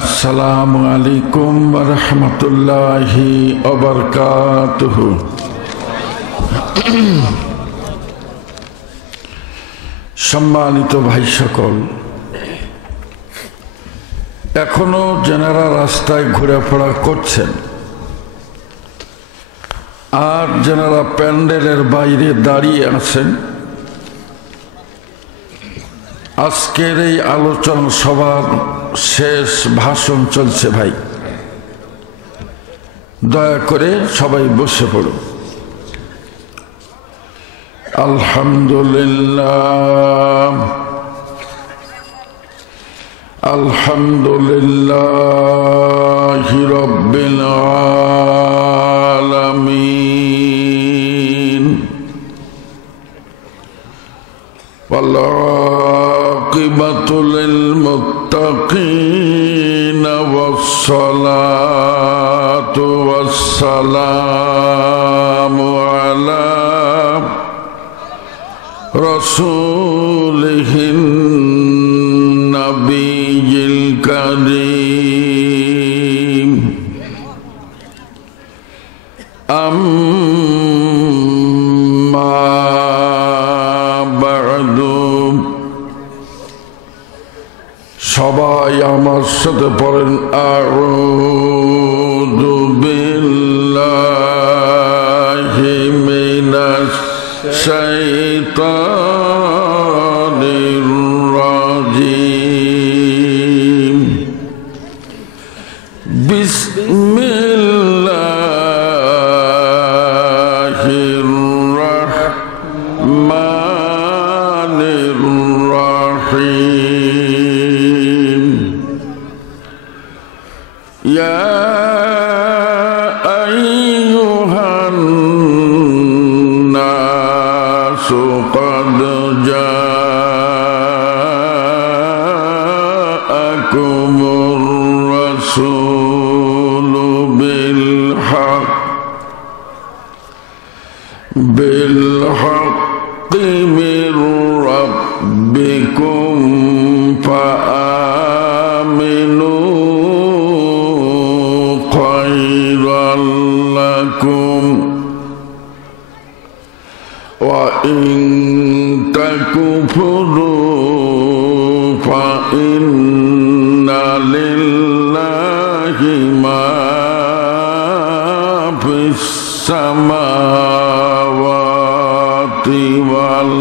আসসালামু আলাইকুম ওয়া রাহমাতুল্লাহি ওয়া বারাকাতুহু। সম্মানিত ভাই সকল, এখনো যারা রাস্তায় ঘোরাফেরা করছেন আর যারা প্যান্ডেলের বাইরে দাঁড়িয়ে আছেন, আজকের এই আলোচনা সভার শেষ ভাষণ চলছে। ভাই দয়া করে সবাই বসে পড়ুন। আলহামদুলিল্লাহ আলহামদুলিল্লাহি রাব্বিল আলামিন ওয়াল আকিবাতু লিল মুত্তাকিন ওয়াসসালাতু ওয়াসসালামু আলা রাসূলিহিন নাবিয়্যিল কারীম। আম্মা বা'দু, সবাই আমার সাথে পড়েন আউযু বিল্লাহি মিনাশ শাইতানির রাজীম। বিসমিল্লাহির রাহমানির রাহিম। ইয়া আইয়ুহান নাসু ক্বাদ জাআকুমুর রাসূলু বিল হাক্কি মির রাব্বিকুম ফাআমিনু খায়রাল লাকুম ওয়া ইন তাকফুরু ফাইন্না লিল্লাহি মা ফিস সামাওয়াতি ওয়াল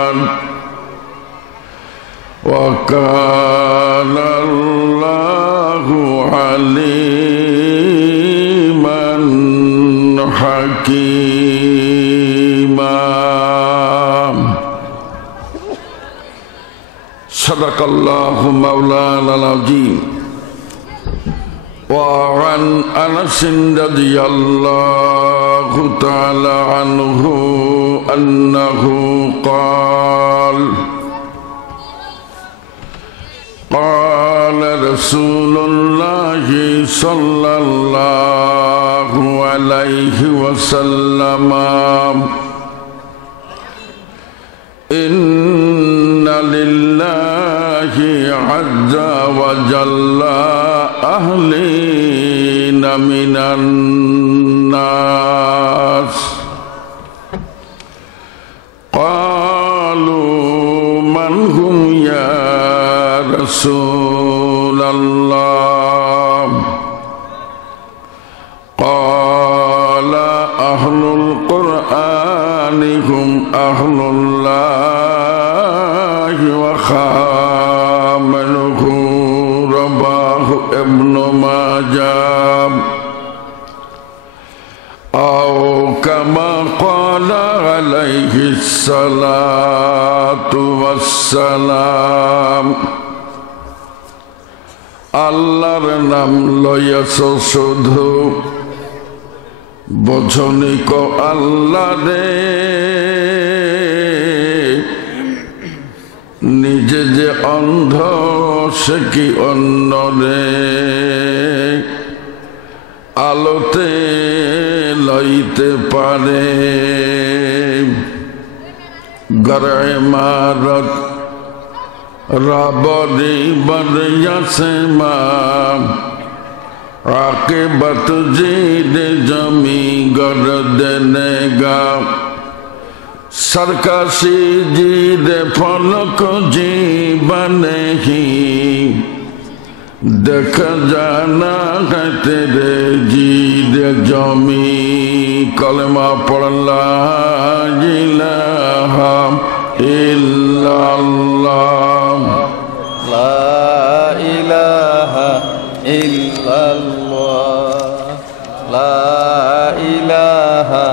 আরদ ওয়া কানা আল্লাহু আলিমান হাকীমা। সাদাকাল্লাহু মাওলানাল আযীম। وعن أنس رضي الله تعالى عنه أنه قال قال رسول الله صلى الله عليه وسلم إن لله عز وجل أهلين من الناس. قالوا من هم يا رسول الله؟ قال أهل القرآن هم أهل الله وخامنه. رواه ابن ماجه أو كما قال عليه الصلاة والسلام। আল্লাহর নাম লইয়াছ শুধু, বোঝনি কো আল্লাহ রে, নিজে যে অন্ধ সে কি অন্য রে, আলোতে লইতে পারে। গর ইমারত रबरी बरिया से मां आकिबत जीद जमी गर देनेगा सरकशी जीद फलक जीवन ही देख जाना है तेरे जीद जमी कलमा पढ़ ला इलाहा इल्लल्लाह ला इलाहा इल्लल्लाह ला इलाहा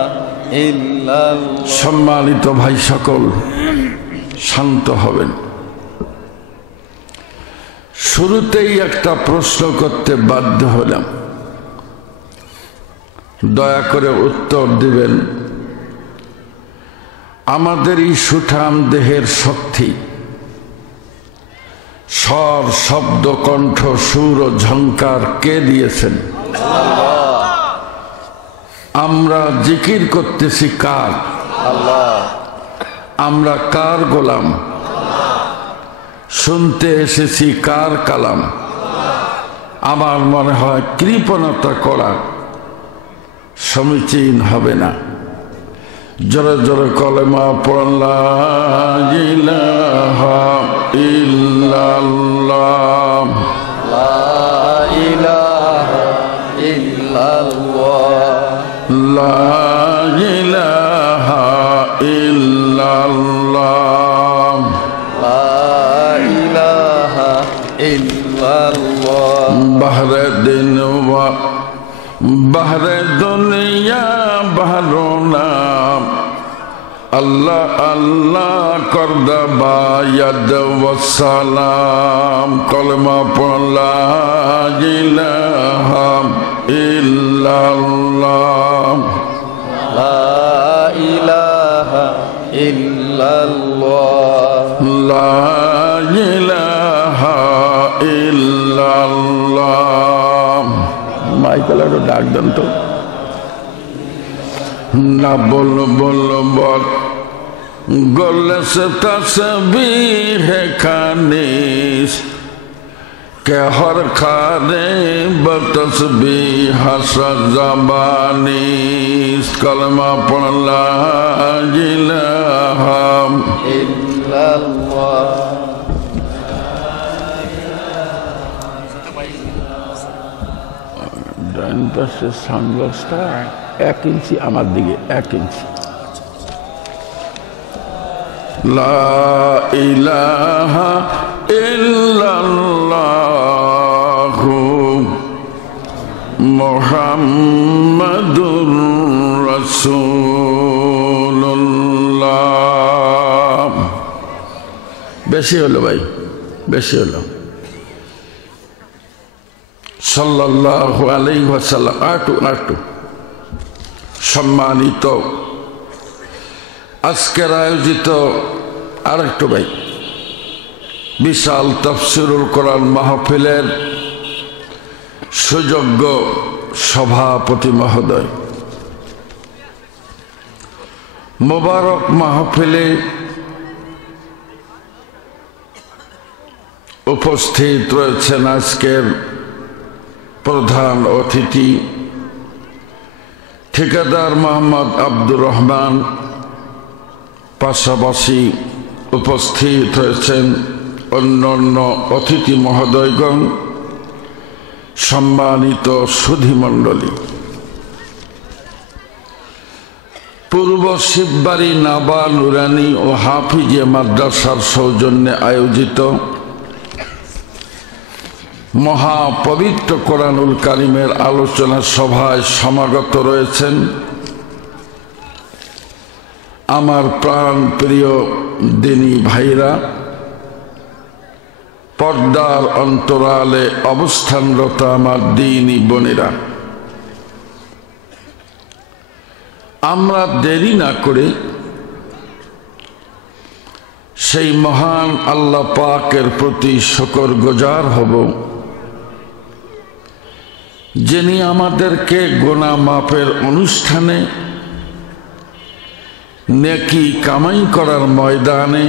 इल्लल्लाह। সম্মানিত ভাই সকল শান্ত হবেন। শুরুতেই একটা প্রশ্ন করতে বাধ্য হলাম, দয়া করে উত্তর দিবেন। আমাদের এই সুঠাম দেহের শক্তি, স্বর শব্দ কণ্ঠ সুর ও ঝংকার কে দিয়েছেন? আমরা জিকির করতেছি কার? আল্লাহ। আমরা কার গোলাম? শুনতে এসেছি কার কালাম? আমার মনে হয় কৃপণতা করা সমীচীন হবে না। জোরে জোরে কলেমা পড়ুন লা ইলাহা ইল্লাল্লাহ লা ইলাহা ইল্লাল্লাহ লা ইলাহা ইল্লাল্লাহ লা ইলাহা ইল্লাল্লাহ। বাহরে দিন ওয়া বাহরে দুনিয়া বাহরো নাম আল্লাহ আল্লাহ করদা বায়াদ ওয়াসালাম কলমা পড় লা ইলাহা ইল্লাল্লাহ লা ইলাহা ইল্লাল্লাহ লা ইলাহা ইল্লাল্লাহ। মাইকেলেরও ডাক দেন তো না, বল বল বল গলে সে তসবীহ है खानिस के हर खाने बतस्बीह सज़बानीस कलमा पढ़ ला इलाहा ইল্লাল্লাহ। ডান পাশে সানগ্লাসটা 1 ইঞ্চি আমার দিকে 1 ইঞ্চি। লা ইলাহা ইল্লাল্লাহু মুহাম্মাদুর রাসূলুল্লাহ। বেশি হলো ভাই, বেশি হলো। সাল্লাল্লাহু আলাইহি ওয়াসাল্লাম। আটু সম্মানিত আজকের আয়োজিত আরেকটু ভাই বিশাল তাফসীরুল কোরআন মাহফিলের সুযোগ্য সভাপতি মহোদয়, মোবারক মাহফিলে উপস্থিত রয়েছেন আজকের প্রধান অতিথি ঠিকাদার মোহাম্মদ আব্দুর রহমান, পাশাপাশি উপস্থিত হয়েছেন অন্যান্য অতিথি মহোদয়গণ, সম্মানিত সুধীমণ্ডলী। পূর্ব শিববাড়ি নাবা নুরানি ও হাফিজে মাদ্রাসার সৌজন্যে আয়োজিত মহাপবিত্র কোরআনুল কারিমের আলোচনা সভায় সমাগত রয়েছেন আমার প্রাণ প্রিয় দিনী ভাইরা, পর্দার অন্তরালে অবস্থানরত আমার দিনী বোনেরা। আমরা দেরি না করে সেই মহান আল্লাহ পাকের প্রতি শুকরগুজার হব যিনি আমাদেরকে গুনাহ মাফের অনুষ্ঠানে, নেকি কামাই করার ময়দানে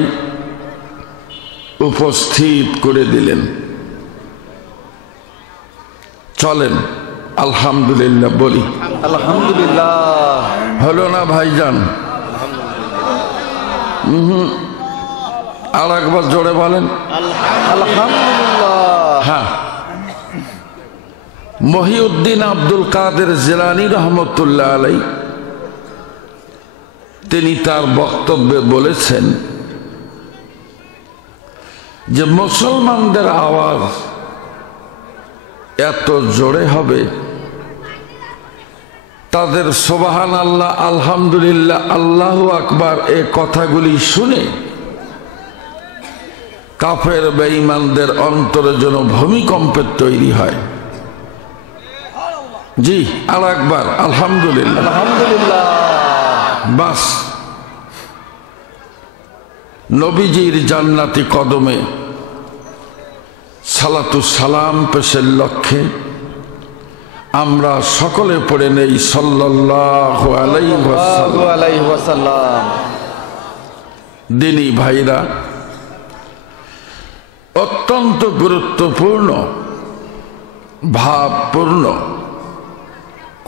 উপস্থিত করে দিলেন। চলেন আলহামদুলিল্লাহ বলি। আলহামদুলিল্লাহ। হলো না ভাইজান? আর একবার জোরে বলেন আলহামদুলিল্লাহ। হ্যাঁ। মহিউদ্দিন আব্দুল কাদের জিলানী রহমতুল্লাহ আলাই তিনি তার বক্তব্যে বলেছেন যে মুসলমানদের আওয়াজ এত জোরে হবে, তাদের সুবহান আল্লাহ, আলহামদুলিল্লাহ, আল্লাহু আকবার এই কথাগুলি শুনে কাফের বেঈমানদের অন্তরে যেন ভূমিকম্পের তৈরি হয়। জি, আর একবার আলহামদুলিল্লাহ। আলহামদুলিল্লাহ। বাস নবীজির জান্নাতি কদমে সালাতু সালাম পেশের লক্ষ্যে আমরা সকলে পড়ে নেই সাল্লাল্লাহু আলাইহি ওয়াসাল্লাম। দিনী ভাইরা, অত্যন্ত গুরুত্বপূর্ণ ভাবপূর্ণ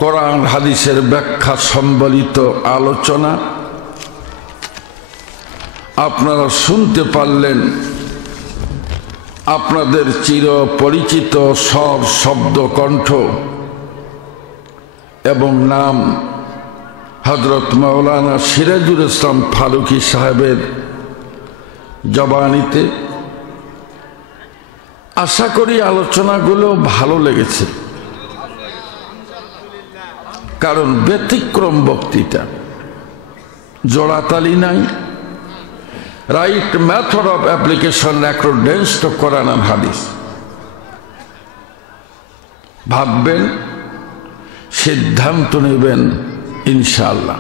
কোরআন হাদিসের ব্যাখ্যা সম্বলিত আলোচনা আপনারা শুনতে পারলেন। আপনাদের চির পরিচিত স্বর, শব্দ, কণ্ঠ এবং নাম হযরত মাওলানা সিরাজুল ইসলাম ফারুকী সাহেবের জবানিতে। আশা করি আলোচনাগুলো ভালো লেগেছে, কারণ ব্যতিক্রম বক্তৃতা, জোড়াতালি নাই, right method of application accordance to Quran and Hadith. ভাববেন, সিদ্ধান্ত নেবেন ইনশাআল্লাহ।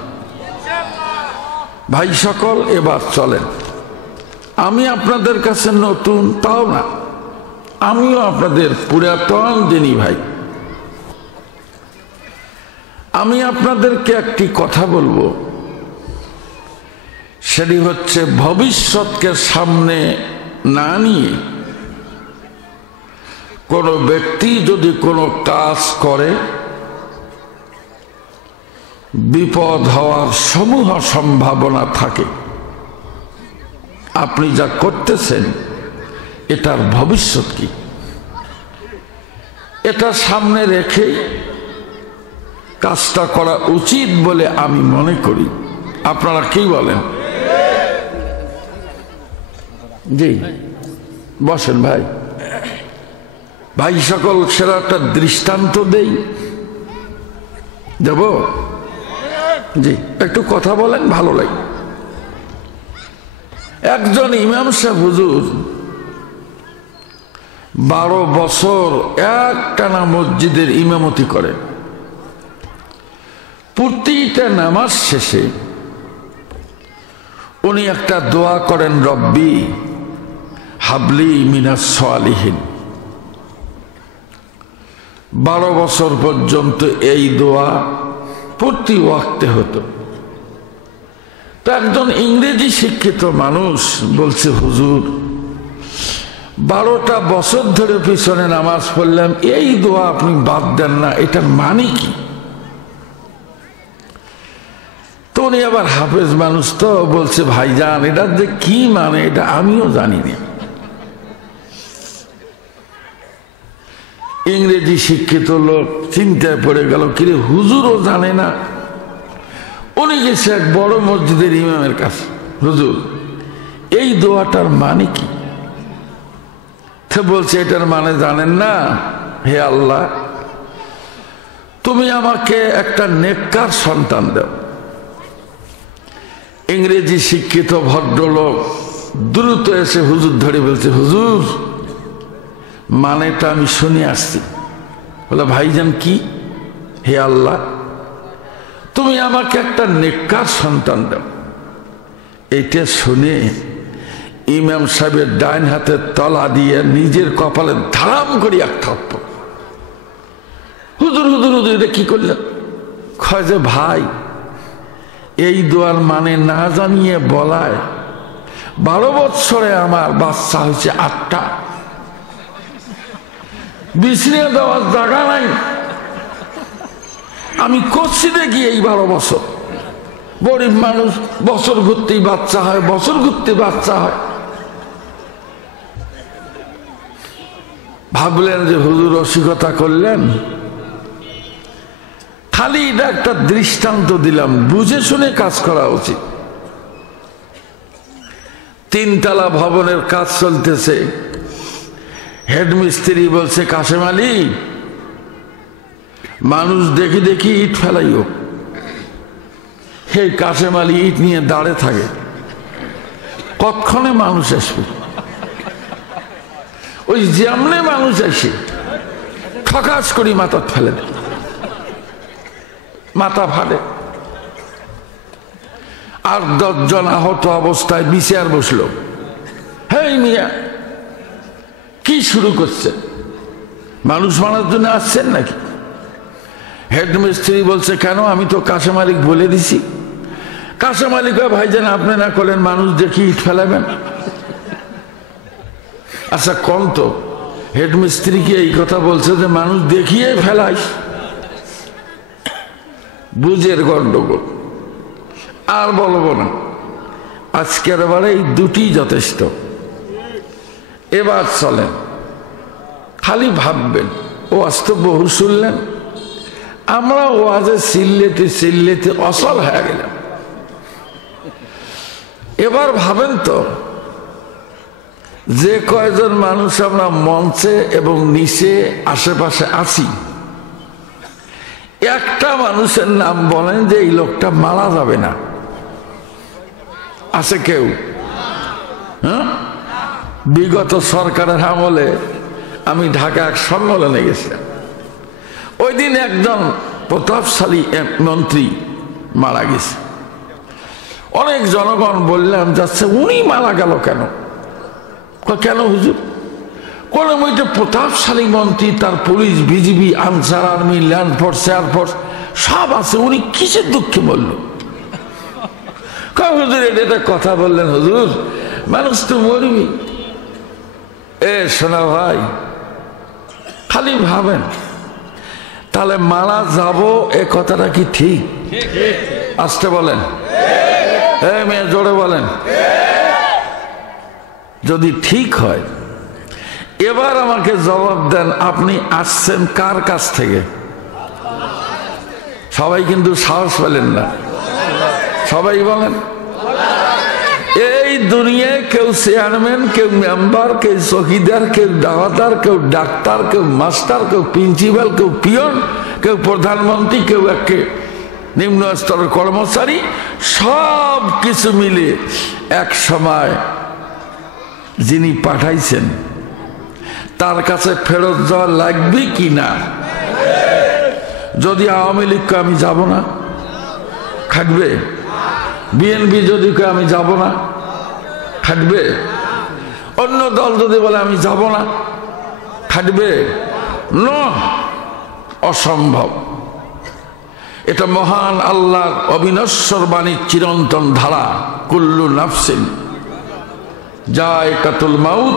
ভাই সকল, এবার চলেন। আমি আপনাদের কাছে নতুন তাও না, আমিও আপনাদের পুরাতন দিনী ভাই। আমি আপনাদেরকে একটি কথা বলবো, সেটি হচ্ছে ভবিষ্যৎকে সামনে না নিয়ে কোনো ব্যক্তি যদি কোনো কাজ করে, বিপদ হওয়ার সমূহ সম্ভাবনা থাকে। আপনি যা করতেছেন এটার ভবিষ্যৎ কি, এটা সামনে রেখে কাজটা করা উচিত বলে আমি মনে করি। আপনারা কি বলেন? জি, বসেন ভাই। ভাই সকল, সেরা একটা দৃষ্টান্ত দেই, দেব? জি, একটু কথা বলেন, ভালো লাগে। একজন ইমাম সাহেব হুজুর 12 বছর একটানা মসজিদের ইমামতি করেন। প্রতিটা নামাজ শেষে উনি একটা দোয়া করেন, রব্বি হাবলি মিনাস সালিহিন। 12 বছর পর্যন্ত এই দোয়া প্রতি ওয়াক্তে হতো। তো একজন ইংরেজি শিক্ষিত মানুষ বলছে, হুজুর 12টা বছর ধরে পিছনে নামাজ পড়লাম, এই দোয়া আপনি বাদ দেন না, এটার মানে কি? তো উনি আবার হাফেজ মানুষ, তো বলছে, ভাইজান এটার যে কি মানে এটা আমিও জানি না। ইংরেজি শিক্ষিত লোক চিন্তায় পড়ে গেল, কিরে হুজুরও জানে না। উনি গেছে এক বড় মসজিদের ইমামের কাছে, হুজুর এই দোয়াটার মানে কি? বলছে, এটার মানে জানেন না? হে আল্লাহ, তুমি আমাকে একটা নেককার সন্তান দাও। ইংরেজি শিক্ষিত ভদ্রলোক দ্রুত এসে হুজুর ধরে বলছে, হুজুর মানেটা আমি শুনে আসছি। বলে, ভাইজান কি? হে আল্লাহ, তুমি আমাকে একটা নেককার সন্তান দাও। এটা শুনে ইমাম সাহেবের ডাইন হাতের তলা দিয়ে নিজের কপালে ধারাম করি এক থাপ্পড়। হুজুর হুজুর হুজুর এটা কি করলেন? কয় যে, ভাই এই দোয়ার মানে না জানিয়ে বলায় 12 বৎসরে আমার বাচ্চা হয়েছে 8টা। বিছনিয়ে দেওয়ার জায়গা নাই। আমি করছি দেখি এই 12 বছর। গরিব মানুষ বছর ঘুরতেই বাচ্চা হয়, বছর ঘুরতে বাচ্চা হয়। ভাবলেন যে হুজুর রসিকতা করলেন, খালি এটা একটা দৃষ্টান্ত দিলাম, বুঝে শুনে কাজ করা উচিত। 3 তলা ভবনের কাজ চলতেছে। হেডমিস্ত্রি বলছে, কাশেম আলী, মানুষ দেখি দেখি ইট ফেলাইও। সেই কাশেম আলী ইট নিয়ে দাঁড়ে থাকে, কক্ষণে মানুষ আসবে। ওই যেমনে মানুষ আসে ঠকাস করি মাথা ফেলে দেয়, মাথা ফাটে। আর 10 জন আহত অবস্থায় বিচার বসলো। হেই মিয়া, কি শুরু করছে? মানুষ মারার জন্য আসছেন নাকি? হেডমিস্ত্রি বলছে, কেন? আমি তো কাশেম আলী বলে দিছি। কাশেম আলী কয়, ভাইজান আপনি না করলেন মানুষ দেখি ইট ফেলাবেন। আচ্ছা কম তো, হেডমিস্ত্রি কি এই কথা বলছে যে মানুষ দেখিয়ে ফেলাইস? বুঝের গন্ডগোল। আর বলবো না, আজকের বারে এই 2টি যথেষ্ট। এবার চলেন, খালি ভাববেন। ওয়াজ তো বহু শুনলেন, আমরা ওয়াজে চিল্লেতে চিল্লেতে অসল হয়ে গেলাম। এবার ভাবেন তো, যে কয়জন মানুষ আমরা মঞ্চে এবং নিচে আশেপাশে আছি, একটা মানুষের নাম বলেন যে এই লোকটা মারা যাবে না। আছে কেউ? হ্যাঁ, বিগত সরকারের আমলে আমি ঢাকা এক সম্মেলনে গেছিলাম। ওই দিন একজন প্রতাপশালী মন্ত্রী মারা গেছে। অনেক জনগণ বললাম যাচ্ছে, উনি মারা গেল কেন? কেন হুজুর? কোন ওইটা প্রতাপশালী মন্ত্রী, তার police, BGB, answer, army, land force, air force সব আছে, উনি কিসের দুঃখে বলল? হুজুর এটা কথা বললেন হুজুর, মানুষ তো মরবি। এ শোনা ভাই, খালি ভাবেন, তাহলে মারা যাব এ কথাটা কি ঠিক? আসতে বলেন, মেয়ে জোরে বলেন। যদি ঠিক হয়, এবার আমাকে জবাব দেন, আপনি আসছেন কার কাছ থেকে? সবাই কিন্তু সাহস পেলেন না, সবাই বলেন। এই দুনিয়ায় কেউ চেয়ারম্যান, কেউ মেম্বার, কেউ চৌকিদার, কেউ দাওয়াতার, কেউ ডাক্তার, কেউ মাস্টার, কেউ প্রিন্সিপাল, কেউ পিয়ন, কেউ প্রধানমন্ত্রী, কেউ একে নিম্ন স্তরের কর্মচারী, সব কিছু মিলে এক সময় যিনি পাঠাইছেন তার কাছে ফেরত যাওয়া লাগবে কি না? যদি আওয়ামী লীগকে আমি যাব না, খাটবে? বিএনপি যদি আমি যাব না, খাটবে? অন্য দল যদি বলে আমি যাব না, খাটবে? নো, অসম্ভব। এটা মহান আল্লাহর অবিনশ্বর বাণীর চিরন্তন ধারা। কুল্লু নাফসিন যায়কাতুল মাউত,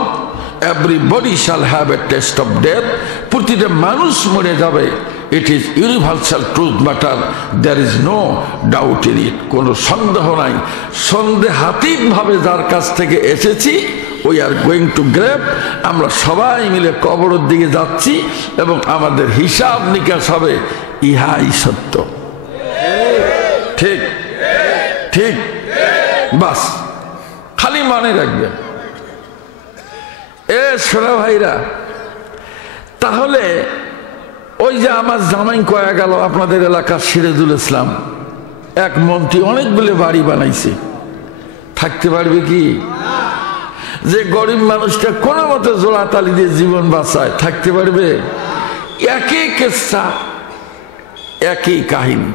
everybody shall have a test of death. প্রতিটা মানুষ মরে যাবে। It is universal truth matter, there is no doubt in it. কোনো সন্দেহ নাই। সন্দেহাতীত ভাবে যার কাছ থেকে এসেছি, we are going to grave. আমরা সবাই মিলে কবরের দিকে যাচ্ছি এবং আমাদের হিসাব নিকাশ হবে। ইহাই সত্য। ঠিক ঠিক, বাস খালি মনে রাখবে। এ সোনা ভাইরা, তাহলে ওই যে আমার জামাই কয়া গেল আপনাদের এলাকার সিরাজুল ইসলাম, এক মন্ত্রী অনেকগুলো বাড়ি বানাইছে, থাকতে পারবে কি? যে গরিব মানুষটা কোনো মতো জোড়া তালি দিয়ে জীবন বাঁচায়, থাকতে পারবে? একই কেসা, একই কাহিনী।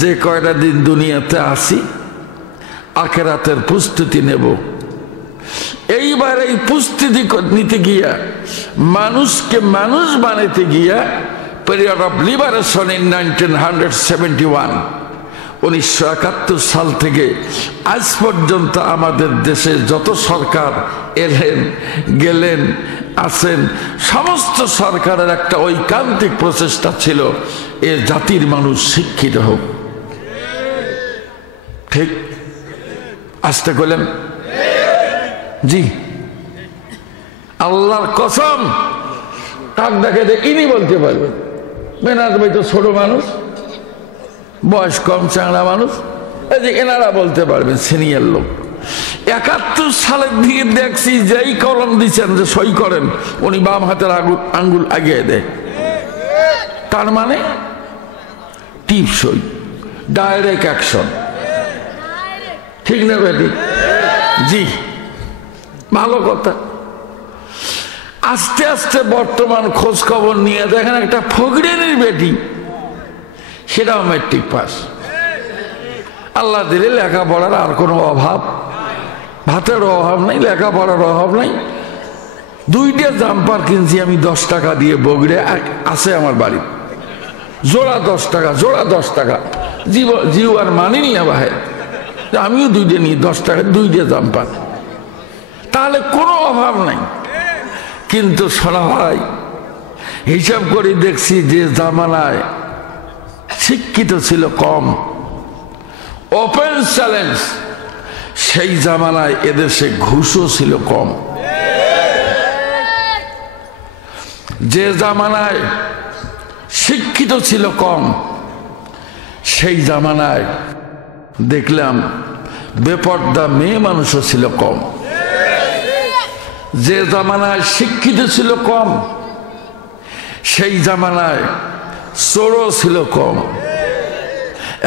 যে কয়টা দিন দুনিয়াতে আসি, আখেরাতের প্রস্তুতি নেব। এইবার এই প্রস্তুতি নিতে গিয়া, মানুষকে মানুষ বানাইতে গিয়া, পিরিয়ড অফ লিবারেশন ইন 1971, 1971 সাল থেকে আজ পর্যন্ত আমাদের দেশে যত সরকার এলেন গেলেন আছেন, সমস্ত সরকারের একটা ঐকান্তিক প্রচেষ্টা ছিল এ জাতির মানুষ শিক্ষিত হোক। ঠিক আসতে বলেন জি, আল্লাহর কসম। কাক ডাকে ইনি বলতে পারবেন, মেনাজ ভাই তো ছোট মানুষ, বয়স কম, চাংড়া মানুষ, এই যে এনারা বলতে পারবেন, সিনিয়র লোক। 71 সালের দিকে দেখছি যেই কলম দিচ্ছেন যে সই করেন, উনি বাম হাতের আঙ্গুল আগিয়ে দেয়। তার মানে টিপ সই, ডাইরেক্ট অ্যাকশন। ঠিক না বেটি? জি, ভালো কথা। আস্তে আস্তে বর্তমান খোঁজ খবর নিয়ে দেখেন একটা ফকিরের বেটি, সেটাও ম্যাট্রিক পাস। আল্লাহ দিলে লেখাপড়ার আর কোনো অভাব, ভাতের অভাব নাই, লেখাপড়ার অভাব নাই। 2টা জাম্পার কিনছি আমি 10 টাকা দিয়ে, বগড়ে আছে আমার বাড়ি, জোড়া 10 টাকা, জোড়া 10 টাকা। জিও আর মানিনি না ভাই, আমিও 2টা নিই 10 টাকা, 2টা জাম্পার, তাহলে কোনো অভাব নাই। কিন্তু শোনা ভাই, হিসাব করে দেখছি যে জামানায় শিক্ষিত ছিল কম, ওপেন চ্যালেঞ্জ, সেই জামানায় এদেশে ঘুষও ছিল কম। যে জামানায় শিক্ষিত ছিল কম, সেই জামানায় দেখলাম বেপর্দা মেয়ে মানুষও ছিল কম। যে জামানায় শিক্ষিত ছিল কম, সেই জামানায় চোরও ছিল কম।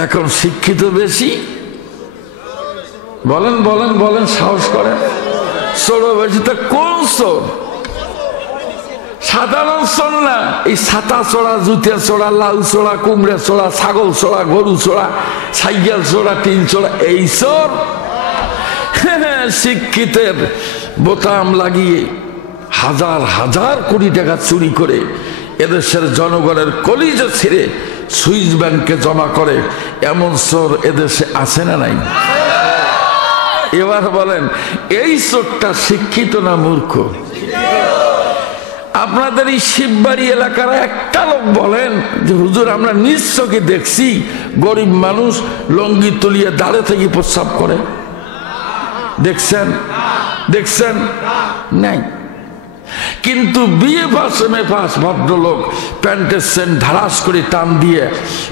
এখন শিক্ষিত বেশি, বলেন বলেন বলেন, সাহস করেন, চোরও বেশি। তা কোন চোর? সাধারণ চোর না, এই ছাতা চোরা, জুতিয়া চোরা, লাউ চোরা, কুমড়া চোরা, ছাগল চোরা, গরু চোরা, সাইকেল চোরা, টিন চোরা, এই চোর। শিক্ষিতের বোতাম লাগিয়ে হাজার হাজার কোটি টাকা চুরি করে এদেশের জনগণের কলিজা ছিঁড়ে সুইস ব্যাংকে জমা করে, এমন চোর এদেশে আছে না নাই? এবার বলেন, এই চোরটা শিক্ষিত না মূর্খ? আপনাদের এই শিববাড়ি এলাকার একটা লোক বলেন যে হুজুর আমরা নিজ চোখে দেখছি গরিব মানুষ লঙ্গি তুলিয়ে দাঁড়ে থেকে প্রস্রাব করে? দেখছেন? দেখছেন? নাই। কিন্তু বিয়ে পাস এমএ পাস ভদ্রলোক প্যান্টের সেন্ট ধারাস করে টান দিয়ে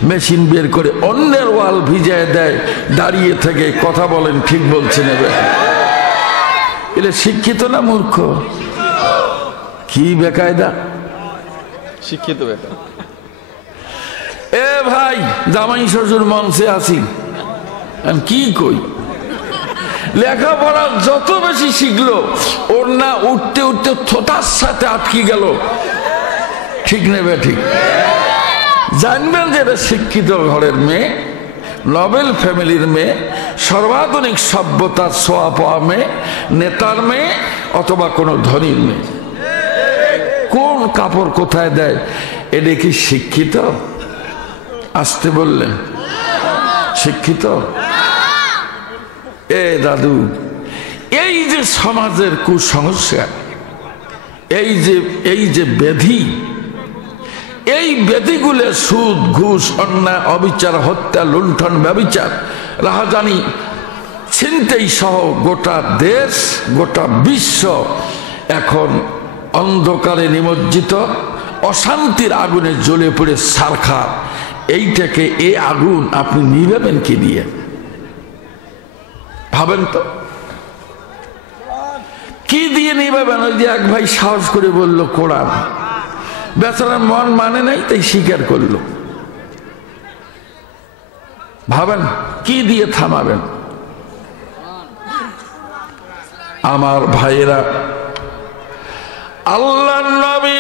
মেশিন বের করে অন্যের ওয়াল ভিজায় দেয়, দাঁড়িয়ে থেকে কথা বলেন, ঠিক বলছেন? এলে শিক্ষিত না মূর্খ? কি বেকায়দা শিক্ষিত বেটা। এ ভাই, জামাই শ্বশুর মঞ্চে আছি, আমি কি কই, লেখাপড়া যত বেশি শিখলো ওর না উঠতে উঠতে থোতার সাথে আটকে গেল। ঠিক নেবে? ঠিক। জানবেন যে এটা শিক্ষিত ঘরের মেয়ে, নোবেল ফ্যামিলির মেয়ে, সর্বাধুনিক সভ্যতার ছোঁয়া পাওয়া মেয়ে, নেতার মেয়ে অথবা কোনো ধনীর মেয়ে। কোন কাপড় কোথায় দেয়, এটা কি শিক্ষিত? আসতে বললেন শিক্ষিত? এ দাদু, এই যে সমাজের কুসংস্কার, এই যে ব্যাধি, এই ব্যাধিগুলো সুদ, ঘুষ, অন্যায়, অবিচার, হত্যা, লুণ্ঠন, ব্যভিচার, রাহাজানি, ছিনতাই সহ গোটা দেশ, গোটা বিশ্ব এখন অন্ধকারে নিমজ্জিত, অশান্তির আগুনে জ্বলে পড়ে ছারখার। এইটাকে, এই আগুন আপনি নিভাবেন কি দিয়ে? ভাবেন তো, কি দিয়ে নিভাবেন? ওই যে এক ভাই সাহস করে বলল কোরআন, বেচারা মন মানে নাই, তাই স্বীকার করলো। ভাবেন কি দিয়ে থামাবেন? আমার ভাইয়েরা, আল্লাহর নবী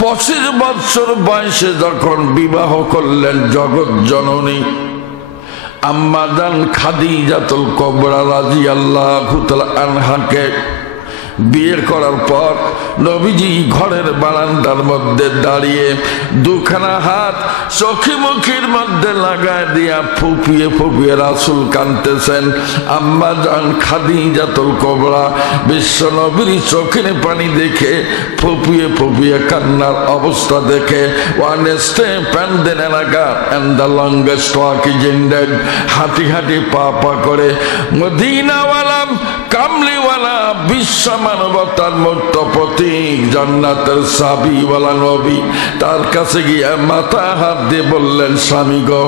25 বছর বয়সে যখন বিবাহ করলেন জগৎ জননী আম্মা জান খাদিজাতুল কুবরা রাদিয়াল্লাহু তাআলা আনহাকে, বিয়ে করার পর নবীজি ঘরের বারান্দার মধ্যে দাঁড়িয়ে দুখানা হাত চোখে মুখের মধ্যে লাগায় দিয়া ফুপিয়ে ফুপিয়ে রাসূল কাঁদতেছেন। আম্মা জান খাদিজাতুল কুবরা বিশ্ব নবীর চোখের পানি দেখে ফুপিয়ে ফুপিয়ে কান্নার অবস্থা দেখে হাঁটি হাঁটি পা পা করে মদিনাওয়ালা কামলিওয়ালা বিশ্ব মানবতার মূর্ত প্রতীক জান্নাতের চাবিওয়ালা নবী তার কাছে গিয়ে মাথা হাত দিয়ে বললেন, স্বামী গো,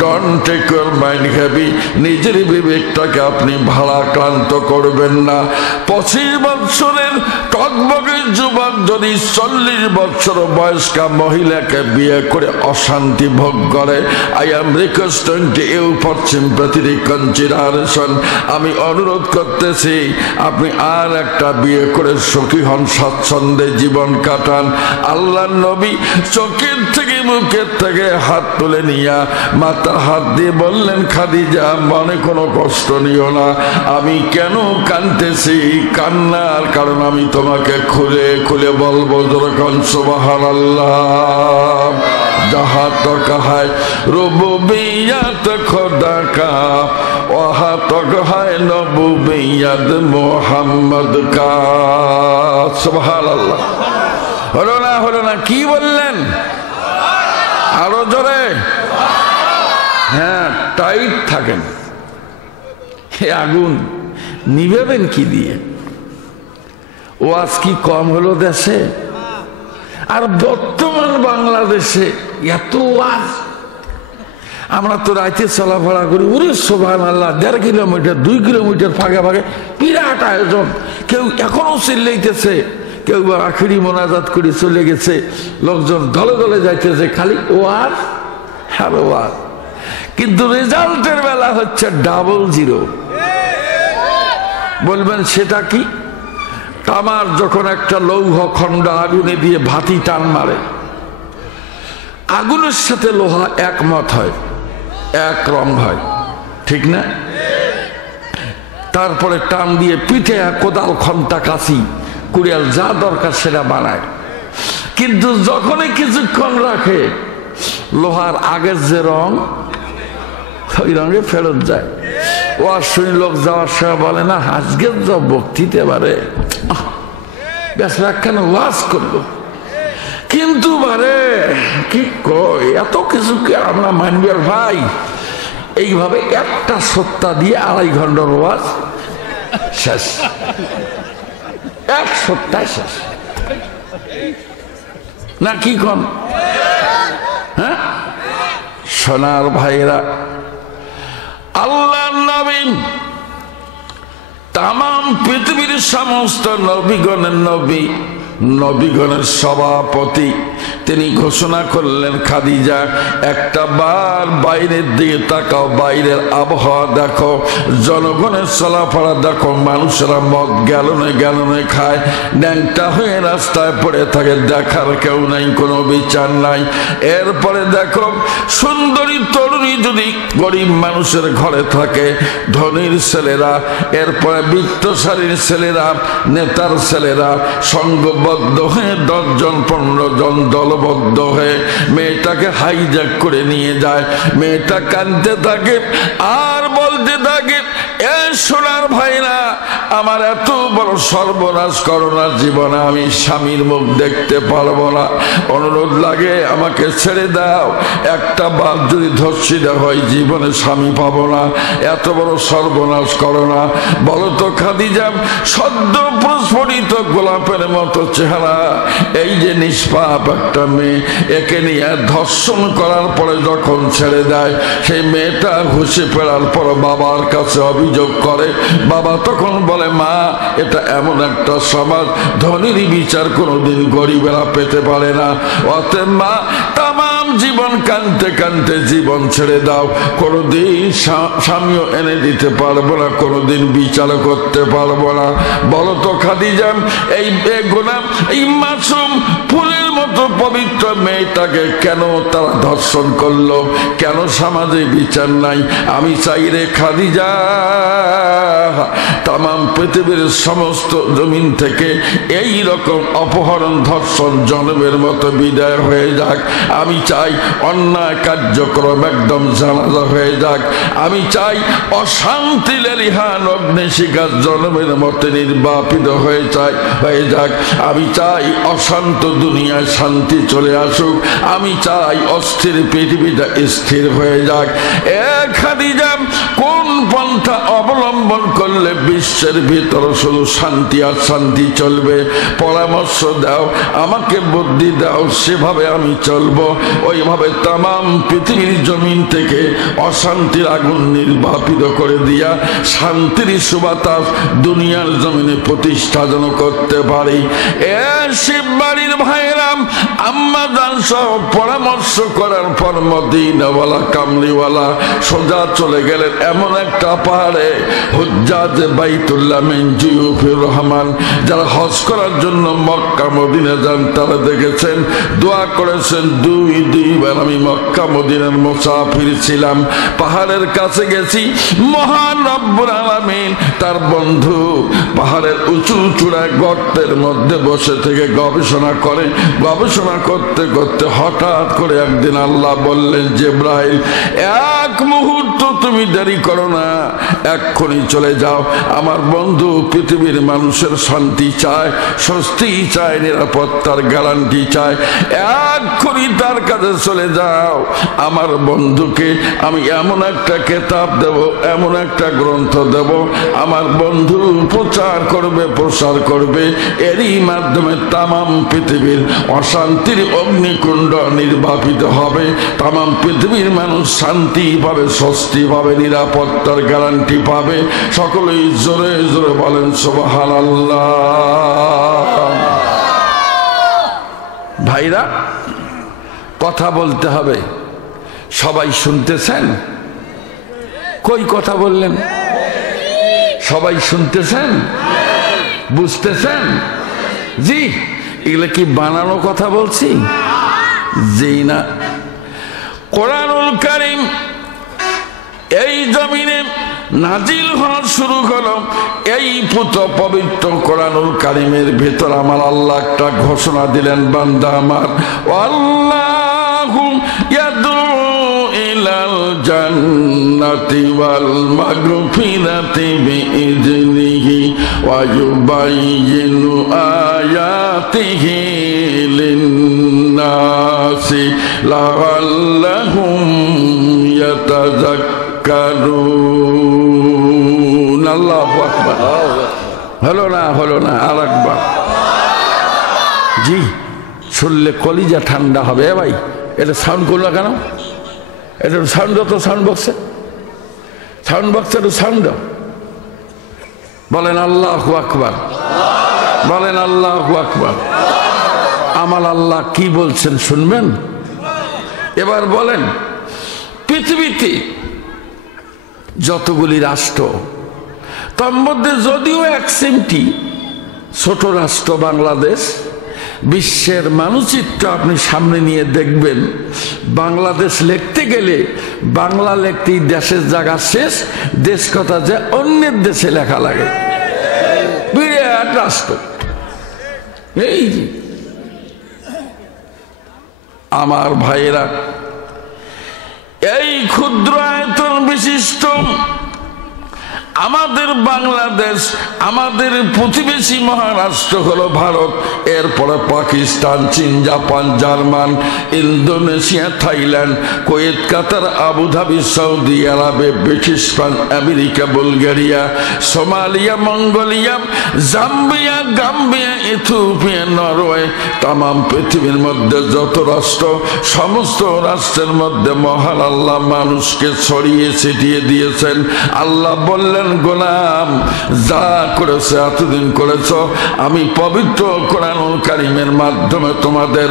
don't take your mind heavy, নিজের বিবেকটাকে আপনি ভারাক্রান্ত করবেন না। 25 বছরের টকবগে যুবক যদি 40 বছর বয়স্কা মহিলাকে বিয়ে করে অশান্তি ভোগ করে, I am requesting you for sympathy consideration, আমি অনুরোধ করতেছি আপনি আর একটা বিয়ে করে সুখী হন, স্বাচ্ছন্দ্যে জীবন কাটান। আল্লাহর নবী চোখের থেকে মুখের থেকে হাত তুলে নিয়া মাথা হাত দিয়ে বললেন, খাদিজা মনে কোনো কষ্ট নিও না, আমি কেন কাঁদতেছি, কান্নার কারণ আমি তোমাকে খুলে খুলে বলবো, যখন সুবহানাল্লাহ। जहाँ तक है रुबूबियत खुदा का वहाँ तक है नबूबियत मोहम्मद का। सुबहानाल्लाह। হলো না কি বললেন আরো জোরে? হ্যাঁ, টাইট থাকেন। আগুন নিবেবেন কি দিয়ে? ওয়াজ কি কম হলো দেশে? আর বর্তমান বাংলাদেশে এত ওয়াজ, আমরা তো রাইতে চলাফেরা করি, ওরে সুবহানাল্লাহ, 1.5 কিলোমিটার 2 কিলোমিটার ফাঁকে ফাঁকে বিরাট আয়োজন, কেউ এখনো চিল্লাইতেছে, কেউ আখিরি মোনাজাত করে চলে গেছে, লোকজন দলে দলে যাইতেছে, খালি ওয়াজ আর ওয়াজ, কিন্তু রেজাল্টের বেলা হচ্ছে 00। বলবেন সেটা কি? তামার যখন একটা লৌহ খণ্ড আগুনে দিয়ে ভাতি টান মারে, আগুনের সাথে লোহা একমত হয়, এক রং হয়, ঠিক না? তারপরে টান দিয়ে পিঠে কোদাল, খন্তা, কাশি, কুড়িয়াল যা দরকার সেটা বানায়, কিন্তু যখনই কিছুক্ষণ রাখে লোহার আগের যে রং ওই রঙে ফেরত যায়। ওয়াজ শুনি লোক যাওয়ার সময় বলে না, আজকের যা বক্তৃতা বারে বেশ কেন ওয়াজ করলো, কিন্তু বারে কি কয় এত কিছু কি আমরা মানবি? আর ভাই এইভাবে একটা সত্তা দিয়ে 2.5 ঘন্টার ওয়াজ শেষ, এক সত্তায় শেষ না কি কন? হ্যাঁ সোনার ভাইরা, আল্লাহর নবী তাম পৃথিবীর সমস্ত নবীগণের নবী, নবীগণের সভাপতি, তিনি ঘোষণা করলেন, খাদিজা একটা বার বাইরের দিকে তাকাও, বাইরের আবহাওয়া দেখো, জনগণের চলাফেরা দেখো, মানুষেরা মদ গ্যালনে গ্যালনে খায়, ন্যাংটা হয়ে রাস্তায় পড়ে থাকে, দেখার কেউ নাই, কোনো বিচার নাই। এরপরে দেখো সুন্দরী তরুণী যদি গরিব মানুষের ঘরে থাকে, ধনীর ছেলেরা, এরপরে বিত্তশালীর ছেলেরা, নেতার ছেলেরা সঙ্গবদ্ধ হয়ে 10 জন 15 জন দলবদ্ধ হয়ে মেয়েটাকে হাইজ্যাক করে নিয়ে যায়। মেয়েটা কাঁদতে থাকে আর বলতে থাকে, এ সোনার ভাইরা, আমার এত বড় সর্বনাশ করো না, জীবনে আমি স্বামীর মুখ দেখতে পারবো না, অনুরোধ লাগে আমাকে ছেড়ে দাও, একটা বার যদি ধর্ষিতা হয় জীবনে স্বামী পাবো না, এত বড় সর্বনাশ করো না। বলো তো খাদিজা, সদ্য প্রস্ফুটিত গোলাপের মতো চেহারা, এই যে নিষ্পাপ একটা মেয়ে, একে নিয়ে ধর্ষণ করার পরে যখন ছেড়ে দেয়, সেই মেয়েটা ঘুষে ফেরার পর বাবার কাছে অভিযোগ করে। বাবা তখন বলে, মা এটা এমন একটা সমাজ, ধনীর বিচার কোনোদিন গরিবেরা পেতে পারে না, অতএব মা তাম জীবন কানতে কানতে জীবন ছেড়ে দাও, কোনোদিন স্বামীও এনে দিতে পারবো না, কোনোদিন বিচার করতে পারবো না। বলো তো খাদিজা, এই বেগুনা, এই মাসুম ফুলের মতো পবিত্র মেয়েটা মেয়েটাকে কেন তারা ধর্ষণ করলো, কেন সমাজে বিচার নাই? আমি চাই রে খাদিজা, তামাম পৃথিবীর সমস্ত জমিন থেকে এই রকম অপহরণ ধর্ষণ জনমের মতো বিদায় হয়ে যাক। আমি চাই অন্যায় কার্যক্রম একদম জানাজা হয়ে যাক। আমি চাই অশান্তি লেলিহান অগ্নিশিখা জনমের মতো নির্বাপিত হয়ে যাক। আমি চাই অশান্ত দুনিয়ায় শান্তি চলে আসুক। আমি চাই অস্থির পৃথিবীটা স্থির হয়ে যাক। খাদিজা, কোন পন্থা অবলম্বন করলে বিশ্বের ভিতর শুধু শান্তি আর শান্তি চলবে? পরামর্শ দাও, আমাকে বুদ্ধি দাও, সেভাবে আমি চলবো। ওইভাবে তামাম পৃথিবীর জমিন থেকে অশান্তির আগুন নির্বাপিত করে দিয়া শান্তির সুবাতাস দুনিয়ার জমিনে প্রতিষ্ঠা যেন করতে পারি। শিববাড়ির ভাইরাম, আম্মা জান সহ পরামর্শ করার পর মদিনাওয়ালা কামলিওয়ালা সোজা চলে গেলেন এমন একটা পাহাড়ে, হুজ্জাজে বাইতুল্লাহ মিন জিউফির রহমান, যারা হজ করার জন্য মক্কা মদিনা যান তারা দেখেছেন, দোয়া করেছেন, দুইবার আমি মক্কা মদিনার মুসাফির ছিলাম, পাহাড়ের কাছে গেছি, মহান রব্বুল আলামিন তার বন্ধু পাহাড়ের উঁচু চূড়ায় গর্তের মধ্যে বসে থেকে গবেষণা করতে করতে হঠাৎ করে একদিন আল্লাহ বললেন, জিবরাইল, এক মুহূর্ত তুমি দেরি করো না, এক্ষুনি চলে যাও। আমার বন্ধু পৃথিবীর মানুষের শান্তি চায়, স্বস্তি চায়, নিরাপত্তার গ্যারান্টি চায়, এক্ষুনি তার কাছে চলে যাও। আমার বন্ধুকে আমি এমন একটা কিতাব দেব, এমন একটা গ্রন্থ দেব, আমার বন্ধু প্রচার করবে, এরই মাধ্যমে তামাম পৃথিবীর অশান্তির অগ্নিকুণ্ড নির্বাপিত হবে, তামাম পৃথিবীর মানুষ শান্তি পাবে, স্বস্তি পাবে, নিরাপত্তার গ্যারান্টি পাবে। সকলেই জোরে জোরে বলেন সুবহানাল্লাহ। ভাইরা, কথা বলতে হবে, সবাই শুনতেছেন? কই কথা বললেন? সবাই শুনতেছেন, বুঝতেছেন? জি। এগুলো কি বানানো কথা বলছি? জি না। কোরআনুল কারীম এই জমিনে নাজিল হওয়া শুরু হলো, এই পবিত্র কোরআনুল কারীমের ভেতর আমার আল্লাহ একটা ঘোষণা দিলেন, বান্দা আমার, আল্লাহু ইয়াদউ ইলাল জান্নাতি ওয়াল মাগফিরাতি বিইজনিহি ওয়া ইউবাইয়িনু আয়াতিহি লিন-নাসি লাআল্লাহুম ইয়াতাযাক্কারুন। আল্লাহু আকবার। হলো না আরেকবার। জি, শুনলে কলিজা ঠান্ডা হবে। ভাই, এটা সাউন্ড করলো কেন? এটা সাউন্ড তো সাউন্ড বক্সে একটু সাউন্ড বলেন আল্লাহু আকবার, বলেন আল্লাহু আকবার। আমার আল্লাহ কি বলছেন শুনবেন? এবার বলেন, পৃথিবীতে যতগুলি রাষ্ট্র, তার মধ্যে যদিও এক সিমটি ছোট রাষ্ট্র বাংলাদেশ, বিশ্বের মানচিত্র আপনি সামনে নিয়ে দেখবেন, বাংলাদেশ লিখতে গেলে বাংলা লিখতেই দেশের জায়গা শেষ, দেশ কথা যে অন্যের দেশে লেখা লাগে। বিরাট রাষ্ট্র। এই যে আমার ভাইয়েরা, এই ক্ষুদ্র আয়তন বিশিষ্ট আমাদের বাংলাদেশ, আমাদের প্রতিবেশী মহারাষ্ট্র হলো ভারত, এরপরে পাকিস্তান, চীন, Japan, German, Indonesia, Thailand, Kuwait, Qatar, Abu Dhabi, Saudi আরবে, ব্রিটিশপান, America, Bulgaria, Somalia, Mongolia, Zambia, Gambia, Ethiopia, Norway, তামাম পৃথিবীর মধ্যে যত রাষ্ট্র, সমস্ত রাষ্ট্রের মধ্যে মহান আল্লাহ মানুষকে ছড়িয়ে ছিটিয়ে দিয়েছেন। আল্লাহ বললেন, গোলাম, যা করেছে এতদিন করেছ, আমি পবিত্র কোরআনুল কারীমের মাধ্যমে তোমাদের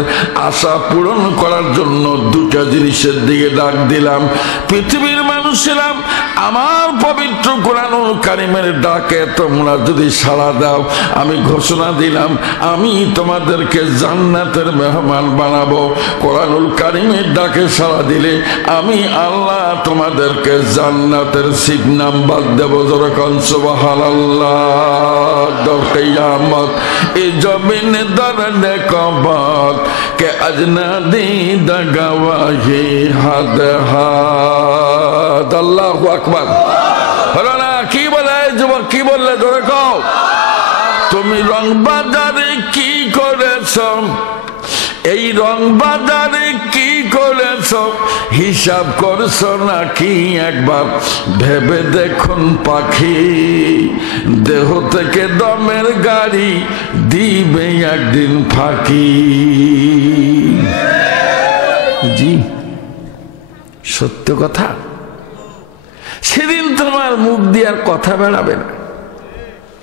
আশা পূরণ করার জন্য দুটা জিনিসের দিকে ডাক দিলাম। পৃথিবীর মানুষ বলছিলাম আমার পবিত্র কোরআনুল কারীমের ডাকে তোমরা যদি সাড়া দাও, আমি ঘোষণা দিলাম আমি তোমাদেরকে জান্নাতের মেহমান বানাবো। কোরআনুল কারীমের ডাকে সাড়া দিলে আমি আল্লাহ তোমাদেরকে জান্নাতের সিট নাম্বার দেব। যখন সুবহানাল্লাহ। কিয়ামত এ জমিন দরনে কবত কে আজনা দীদ গওয়াহি হাদ হাদ। আল্লাহু আকবার। হলো না? কি বলে যুবক, কি বললে ধরে কও? তুমি রং বাজারে কি করেছ, এই রং বাজারে কি করেছ, হিসাব করছো নাকি একবার ভেবে দেখুন পাখি, দেহ থেকে দমের গাড়ি দিবে একদিন ফাঁকি। জি সত্য কথা। সেদিন তোমার মুখ দিয়ে আর কথা বেড়াবে না।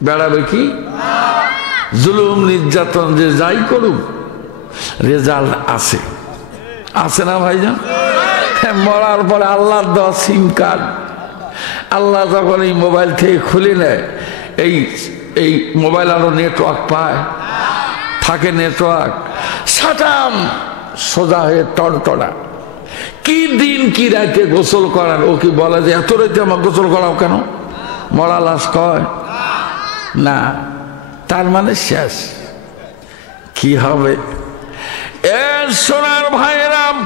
বেড়াবে কি? জুলুম নির্যাতন যে যাই করুক রেজাল্ট আছে, আছে না ভাইজান? মরার পরে আল্লাহর দেওয়া সিম কার্ড আল্লাহ যখন এই মোবাইল থেকে খুলে নেয়, এই মোবাইল আরো নেটওয়ার্ক পায়, থাকে নেটওয়ার্ক, সাটাম সোজা হয়ে টনটনা। কি দিন কি রাতে গোসল করার, ও কি বলে যে এত রাতে আমার গোসল করাও কেন? মরা লাশ কয় না, তার মানে শেষ। কি হবে? এ সোনার ভাইরাম,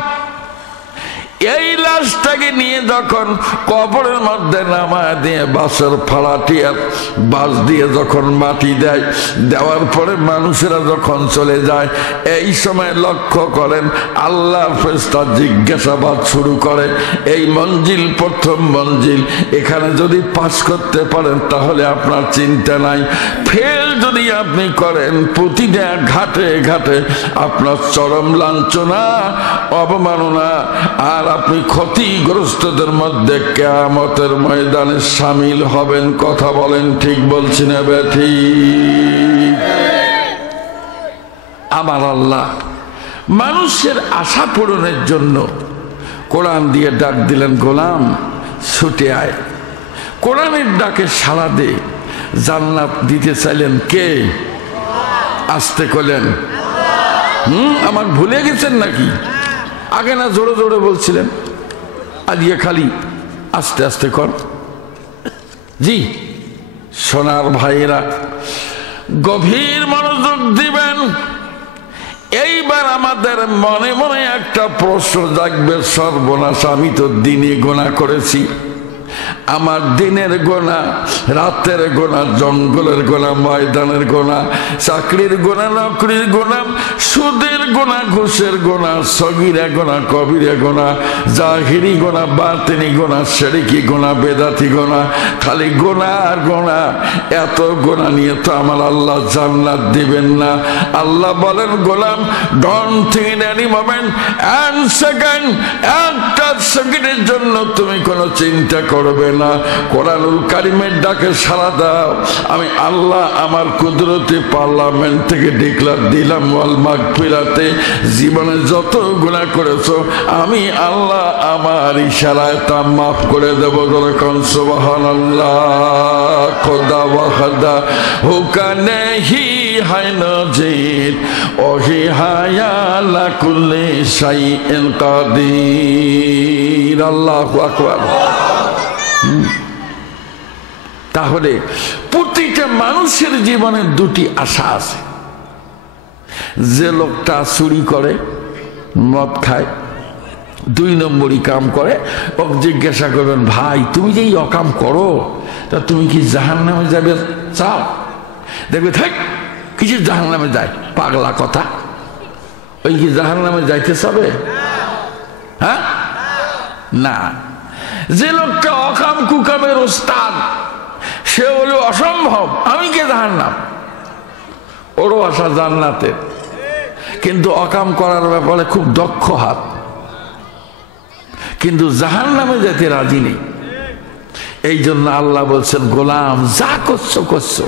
এই লাশটাকে নিয়ে যখন কবরের মধ্যে নামায় দিয়ে বাঁশের ফাড়াটিয়া বাঁশ দিয়ে যখন মাটি দেয়, দেওয়ার পরে মানুষেরা যখন চলে যায়, এই সময় লক্ষ্য করেন আল্লাহর ফেরেশতা জিজ্ঞাসাবাদ শুরু করে। এই মঞ্জিল প্রথম মঞ্জিল, এখানে যদি পাস করতে পারেন তাহলে আপনার চিন্তা নাই, ফেল যদি আপনি করেন প্রতিটা ঘাটে ঘাটে আপনার চরম লাঞ্ছনা অবমাননা, আর আপনি ক্ষতিগ্রস্তদের মধ্যে কিয়ামতের ময়দানে শামিল হবেন। কথা বলেন ঠিক বলছি না বেঠি? আমার আল্লাহ মানুষের আশা পূরণের জন্য কোরআন দিয়ে ডাক দিলেন, গোলাম ছুটে আয়। কোরআনের ডাকে সাড়া দে। জান্নাত দিতে চাইলেন কে? আসতে করলেন। আমার ভুলে গেছেন নাকি? আগে না জোরে জোরে বলছিলেন, আজকে খালি আস্তে আস্তে কর। জি সোনার ভাইয়েরা, গভীর মনোযোগ দিবেন। এইবার আমাদের মনে মনে একটা প্রশ্ন জাগবে, সর্বনাশ, আমি তো দিনে গোনা করেছি। আমার দিনের গোনা, রাতের গোনা, জঙ্গলের গোনা, ময়দানের গোনা, চাকরির গোনা, নকরির গোনা, সুদের গোনা, ঘুষের গোনা, সগীরা গোনা, কবিরা গোনা, জাহিরি গোনা, বাতিনি গোনা, শিরকি গোনা, বেদাতি গোনা, খালি গোনা আর গোনা। এত গোনা নিয়ে তো আমার আল্লাহ জান্নাত দিবেন না। আল্লাহ বলেন, গোলাম, don't think in any moment and second, একটা সেকেন্ডের জন্য তুমি কোনো চিন্তা করবে না। কোরআনুল কারীমের ডাকে সাড়া দাও। আমি আল্লাহ আমার কুদরতি পার্লামেন্ট থেকে ডিক্লার দিলাম, ওয়াল মাগফিরাতে, জীবনে যত গুনাহ করেছো আমি আল্লাহ আমার ইশারায় তা মাফ করে দেব। যখন সুবহানাল্লাহ। খোদা ওয়াহদা হুকা নেহি হায় নজির ওহি হায়ালা কুল্লি শাইইন কাদির। আল্লাহু আকবার। তাহলে প্রতিটা মানুষের জীবনে দুটি আশা আছে। যে লোকটা চুরি করে, মদ খায়, 2 নম্বরই কাম করে, ওকে জিজ্ঞাসা করবেন, ভাই তুমি যে এই অকাম করো, তা তুমি কি জাহান্নামে যাবে চাও? দেখবে থাক কিছু জাহান্নামে যায়, পাগলা কথা। ওই কি জাহান্নামে যাইতে চাবে? হ্যাঁ না। যে লোকটা অকাম কুকামের ওস্তাদ, সে বলে অসম্ভব, আমি কে জাহান্নাম, ওরও আশা জান্নাতে, কিন্তু অকাম করার ব্যাপারে খুব দক্ষ হাত, কিন্তু জাহান্নামে যেতে রাজি নেই। এই জন্য আল্লাহ বলছেন, গোলাম যা করছো করছো,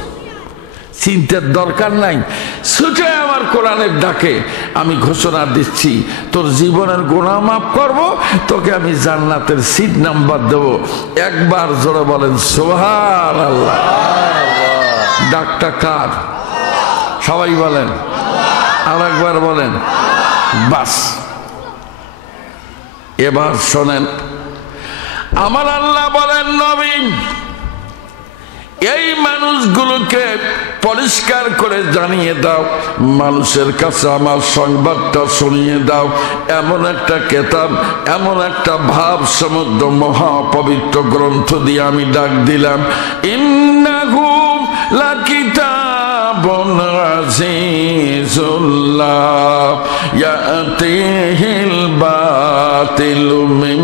চিন্তার দরকার নাই। ছুটে আমার কোরআনের ডাকে আমি ঘোষণা দিচ্ছি, তোর জীবনের গুনাহ মাফ করব, তোকে আমি জান্নাতের সিট নাম্বার দেব। একবার জোরে বলেন সুবহানাল্লাহ। ডাকটা কার? সবাই বলেন, আর একবার বলেন। বাস, এবার শোনেন, আমার আল্লাহ বলেন, নবী এই মানুষগুলোকে পরিষ্কার করে জানিয়ে দাও, মানুষের কাছে আমার সংবাদটা শুনিয়ে দাও। এমন একটা কিতাব, এমন একটা ভাব সমুদ্র মহাপবিত্র গ্রন্থ দিয়ে আমি ডাক দিলাম, ইন্নাহু লাকিতাবুন আজিজুল্লাহ ইয়াতিহিল বাতিলু মিন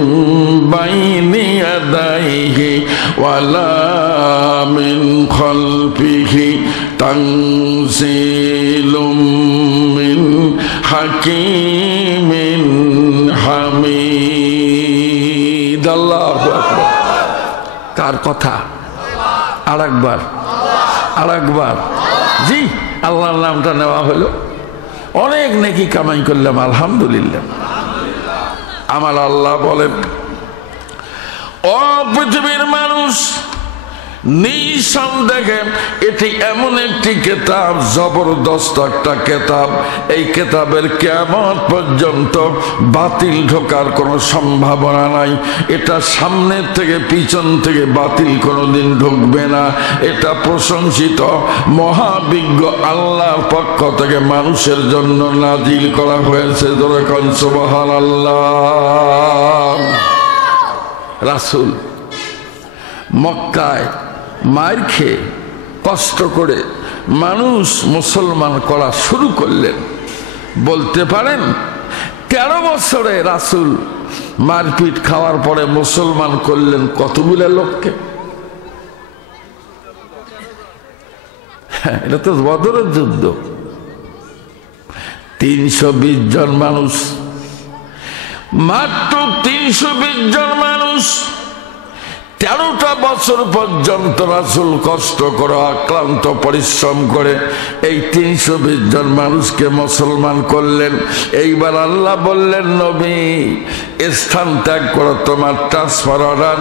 বাইনি ইয়াদাইহি ওয়ালা মিন খালফিহি তানজিলুম মিন হাকিমিন হামিদ। আল্লাহু আকবার। কার কথা? আরেকবার, আরেকবার। জি, আল্লাহর নামটা নেওয়া হলো, অনেক নেকি কামাই করলাম, আলহামদুলিল্লাহ। আমার আল্লাহ বলেন, ও পৃথিবীর মানুষ, নিঃসন্দেহে এটি এমন একটি কিতাব, জবরদস্ত একটা কিতাব। এই কিতাবের কিয়ামত পর্যন্ত বাতিল ঢোকার কোনো সম্ভাবনা নাই। এটা সামনের থেকে পিছন থেকে বাতিল কোনোদিন ঢুকবে না। এটা প্রশংসিত মহাবিজ্ঞ আল্লাহর পক্ষ থেকে মানুষের জন্য নাজিল করা হয়েছে। যেরকম সুবহানাল্লাহ। রাসূল মক্কায় মার খেয়ে কষ্ট করে মানুষ মুসলমান করা শুরু করলেন। বলতে পারেন 13 বছরে রাসূল মারপিট খাওয়ার পরে মুসলমান করলেন কতগুলো লোককে? এটা তো বদরের যুদ্ধ। 320 জন মানুষ, মাত্র 320 জন মানুষ 13টা বছর পর্যন্ত রাসূল কষ্ট করে আক্রান্ত পরিশ্রম করে এই 320 জন মানুষকে মুসলমান করলেন। এইবার আল্লাহ বললেন, নবী স্থান ত্যাগ করো, তোমার ট্রান্সফার অর্ডার,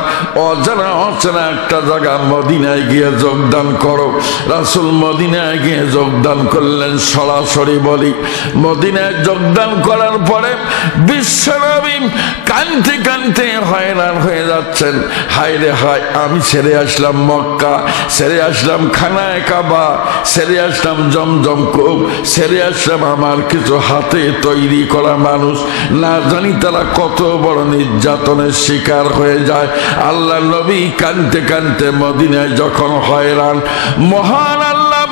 অজানা অচেনা একটা জায়গা মদিনায় গিয়ে যোগদান করো। রাসূল মদিনায় গিয়ে যোগদান করলেন। সরাসরি বলি, মদিনায় যোগদান করার পরে বিশ্বনবী কাঁদতে কাঁদতে হয়রান হয়ে যাচ্ছেন। হায় রে হায়, আমি ছেড়ে আসলাম মক্কা, ছেড়ে আসলাম খানায়ে কাবা, ছেড়ে আসলাম জমজম কূপ, ছেড়ে আসলাম আমার কিছু হাতে তৈরি করা মানুষ, না জানি তারা কত বড় নির্যাতনের শিকার হয়ে যায়। আল্লাহ নবী কাঁদতে কাঁদতে মদিনায় যখন হয়রান, মহান আল্লাহ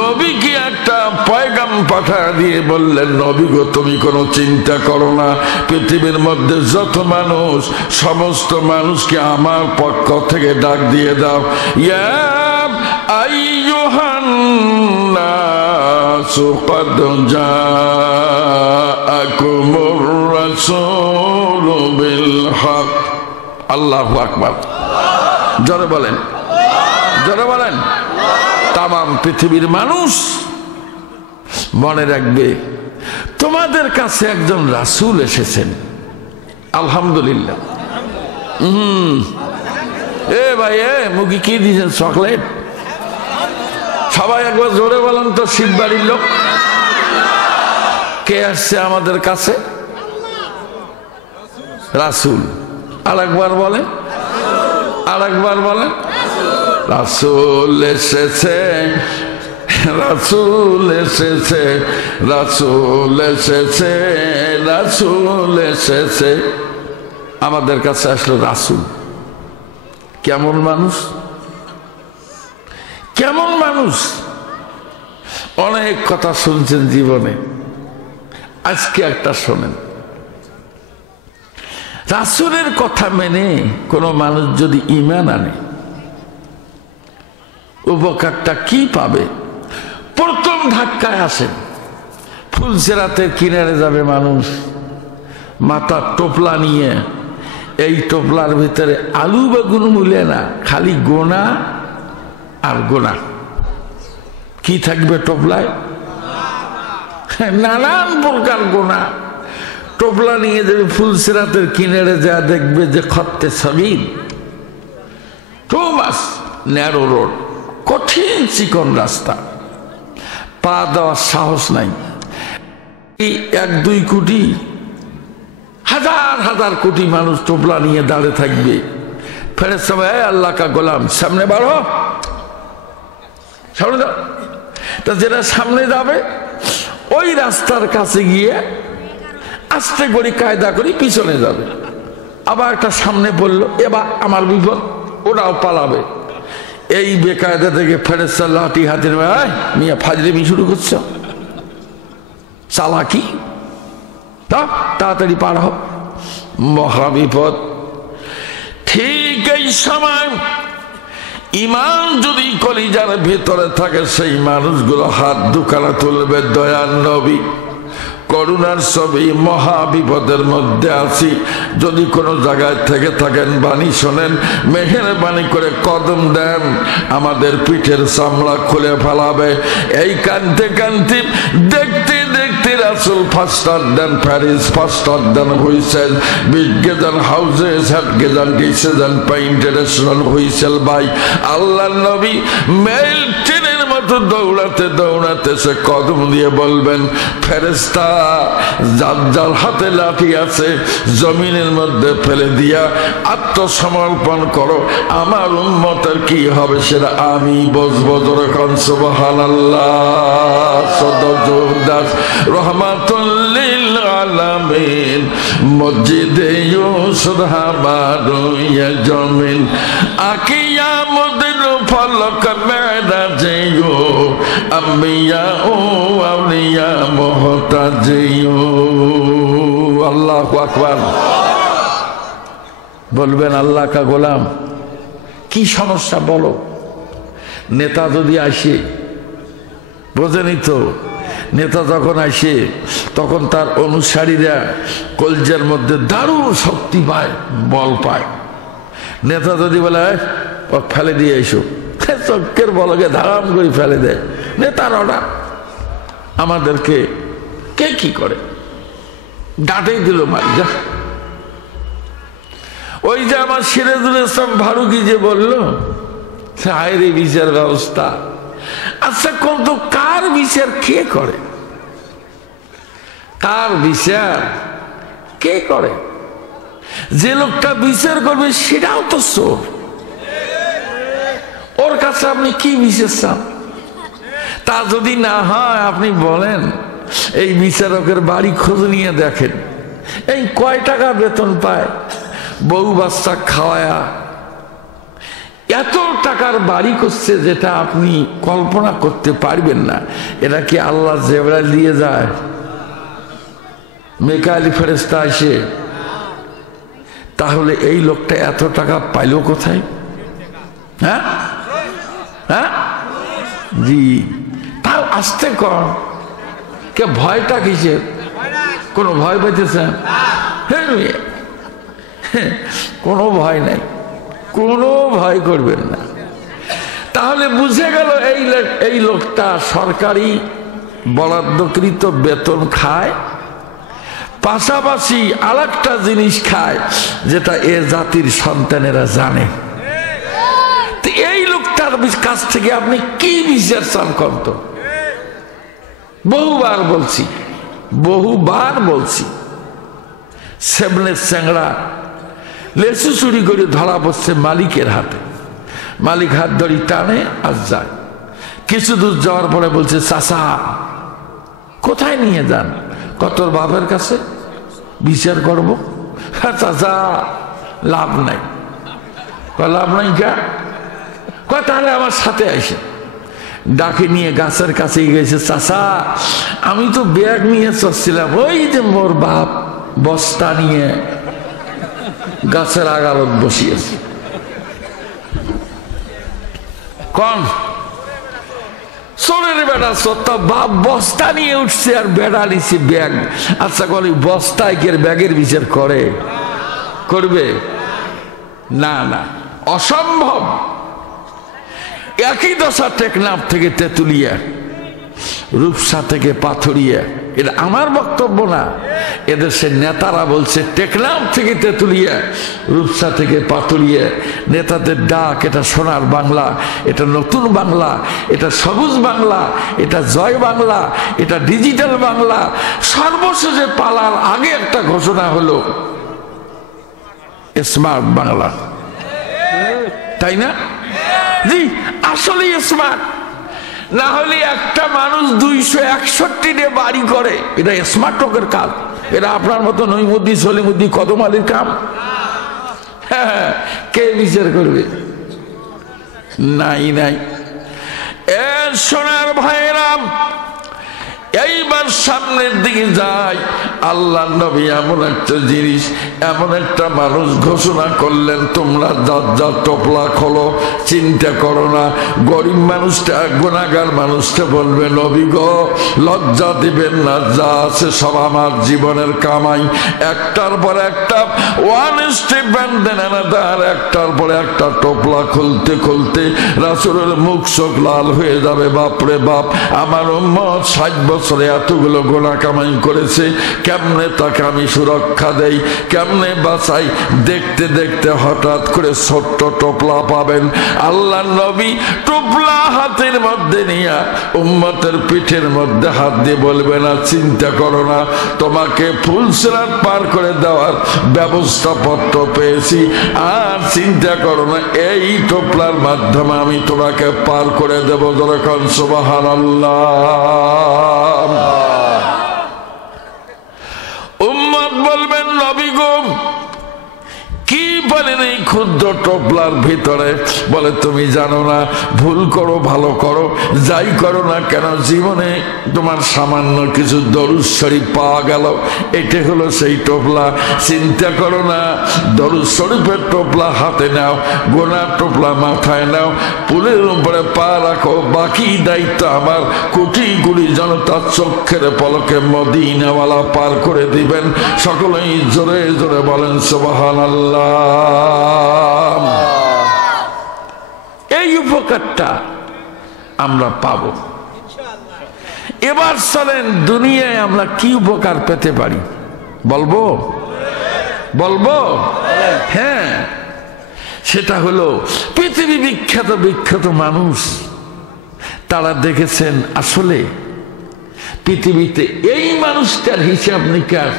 নবীকে একটা পয়গাম পাঠিয়ে দিয়ে বললেন, নবী গো, তুমি কোনো চিন্তা করো না, পৃথিবীর মধ্যে যত মানুষ, সমস্ত মানুষকে আমার পক্ষ থেকে ডাক দিয়ে দাও, ইয়া আইয়ুহান নাসু ক্বাদ জাআকুমুর রাসূলু বিল হক। আল্লাহু আকবার। জোরে বলেন, জোরে বলেন। তামাম পৃথিবীর মানুষ মনে রাখবে, তোমাদের কাছে একজন রাসূল এসেছেন। আলহামদুলিল্লাহ। এ ভাই, মুখে কি দিয়েছেন? চকলেট? সবাই একবার জোরে বলেন তো, শিববাড়ির লোক কে আসছে আমাদের কাছে? রাসূল। আর একবার বলেন, আর একবার বলেন। রাসূল এসেছে, রাসূল এসেছে, রাসূল এসেছে, রাসূল এসেছে। আমাদের কাছে আসলো রাসূল। কেমন মানুষ, কেমন মানুষ! অনেক কথা শুনছেন জীবনে, আজকে একটা শোনেন। রাসূলের কথা মেনে কোনো মানুষ যদি ঈমান আনে, উপকারটা কি পাবে? প্রথম ধাক্কায় আসেন, ফুলসেরাতের কিনারে যাবে মানুষ, মাথার টোপলা নিয়ে, এই টোপলার ভিতরে আলু বেগুন মূলে না, খালি গোনা আর গোনা। কি থাকবে টোপলায়? নানান প্রকার গোনা। টোপলা নিয়ে যাবে ফুলসিরাতের কিনারে, যা দেখবে যে খত্তে সগীর, টু মাস ন্যারো রোড, কঠিন চিকন রাস্তা, পা দেওয়ার সাহস নাই। এক দুই কোটি, হাজার হাজার কোটি মানুষ টোপলা নিয়ে দাঁড়িয়ে থাকবে। ফেরেশতা বলে, আল্লাহ কা গোলাম সামনে বাড়ো, সামনে যাও। তা যেটা সামনে যাবে ওই রাস্তার কাছে গিয়ে আস্তে করে কায়দা করে পিছনে যাবে। আবার একটা সামনে পড়লো, এবার আমার বিপদ, ওরাও পালাবে। এই বেকায়দা থেকে ফেরেশতা লাঠি হাতে মিয়া ফাজলামি শুরু করছো, চালাকি, তাড়াতাড়ি পার হও, মহাবিপদ। ঠিক এই সময় ইমান যদি কলিজার ভিতরে থাকে, সেই মানুষগুলো হাত দুখানা তুলবে, দয়ার নবী করুণার ছবি, মহা বিপদের মধ্যে আছি, যদি কোনো জায়গায় থেকে থাকেন বাণী শোনেন, মেহেরবানি করে কদম দেন, আমাদের পিঠের চামড়া খুলে ফেলাবে। এই কানতে কানতে দেখতে দেখতে রাসূল ফাস্টার দেন প্যারিস, ফাস্টার দেন হুইসেল, বিজ্ঞান হাউসে সাতগেজান ডিসেজান ইন্টারন্যাশনাল হুইসেল বাই আল্লাহ নবী মেল ট্রেনের মতো দৌড়াতে দৌড়াতে সে কদম দিয়ে বলবেন, ফেরেশতা যার যার হাতে লাঠি আছে জমিনের মধ্যে ফেলে দিয়া আত্মসমর্পণ করো, আমার উম্মতের কি হবে সেটা আমি বুঝবো। যখন সুবহানাল্লাহ। সদর দাস রহমাতুল লিল আলামিন মসজিদে ইউসুফ হামারু ইয়া জমিন আকিয়া মুদির ফলক মেরাজে ইউ আম্বিয়া ও আউলিয়া মুহতাজি। আল্লাহু আকবার। বলবেন আল্লাহ কা গোলাম কি সমস্যা বলো। নেতা যদি আসে, বোঝেনি তো, নেতা যখন আসে তখন তার অনুসারীরা কলজের মধ্যে দারুণ শক্তি পায়, বল পায়। নেতা যদি বলে ফেলে দিয়ে এসো, চক্কের বলকে ধারাম করে ফেলে দেয়। নেতার অর্ডার, আমাদেরকে কে কি করে, ডাঁটেই দিল মারি যা। ওই যে আমার সিরাজুল ইসলাম ফারুকী যে বললো হায়রে বিচার ব্যবস্থা। আচ্ছা কিন্তু কার বিচার কে করে? কার বিচার কে করে? যে লোকটা বিচার করবে সেটাও তো চোর। ওর কাছে আপনি কি বিচার চান? তা যদি না হয় আপনি বলেন এই বিচারকের বাড়ি খোঁজ নিয়ে দেখেন, এই কয় টাকা বেতন পায়, বউ বাচ্চা খাওয়ায়া এত টাকার বাড়ি করছে যেটা আপনি কল্পনা করতে পারবেন না। এটা কি আল্লাহ জিবরাইল দিয়ে যায়? মিকাইল ফেরেশতা আসে? তাহলে এই লোকটা এত টাকা পাইল কোথায়? হ্যাঁ হ্যাঁ জি, তাও আসতে কর। কে ভয়টা কিসের? কোনো ভয় পাইতেছেন? কোনো ভয় নাই, কোনো ভয় করবেন না। তাহলে বুঝে গেল এই লোকটা সরকারি বরাদ্দকৃত বেতন খায়, পাশাপাশি আরেকটা জিনিস খায় যেটা এ জাতির সন্তানেরা জানে। এই লোকটার কাছ থেকে আপনি কি বিচার চান করত? বহুবার বলছি সেবনের চ্যাংড়া লেসু চুরি করে ধরা পড়ছে মালিকের হাতে। মালিক হাত ধরি টানে আর যায়। কিছু দূর যাওয়ার পরে বলছে, চাচা কোথায় নিয়ে যান? তোর বাপের কাছে বিচার করবো। চাচা লাভ নাই। লাভ নাই কে? তাহলে আমার সাথে আসে। ডাকে নিয়ে গাছের কাছে গেছে। চাচা আমি তো ব্যাগ নিয়ে চলছিলাম, ওই যে মোর বাপ বস্তা নিয়ে গাছের আগালত বসিয়েছে। কোন চোরের বেটা সত্য, বাপ বস্তা নিয়ে উঠছে আর বেড়া নিচ্ছে ব্যাগ। আচ্ছা বলি বস্তায় কে ব্যাগের বিচার করবে? না না, অসম্ভব। একই দশা টেকনাফ থেকে তেতুলিয়া রূপসা থেকে পাথুরিয়া। এটা আমার বক্তব্য না, এদেশের নেতারা বলছে টেকনাফ থেকে তেতুলিয়া, রূপসা থেকে পাথুরিয়া। নেতাদের ডাক, এটা সোনার বাংলা, এটা নতুন বাংলা, এটা সবুজ বাংলা, এটা জয় বাংলা, এটা ডিজিটাল বাংলা। সর্বশেষে পালার আগে একটা ঘোষণা হলো স্মার্ট বাংলা, তাই না? জি, আসলে স্মার্ট না হলে একটা মানুষ 261 বাড়ি করে, এটা স্মার্ট লোকের কাজ। এটা আপনার মতো নইমুদ্দি সলিমুদ্দি কদম আলীর কাম। হ্যাঁ, কে বিচার করবে? নাই নাই। এ সোনার ভাইরাম, এইবার সামনের দিকে যাই। আল্লাহ নবী এমন একটা জিনিস, এমন একটা মানুষ ঘোষণা করলেন, তোমরা যার টোপলা খোলো, চিন্তা করো না। গরিব মানুষটা, গুনাহগার মানুষটা বলবে, নবী গো লজ্জা দিবেন না, যা আছে সব আমার জীবনের কামাই। একটার পর একটা ওয়ান স্টেপ দেন, একটার পর একটা টোপলা খুলতে খুলতে রাসূলের মুখ চোখ লাল হয়ে যাবে। বাপরে বাপ, আমার উম্মত 60 বছরে এতগুলো গুনাহ কামাই করেছে, কেমনে তাকে আমি সুরক্ষা দেই, কেমনে বাঁচাই? দেখতে দেখতে হঠাৎ করে ছোট্ট টোপলা পাবেন। আল্লাহ নবী টোপলা হাতের মধ্যে নিয়ে উম্মতের পিঠের মধ্যে হাত দিয়ে বলবে না, চিন্তা করো না, তোমাকে ফুলসিরাত পার করে দেওয়ার ব্যবস্থা পত্র পেয়েছি, আর চিন্তা করো না, এই টোপলার মাধ্যমে আমি তোমাকে পার করে দেব। যখন সুবহানাল্লাহ। উম্মত বলবেন, নবী গো কি বলেন এই ক্ষুদ্র টোপলার ভিতরে? বলে, তুমি জানো না, ভুল করো ভালো করো যাই করো না কেন, জীবনে তোমার সামান্য কিছু দরুদ শরীফ পাওয়া গেল, এটা হলো সেই টোপলা। চিন্তা করো না, দরুদ শরীফের টোপলা হাতে নাও, গোনার টোপলা মাথায় নাও, পুলের উপরে পা রাখো, বাকি দায়িত্ব আমার। কোটি কোটি জনতার চোখের পলকে মদিনাওয়ালা পার করে দিবেন। সকলেই জোরে জোরে বলেন সুবহানাল্লাহ। এই উপকারটা আমরা পাব। এবার চলেন দুনিয়ায় আমরা কি উপকার পেতে পারি, বলবো বলবো হ্যাঁ, সেটা হলো পৃথিবী বিখ্যাত বিখ্যাত মানুষ, তারা দেখেছেন আসলে পৃথিবীতে এই মানুষটার হিসাব নিকাশ,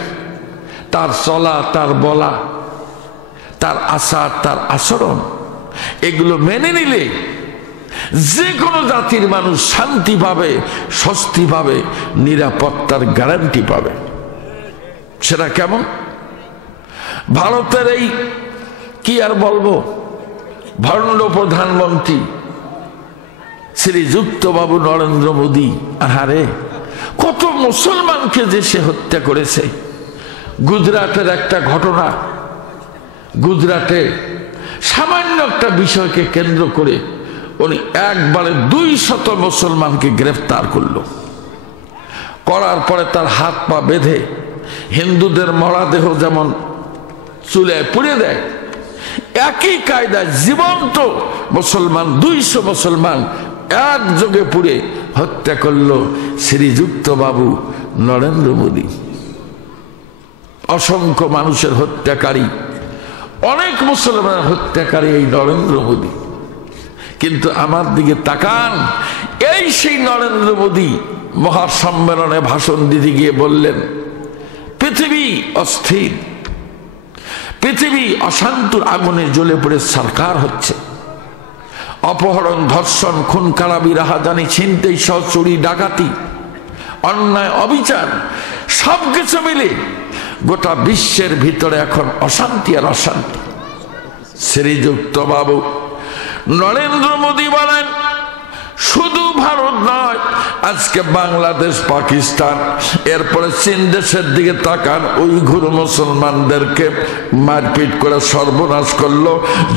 তার চলা, তার বলা, তার আচার, তার আচরণ, এগুলো মেনে নিলে যে কোনো জাতির মানুষ শান্তি পাবে, স্বস্তি পাবে, নিরাপত্তার গ্যারান্টি পাবে। সেটা কেমন? ভারতের এই কি আর বলবো, ভণ্ড প্রধানমন্ত্রী শ্রীযুক্ত বাবু নরেন্দ্র মোদী, আহারে কত মুসলমানকে যে সে হত্যা করেছে। গুজরাটের একটা ঘটনা, গুজরাটে সামান্য একটা বিষয়কে কেন্দ্র করে উনি একবারে 200 মুসলমানকে গ্রেফতার করলো। করার পরে তার হাত পা বেঁধে হিন্দুদের মরদেহ যেমন চুলায় পুড়ে দেয়, একই কায়দায় জীবন্ত মুসলমান 200 মুসলমান একযোগে পুড়ে হত্যা করলো শ্রীযুক্ত বাবু নরেন্দ্র মোদী। অসংখ্য মানুষের হত্যাকারী, অনেক মুসলমান হত্যাকারী এই নরেন্দ্র মোদী। কিন্তু আমার দিকে তাকান, এই সেই নরেন্দ্র মোদী মহাসম্মেলনে ভাষণ দিতে গিয়ে বললেন, পৃথিবী অস্থির, পৃথিবী অশান্তির আগুনে জ্বলে পড়ে সরকার হচ্ছে, অপহরণ, ধর্ষণ, খুন খারাপি, রাহাজানি, ছিনতাই সহ চুরি ডাকাতি, অন্যায়, অবিচার সবকিছু মিলে গোটা বিশ্বের ভিতরে এখন অশান্তি আর অশান্তি। শ্রীযুক্ত বাবু নরেন্দ্র মোদী বলেন, শুধু ভারত নয়, আজকে বাংলাদেশ, পাকিস্তান, এরপরে চীন দেশের দিকে তাকান, উইঘুর মুসলমানদেরকে মারপিট করে সর্বনাশ করলো,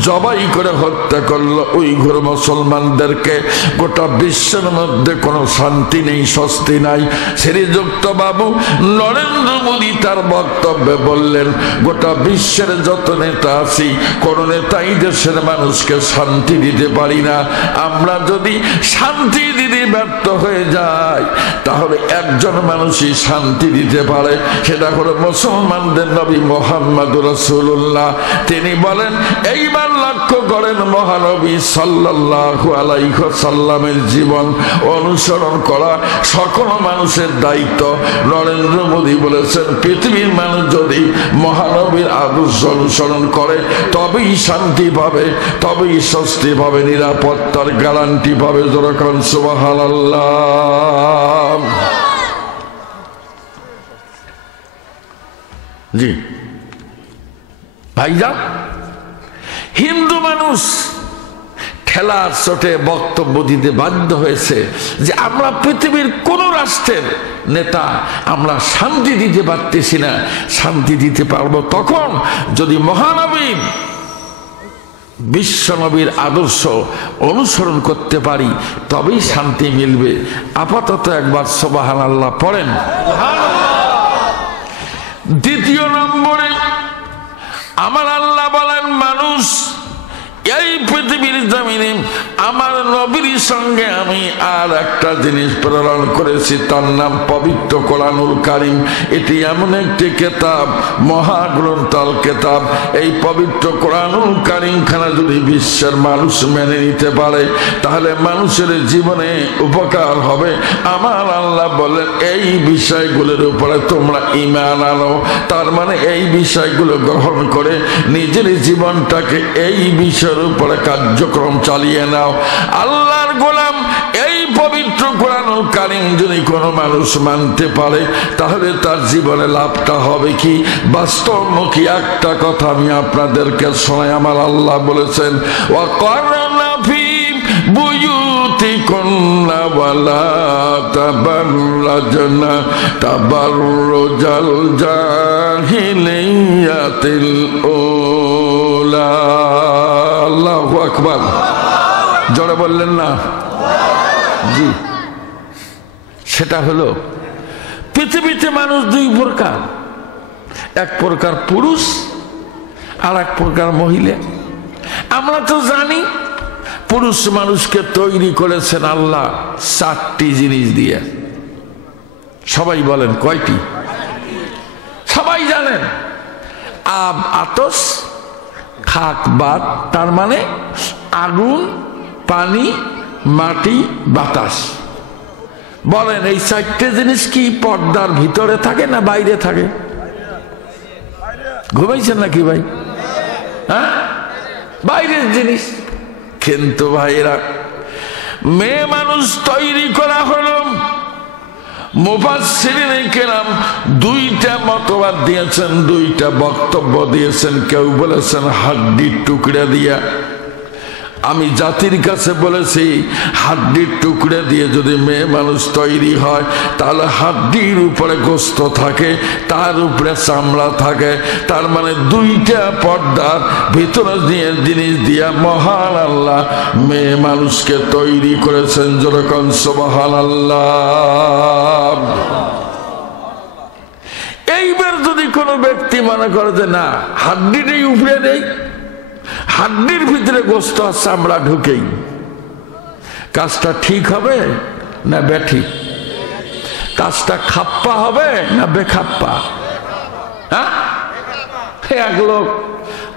জবাই করে হত্যা করলো উইঘুর মুসলমানদেরকে। গোটা বিশ্বের মধ্যে কোনো শান্তি নেই, স্বস্তি নাই। শ্রীযুক্ত বাবু নরেন্দ্র মোদী তার বক্তব্যে বললেন, গোটা বিশ্বের যত নেতা আছি, কোন নেতাই দেশের মানুষকে শান্তি দিতে পারি না। আমরা যদি শান্তি দিতে ব্যর্থ হয়ে যায়, তাহলে একজন মানুষই শান্তি দিতে পারে, সেটা হলো মুসলমানদের নবী মুহাম্মদুর রাসূলুল্লাহ। তিনি বলেন, এইবার লক্ষ্য করেন মহানবী সাল্লাল্লাহু আলাইহি ওয়াসাল্লামের জীবন অনুসরণ করা সকল মানুষের দায়িত্ব। নরেন্দ্র মোদী বলেছেন, পৃথিবীর মানুষ যদি মহানবীর আদর্শ অনুসরণ করে তবেই শান্তি পাবে, তবেই স্বস্তি পাবে, নিরাপত্তার গ্যারান্টি পাবে। যেরকম সুবহানাল্লাহ। জি ভাইজান, হিন্দু মানুষ ঠেলার চোটে বক্তব্য দিতে বাধ্য হয়েছে যে আমরা পৃথিবীর কোন রাষ্ট্রের নেতা আমরা শান্তি দিতে পারতেছি না। শান্তি দিতে পারবো তখন যদি মহানবীর বিশ্বনবীর আদর্শ অনুসরণ করতে পারি, তবেই শান্তি মিলবে। আপাতত একবার সুবহানাল্লাহ পড়েন। দ্বিতীয় নম্বরে আমার আল্লাহ বলেন, মানুষ এই পৃথিবীর জমিনে আমার নবীর সঙ্গে আমি আর একটা জিনিস প্রেরণ করেছি, তার নাম পবিত্র কোরআনুল কারীম। এটি এমন একটি কিতাব, মহাগ্রন্থাল কিতাব। এই পবিত্র কোরআনুল কারীম খানা যদি বিশ্বের মানুষ মেনে নিতে পারে তাহলে মানুষের জীবনে উপকার হবে। আমার আল্লাহ বলেন, এই বিষয়গুলোর উপরে তোমরা ঈমান আনো, তার মানে এই বিষয়গুলো গ্রহণ করে নিজের জীবনটাকে এই বিষয় উপরে কার্যক্রম চালিয়ে নাও। আল্লাহর গোলাম এই পবিত্র কোরআনুল কারীম যদি কোনো মানুষ মানতে পারে তাহলে তার জীবনে লাভটা হবে কি? বাস্তবমুখী একটা কথা আমি আপনাদেরকে শোনাই। আমার আল্লাহ বলেছেন, ওয়াকারনা ফি বুয়ুতিকুন্না ওয়ালা তাবাররাজনা তাবাররুজাল জাহিলিয়াতিল উলা। আল্লাহু আকবার। জোরে বললেন না? জি, সেটা হলো পৃথিবীতে মানুষ দুই প্রকার, এক প্রকার পুরুষ আর এক প্রকার মহিলা। আমরা তো জানি পুরুষ মানুষকে তৈরি করেছেন আল্লাহ 4টি জিনিস দিয়ে। সবাই বলেন কয়টি? সবাই জানেন, আব আতস খাক বাত, তার মানে আগুন, পানি, মাটি, বাতাস। বলেন এই 4টে জিনিস কি পর্দার ভিতরে থাকে না বাইরে থাকে? ঘুমাইছেন নাকি ভাই? হ্যাঁ, বাইরের জিনিস। কিন্তু ভাইরা, মেয়ে মানুষ তৈরি করা হলো, মুফাসসিরিনে কেরাম দুইটা মতবাদ দিয়েছেন, দুইটা বক্তব্য দিয়েছেন। কেউ বলেছেন হাড্ডির টুকরা দিয়া। আমি জাতির কাছে বলেছি, হাড্ডির টুকরা দিয়ে যদি মেয়ে মানুষ তৈরি হয় তাহলে হাড্ডির উপরে গোস্ত থাকে, তার উপরে চামড়া থাকে, তার মানে দুইটা পর্দার ভিতরে জিনিস দিয়া মহান আল্লাহ মেয়ে মানুষকে তৈরি করেছেন। যেরকম সুবহানাল্লাহ। এইবার যদি কোনো ব্যক্তি মনে করে যে না, হাড্ডিটাই উপরে নেই, হাড্ডির ভিতরে গোস্ত আর চামড়া ঢুকেই, কাজটা ঠিক হবে না বেঠিক? কাজটা খাপ্পা হবে না বেখাপ্পা? হ্যাঁ, এক লোক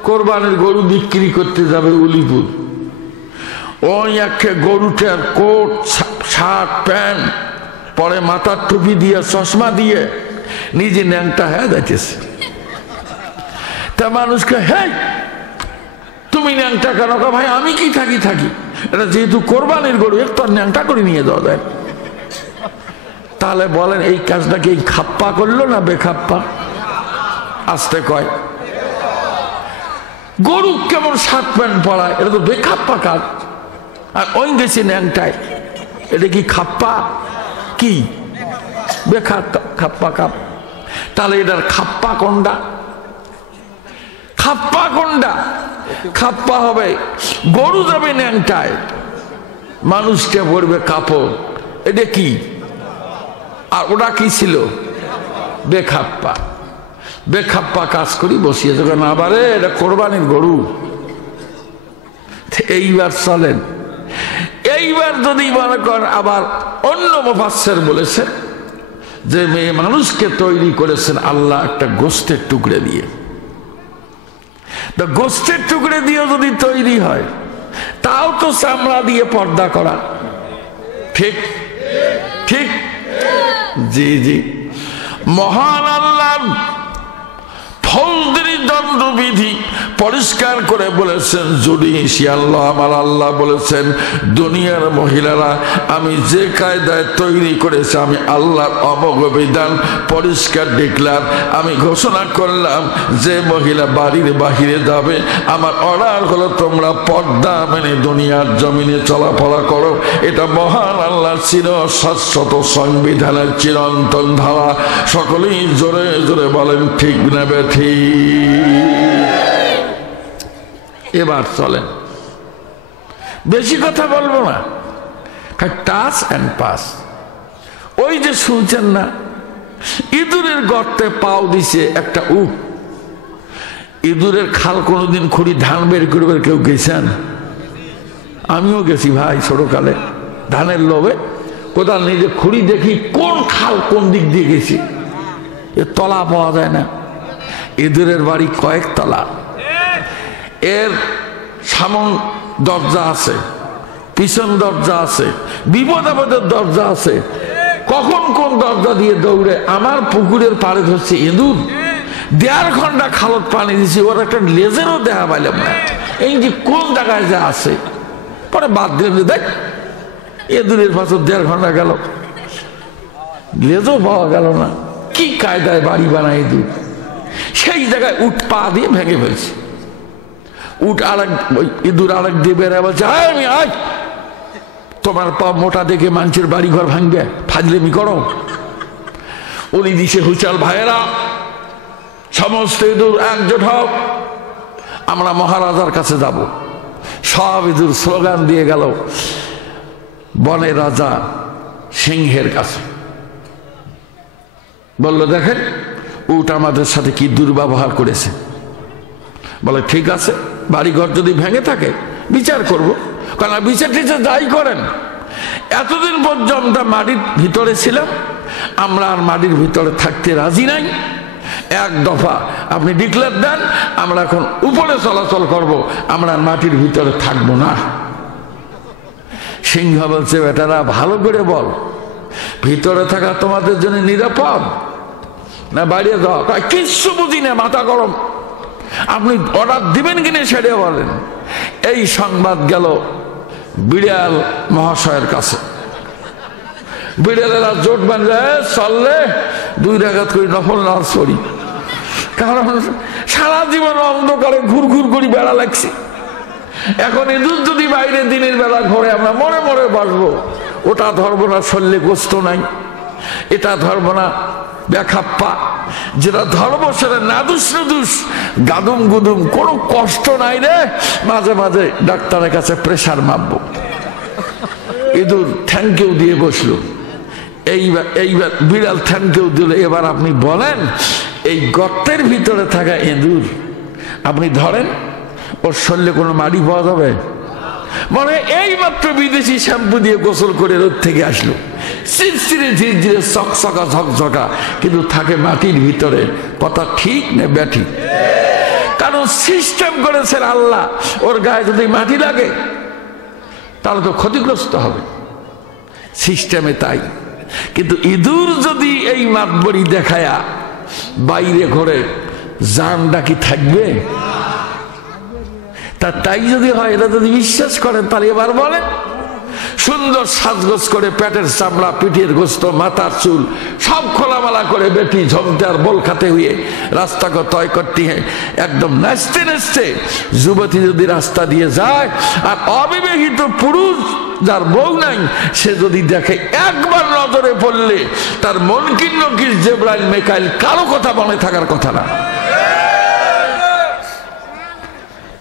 কোরবানির গরু বিক্রি করতে যাবে উলিপুর। ওই একে গরুটার কোট, শার্ট, প্যান্ট পরে, মাথার টুপি দিয়ে, চশমা দিয়ে নিজে ন্যাংটা হয়ে যাইতেছে। তা মানুষকে, হ্যাঁ তুমি ন্যাংটা কেন? ভাই আমি কি থাকি? এটা যেহেতু কোরবানির গরু, এর তো ন্যাংটা করে নিয়ে যাওয়া যায়। তাহলে বলেন এই কাজটা কি খাপ্পা করলো না বেখাপ্পা? আসতে কয়, গরু কেমন শার্ট প্যান্ট পরায়, এটা তো বেখাপ্পা কাজ। আর ওই গেছে ন্যাংটায়, এটা কি খাপ্পা? কি বেখাপ্পা কাপ? তাহলে এটার খাপ্পা কোনটা? খাপ্পা কোনটা? খাপ্পা হবে গরু যাবে ন্যাংটায়, মানুষকে পড়বে কাপড়, এটা কি? আর ওটা কি ছিল? বেখাপ্পা। বেখাপ্পা কাজ করি বসিয়ে যখন, আবারে এটা কোরবানির গরু। এইবার চলেন, এই এইবার যদি মনে করেন আবার অন্য মুফাসসির বলেছে যে মেয়ে মানুষকে তৈরি করেছেন আল্লাহ একটা গোস্তের টুকরে দিয়ে। তো গোস্তের টুকরে দিয়ে যদি তৈরি হয় তাও তো চামড়া দিয়ে পর্দা করা, ঠিক ঠিক? জি জি। মহান আল্লাহর ফৌজদারি দণ্ডবিধি পরিষ্কার করে বলেছেন, যদি আল্লাহ আমার আল্লাহ বলেছেন দুনিয়ার মহিলারা আমি যে কায়দায় তৈরি করেছি আমি আল্লাহর অমোঘ বিধান পরিষ্কার ডিক্লার, আমি ঘোষণা করলাম যে মহিলা বাড়ির বাহিরে যাবে আমার অর্ডার হলো তোমরা পর্দা মেনে দুনিয়ার জমিনে চলাফেরা করো। এটা মহান আল্লাহর চির শাশ্বত সংবিধানের চিরন্তন ধারা। সকলেই জোরে জোরে বলেন ঠিক না বেঠিক? এবার চলেন, বেশি কথা বলবো না, টাচ অ্যান্ড পাস। ওই যে শুনছেন না ইঁদুরের গর্তে পাও দিছে একটা উট, ইঁদুরের খাল কোনোদিন খুঁড়ি ধান বের করবে কেউ গেছেন? আমিও গেছি ভাই ছোটকালে, ধানের লোভে কোথাও নিজে খুঁড়ি দেখি কোন খাল কোন দিক দিয়ে গেছি, এ তলা পাওয়া যায় না। ইঁদুরের বাড়ি কয়েক তলা, এর সামন দরজা আছে, পিছন দরজা আছে, বিপদ আপদের দরজা আছে, কখন কোন দরজা দিয়ে দৌড়ে। আমার পুকুরের পাড়ে ধরছে ইঁদুর, 1.5 ঘন্টা খালত পানি দিছি, ওর একটা লেজেরও দেখা পাইলাম না, এই যে কোন জায়গায় যা আছে। পরে বাদ দিলাম, দেখ ইঁদুরের পাশে 1.5 ঘন্টা গেল, লেজও পাওয়া গেল না। কি কায়দায় বাড়ি বানায় ইঁদুর, সেই জায়গায় উট পা দিয়ে ভেঙে ফেলছে। উট আরেক ইঁদুর আরেক দিয়ে বেড়ায় বলছে, আমি আজ তোমার পা মোটা দেখে মানুষের বাড়ি ঘর ভাঙবে, ফাজলেমি করো। উনি দিছে হুচাল, ভাইয়েরা সমস্ত ইঁদুর একজোট হোক, আমরা মহারাজার কাছে যাব। সব ইঁদুর স্লোগান দিয়ে গেল বনের রাজা সিংহের কাছে। বলল, দেখেন উট আমাদের সাথে কি দুর্ব্যবহার করেছে। বলে, ঠিক আছে, বাড়িঘর যদি ভেঙে থাকে বিচার করব। কারণ বিচার টিচার যাই করেন, এতদিন পর্যন্ত মাটির ভিতরে ছিলাম, আমরা আর মাটির ভিতরে থাকতে রাজি নাই। এক দফা আপনি ডিক্লেয়ার দেন, আমরা এখন উপরে চলাচল করব, আমরা মাটির ভিতরে থাকবো না। সিংহ বলছে, বেটারা ভালো করে বল, ভিতরে থাকা তোমাদের জন্য নিরাপদ না বাইরে যাওয়া? কিচ্ছু বুঝি না, মাথা গরম, আপনি অর্ডার দিবেন কিনা সেটা বলেন। এই সংবাদ গেল বিড়াল মহাশয়ের কাছে। বিড়ালেরা জোট বাঁধলে চললে 2 রাকাত করে নফল নামাজ পড়ি, কারণ সারা জীবন অন্ধকারে ঘুর ঘুর করি বেড়া লাগছে। এখন ইঁদুর যদি বাইরে দিনের বেলা ঘরে আমরা মরে মরে বাসবো, ওটা ধরবো না, শরীরে গোস্ত নাই, এটা ধরবো না বেখাপ্পা, যেটা ধরবো সেটা নাদুস নাদুস গাদুম গুদুম, কোনো কষ্ট নাই রে। মাঝে মাঝে ডাক্তারের কাছে প্রেশার মাপবো। ইঁদুর থ্যাংক ইউ দিয়ে বসলো। এইবার বিড়াল থ্যাংক ইউ দিল। এবার আপনি বলেন, এই গর্তের ভিতরে থাকা ইঁদুর আপনি ধরেন, ওর শরীরে কোনো মাড়ি পাওয়া যাবে? মানে এই মাত্র বিদেশি শ্যাম্পু দিয়ে গোসল করে রোদ থেকে আসলো, চিরচিরে ঝিরঝিরে চকচকা ঝকঝকা, কিন্তু থাকে মাটির ভিতরে। কথা ঠিক না ব্যাঠিক? কারণ সিস্টেম করেছেন আল্লাহ, ওর গায়ে যদি মাটি লাগে তাহলে তো ক্ষতিগ্রস্ত হবে, সিস্টেমে তাই। কিন্তু ইঁদুর যদি এই মাতবরি দেখায়া বাইরে ঘরে জানটা কি থাকবে? তাই যদি হয়, এটা যদি বিশ্বাস করেন তাহলে এবার বলেন, সুন্দর সাজগোজ করে পেটের চামড়া, পিঠের গোস্ত, মাথার চুল সব খোলামালা করে বেটি ঝমতে আর বল খাতে हुए রাস্তা को तय करती है। একদম নাচতে নাচতে যুবতী যদি রাস্তা দিয়ে যায়, আর অবিবাহিত পুরুষ যার বউ নাই, সে যদি দেখে, একবার নজরে পড়লে তার মুনকির নকির জিবরাইল মিকাইল কারো কথা মনে থাকার কথা না।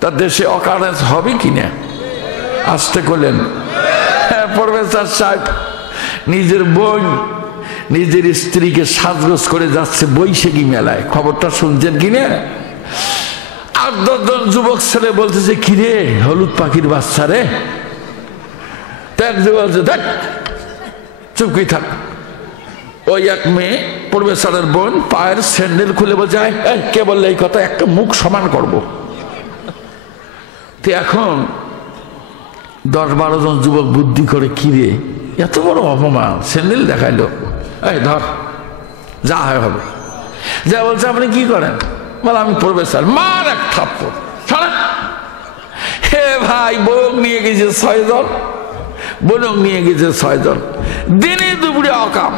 তার দেশে অকারেন্স হবে কিনা আসতে করলেন? হ্যাঁ, প্রফেসর সাহেব নিজের বোন নিজের স্ত্রীকে সাজগোজ করে যাচ্ছে বৈশাখী মেলায়, খবরটা শুনছেন কিনা? 8-10 জন যুবক ছেলে বলতেছে, কিরে হলুদ পাখির বাচ্চা রে, এক যুবক বলছে দেখ চুপকি থাক। ওই এক মেয়ে প্রফেসরের বোন পায়ের স্যান্ডেল খুলে বলছে কে বললে এই কথা, একটা মুখ সমান করবো। তো এখন 10-12 জন যুবক বুদ্ধি করে, কিরে এত বড় অপমান, স্যান্ডেল দেখাইলো, এই ধর যা হয় হবে। যা বলছে আপনি কি করেন, বলে আমি প্রফেসর। মার এক থাপ্পড়, হে ভাই বউক নিয়ে গেছে 6 জন, বোনক নিয়ে গেছে 6 জন, দিনে দুপুরে অকাম।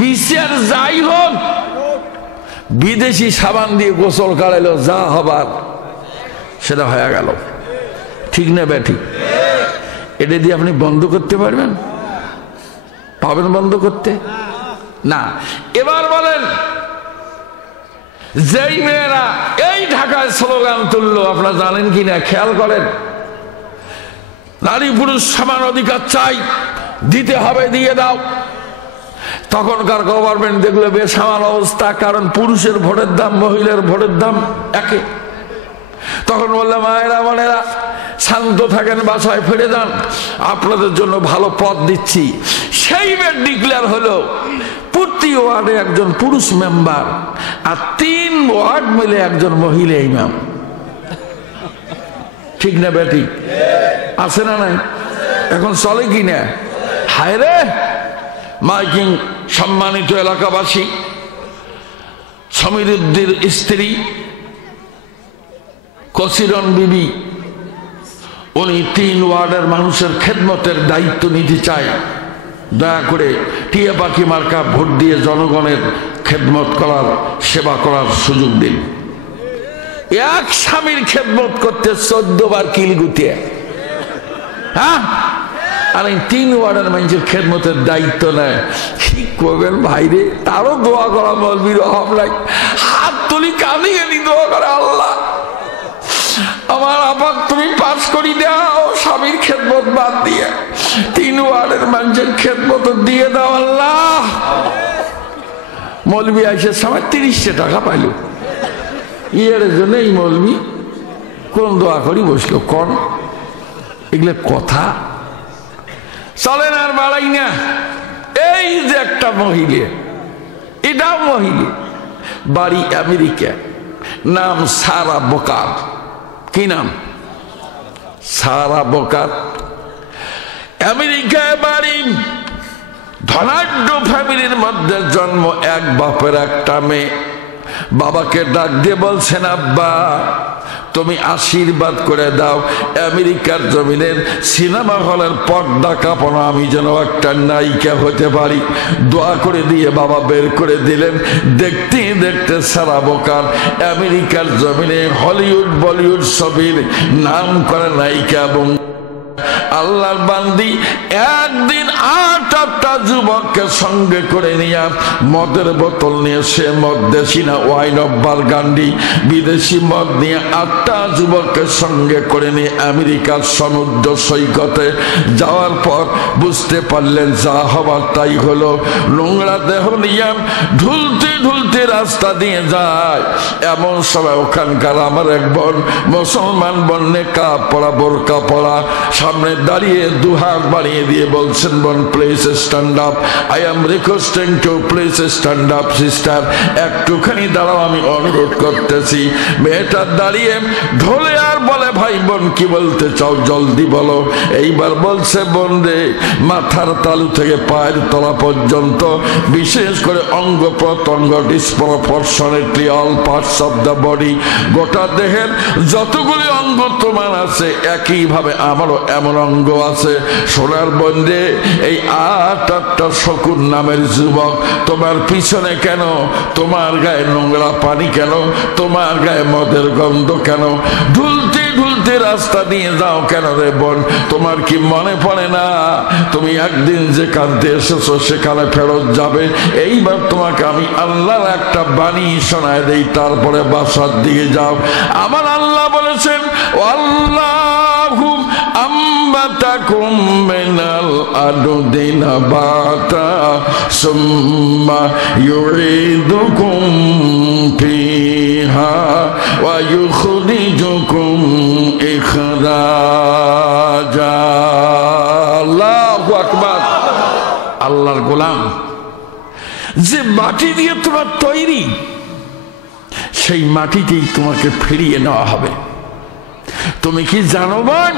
বিশ্বের যাই হোক বিদেশি সাবান দিয়ে গোসল কাড়াইলো, যা হবার সেটা হয়ে গেল। ঠিক না ব্যাঠি? এটা দিয়ে আপনি বন্ধ করতে পারবেন? পাবেন বন্ধ করতে? না। এবার বলেন, যেই মেয়েরা এই ঢাকায় স্লোগান তুললো, আপনারা জানেন কিনা খেয়াল করেন, নারী পুরুষ সমান অধিকার চাই, দিতে হবে, দিয়ে দাও। তখনকার গভর্নমেন্ট দেখলো বেসামাল অবস্থা, কারণ পুরুষের ভোটের দাম মহিলার ভোটের দাম একে। তখন বললে মায়েরা বোনেরা শান্ত থাকেন, বাসায় ফিরে যান, আপনাদের জন্য ভালো পদ দিচ্ছি। সেই মেয়ে ডিক্লেয়ার হলো প্রতি ওয়ার্ডে একজন পুরুষ মেম্বার, আর 3 ওয়ার্ড মিলে একজন মহিলা ইমাম। ঠিক না বেটি? আছে না নাই? এখন চলে কিনা? হায় রে মাইকিং। সম্মানিত এলাকাবাসী, সমীরুদ্দির স্ত্রী কসিরন বিবি, উনি 3 ওয়ার্ডের মানুষের খেদমতের দায়িত্ব নিতে চায়। দয়া করে টিয়া পাখি মার্কা ভোট দিয়ে জনগণের খেদমত করার, সেবা করার সুযোগ দিন। এক স্বামীর খেদমত করতে 14 বার কিল গুতিয়ে, হ্যাঁ, আর এই 3 ওয়ার্ডের মানুষের খেদমতের দায়িত্ব নেয়। কি করবেন ভাইরে? তারও দোয়া করা মৌলবীর অভাব নাই। হাত তুলি কাঁদি গেলি দোয়া করে, আল্লাহ আমার আপাক তুমি পাস করি দাও, স্বামীর খেদমত বাদ দিয়ে 3 ওয়ার্ডের মানুষের খেদমত দিয়ে দাও আল্লাহ। মৌলবী আইসের সময় 30 টাকা পাইল, ইয়ের জন্য এই মৌলবী কোন দোয়া করি বসলো। কোন এগুলো কথা চলেন, আর বাড়াই না। এই যে একটা মহিলা, এটাও মহিলা, বাড়ি আমেরিকা, নাম সারা বোকার। কি নাম? সারা বোকার। আমেরিকায় বাড়ি, ধনাঢ্য ফ্যামিলির মধ্যে জন্ম, এক বাপের একটা মেয়ে। বাবাকে ডাক দিয়ে বলছেন, আব্বা তুমি আশীর্বাদ করে দাও, আমেরিকার জমিনের সিনেমা হলের পর্দা কাঁপানো আমি যেন একটা নায়িকা হতে পারি। দোয়া করে দিয়ে বাবা বের করে দিলেন। দেখতে দেখতে সারা বোকার আমেরিকার জমিনে হলিউড বলিউড ছবির নাম করা নায়িকা এবং আল্লাহর বান্দি। একদিন 8টা যুবককে সঙ্গে করে নিয়ে মদের বোতল নিয়ে, সে মদ দেশি না, ওয়াইন অফ বারগান্ডি, বিদেশি মদ নিয়ে 8টা যুবককে সঙ্গে করে নিয়ে আমেরিকার সমুদ্র সৈকতে যাওয়ার পর বুঝতে পারলেন যা হবার তাই হলো। নোংরা দেহ নিয়ে ঢুলতে ঢুলতে রাস্তা দিয়ে যায়। এমন সময় ওখানকার আমার এক বোন, মুসলমান বোন, নেকাব পরা, বোরকা পরা, সামনে দাঁড়িয়ে 2 হাত বাড়িয়ে দিয়ে বলছেন, বোন please stand up, I am requesting two please stand up sister, একটুখানি দাঁড়াও আমি অনুরোধ করতেছি। মেয়েটা দাঁড়িয়ে ঢোলে আর বলে, ভাই বোন কি বলতে চাও জলদি বলো। এইবার বলছে, বোন রে, মাথার তালু থেকে পায়ের তলা পর্যন্ত বিশেষ করে অঙ্গ প্রত্যঙ্গ, disproportionately all parts of the body, গোটা দেহের যতগুলি অঙ্গ তোমার আছে একইভাবে আমারও এমন অঙ্গ আছে। সোনার বন্ধে এই 8টা শকুন নামের যুবক তোমার পিছনে কেন? তোমার গায়ে নোংরা পানি কেন? তোমার গায়ে মদের গন্ধ কেন? ঢুলতে ঢুলতে রাস্তা দিয়ে যাও কেন রে বোন? তোমার কি মনে পড়ে না তুমি একদিন যে কাঁদতে এসেছো সেখানে ফেরত যাবে? এইবার তোমাকে আমি আল্লাহর একটা বাণী শোনায় দেই, তারপরে বাসার দিকে যাও। আমার আল্লাহ বলেছেন, আল্লাহু আম্বাতাকুম মিনাল আরদি নাবাতা সুম্মা ইউঈদুকুম ফিহা ওয়া ইউখরিজুকুম ইখরাজা। আল্লাহর গোলাম, যে মাটি দিয়ে তোমার তৈরি সেই মাটিতেই তোমাকে ফিরিয়ে নেওয়া হবে। তুমি কি জানো বোন,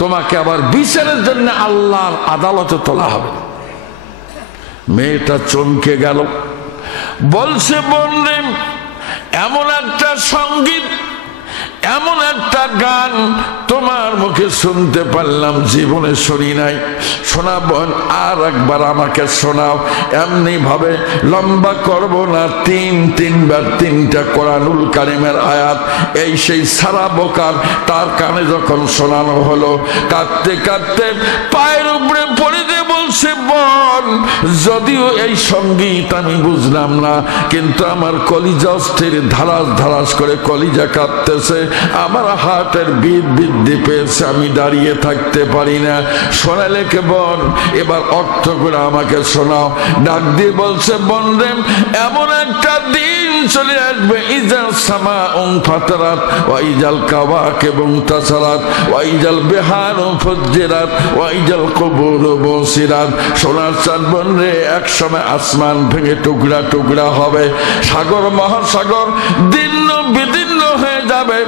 তোমাকে আবার বিচারের জন্য আল্লাহর আদালতে তোলা হবে। মেয়েটা চমকে গেল, বলছে বোন রে, এমন একটা সঙ্গীত, এমন একটা গান তোমার মুখে শুনতে পারলাম, জীবনে শুনি নাই। শোনা বোন, আর একবার আমাকে শোনাও। এমনি ভাবে লম্বা করব না, তিনবার তিনটা কোরআনুল কারিমের আয়াত এই সেই সারা বোকার তার কানে যখন শোনানো হলো, কাঁদতে কাঁদতে পায়ের উপরে পড়ে দিয়ে বলছে, বোন যদিও এই সঙ্গীত আমি বুঝলাম না, কিন্তু আমার কলিজা অস্থির ধারাস ধারাস করে কলিজা কাঁদতেছে, আমার হার্টের বিট বৃদ্ধি পেয়েছে, আমি দাঁড়িয়ে থাকতে পারি না। শোনালে কে বোন, এবার অর্থ করে আমাকে শোনাও। ডাক দিয়ে বলছে, বোন রে, এমন একটা দিন চলে আসবে, ইজাল সামা ফাতারাত ওয়া ইজাল কাওয়াকিব তাসারাত ওয়া ইজাল বিহার ফুজ্জিরাত ওয়া ইজাল কুবুর বুসিরাত। সোনার চাঁদ বোন রে, এক সময় আসমান ভেঙে টুকরা টুকরা হবে, সাগর মহাসাগর দীর্ণ বিদীর্ণ হয়ে যাবে,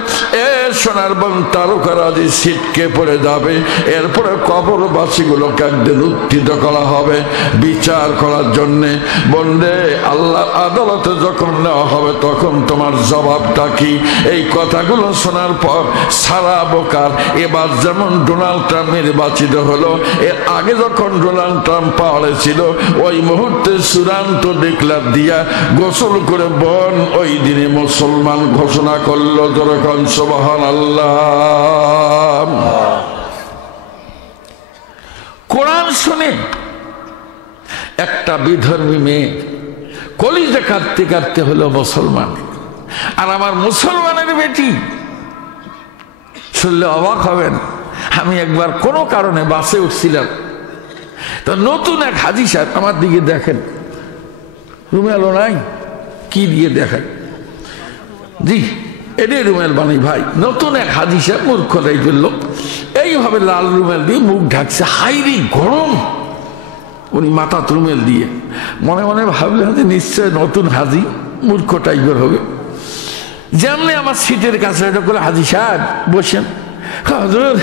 এ সোনার বোন তারকারাজি ছিটকে পড়ে যাবে। এরপরে কবরবাসীগুলোকে একদিন উত্থিত করা হবে বিচার করার জন্যে। বোন রে, আল্লাহর আদালতে যখন নেওয়া হবে তখন তোমার জবাবটা কি? এই কথাগুলো শোনার পর সারা বোকার, এবার যেমন ডোনাল্ড ট্রাম্প নির্বাচিত হলো, এর আগে যখন ডোনাল্ড ট্রাম্প পাওয়ারে ছিল, ওই মুহূর্তে চূড়ান্ত ডিক্লার দিয়া গোসল করে বোন ওই দিনে মুসলমান ঘোষণা করলো। যখন সুবহানাল্লাহ। কোরআন শুনে একটা বিধর্মী মেয়ে কলিজা কাঁদতে কাঁদতে হলো মুসলমান, আর আমার মুসলমানের বেটি। শুনলে অবাক হবেন, আমি একবার কোনো কারণে বাসে উঠছিলাম, তো নতুন এক হাজি সাহেব আমার দিকে দেখেন, রুমেলও নাই, কি দিয়ে দেখেন, জি এটাই রুমেল বানাই ভাই। নতুন এক হাজি সাহেব, মূর্খ টাইপের লোক, এইভাবে লাল রুমেল দিয়ে মুখ ঢাকছে, হাইরি গরম, উনি মাথা রুমেল দিয়ে। মনে মনে ভাবলেন যে নিশ্চয় নতুন হাজি, মূর্খ টাইপের হবে। যেমনি আমার সিটের কাছে এটা করে, হাজি সাহেব বসেন, হুজুর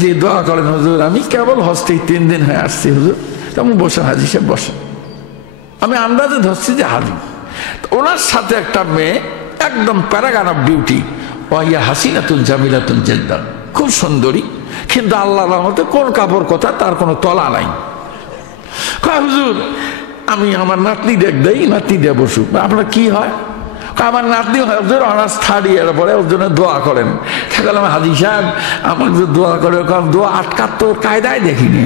জি দোয়া করেন হুজুর, আমি কেবল হস্তে 3 দিন হয়ে আসছি হুজুর। তেমন বসেন হাজি সাহেব বসেন। আমি আন্দাজে ধরছি যে হাজি। ওনার সাথে একটা মেয়ে, একদম প্যারাগান অফ বিউটি, ওয়াইয়া হাসিনাতুন জামিলাতুন জিদ্দান, খুব সুন্দরী, কিন্তু আল্লাহর রহমতে কোন কাপড় কথা তার কোনো তলা নাই। হুজুর আমি আমার নাতনি দেখ দেই, নাতনি দিয়ে বসুক। আপনার কি হয়? আমার নাতনি হয় হুজুর অনার্স 3rd ইয়ারে পরে, ওর জন্য দোয়া করেন। খেলাম হাজি সাহেব আমার যে দোয়া করে, কারণ দোয়া আটকার তো কায়দায় দেখিনি,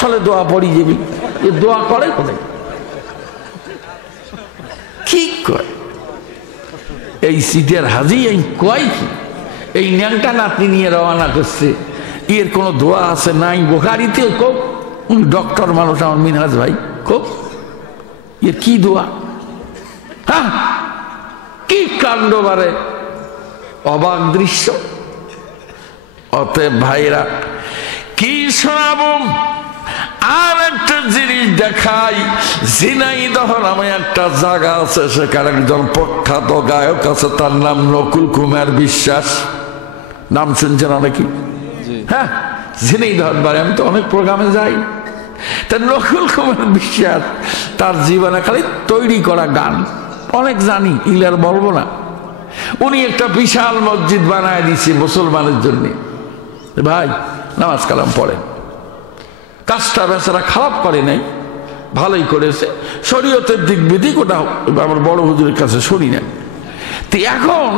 সলে দোয়া পড়ি যাবি, এ দোয়া করে কোথায়, কি কয় এই সিটের হাজি, এই কয় কি, এই ন্যাংটা নাতনি নিয়ে রওনা করছে, এর কোনো দোয়া আছে নাই? বুখারীতে কোক, উনি ডক্টর মানুষ আমার মিনহাজ ভাই, কোক এর কি দোয়া? হ্যাঁ, কি কাণ্ড বারে, অবাক দৃশ্য। অতএব ভাইরা, কি শোনাবো? আর একটা জিনিস দেখাই, ঝিনাইদহ নামে একটা জায়গা আছে, সেখানে একজন প্রখ্যাত গায়ক আছে, তার নাম নকুল কুমার বিশ্বাস। নাম শুনছেন অনেকে? হ্যাঁ, ঝিনাইদহ বারে আমি তো অনেক প্রোগ্রামে যাই। তা নকুল কুমার বিশ্বাস তার জীবনে খালি তৈরি করা গান অনেক জানি, ইলার বলবো না। উনি একটা বিশাল মসজিদ বানায় দিচ্ছে মুসলমানের জন্য। ভাই নামাজ কালাম পড়ে, কাজটা বেচারা খারাপ করে নাই, ভালোই করেছে, শরীয়তের দিক বিদিক ওটা আমার বড় হুজুরের কাছে শুনি না। তো এখন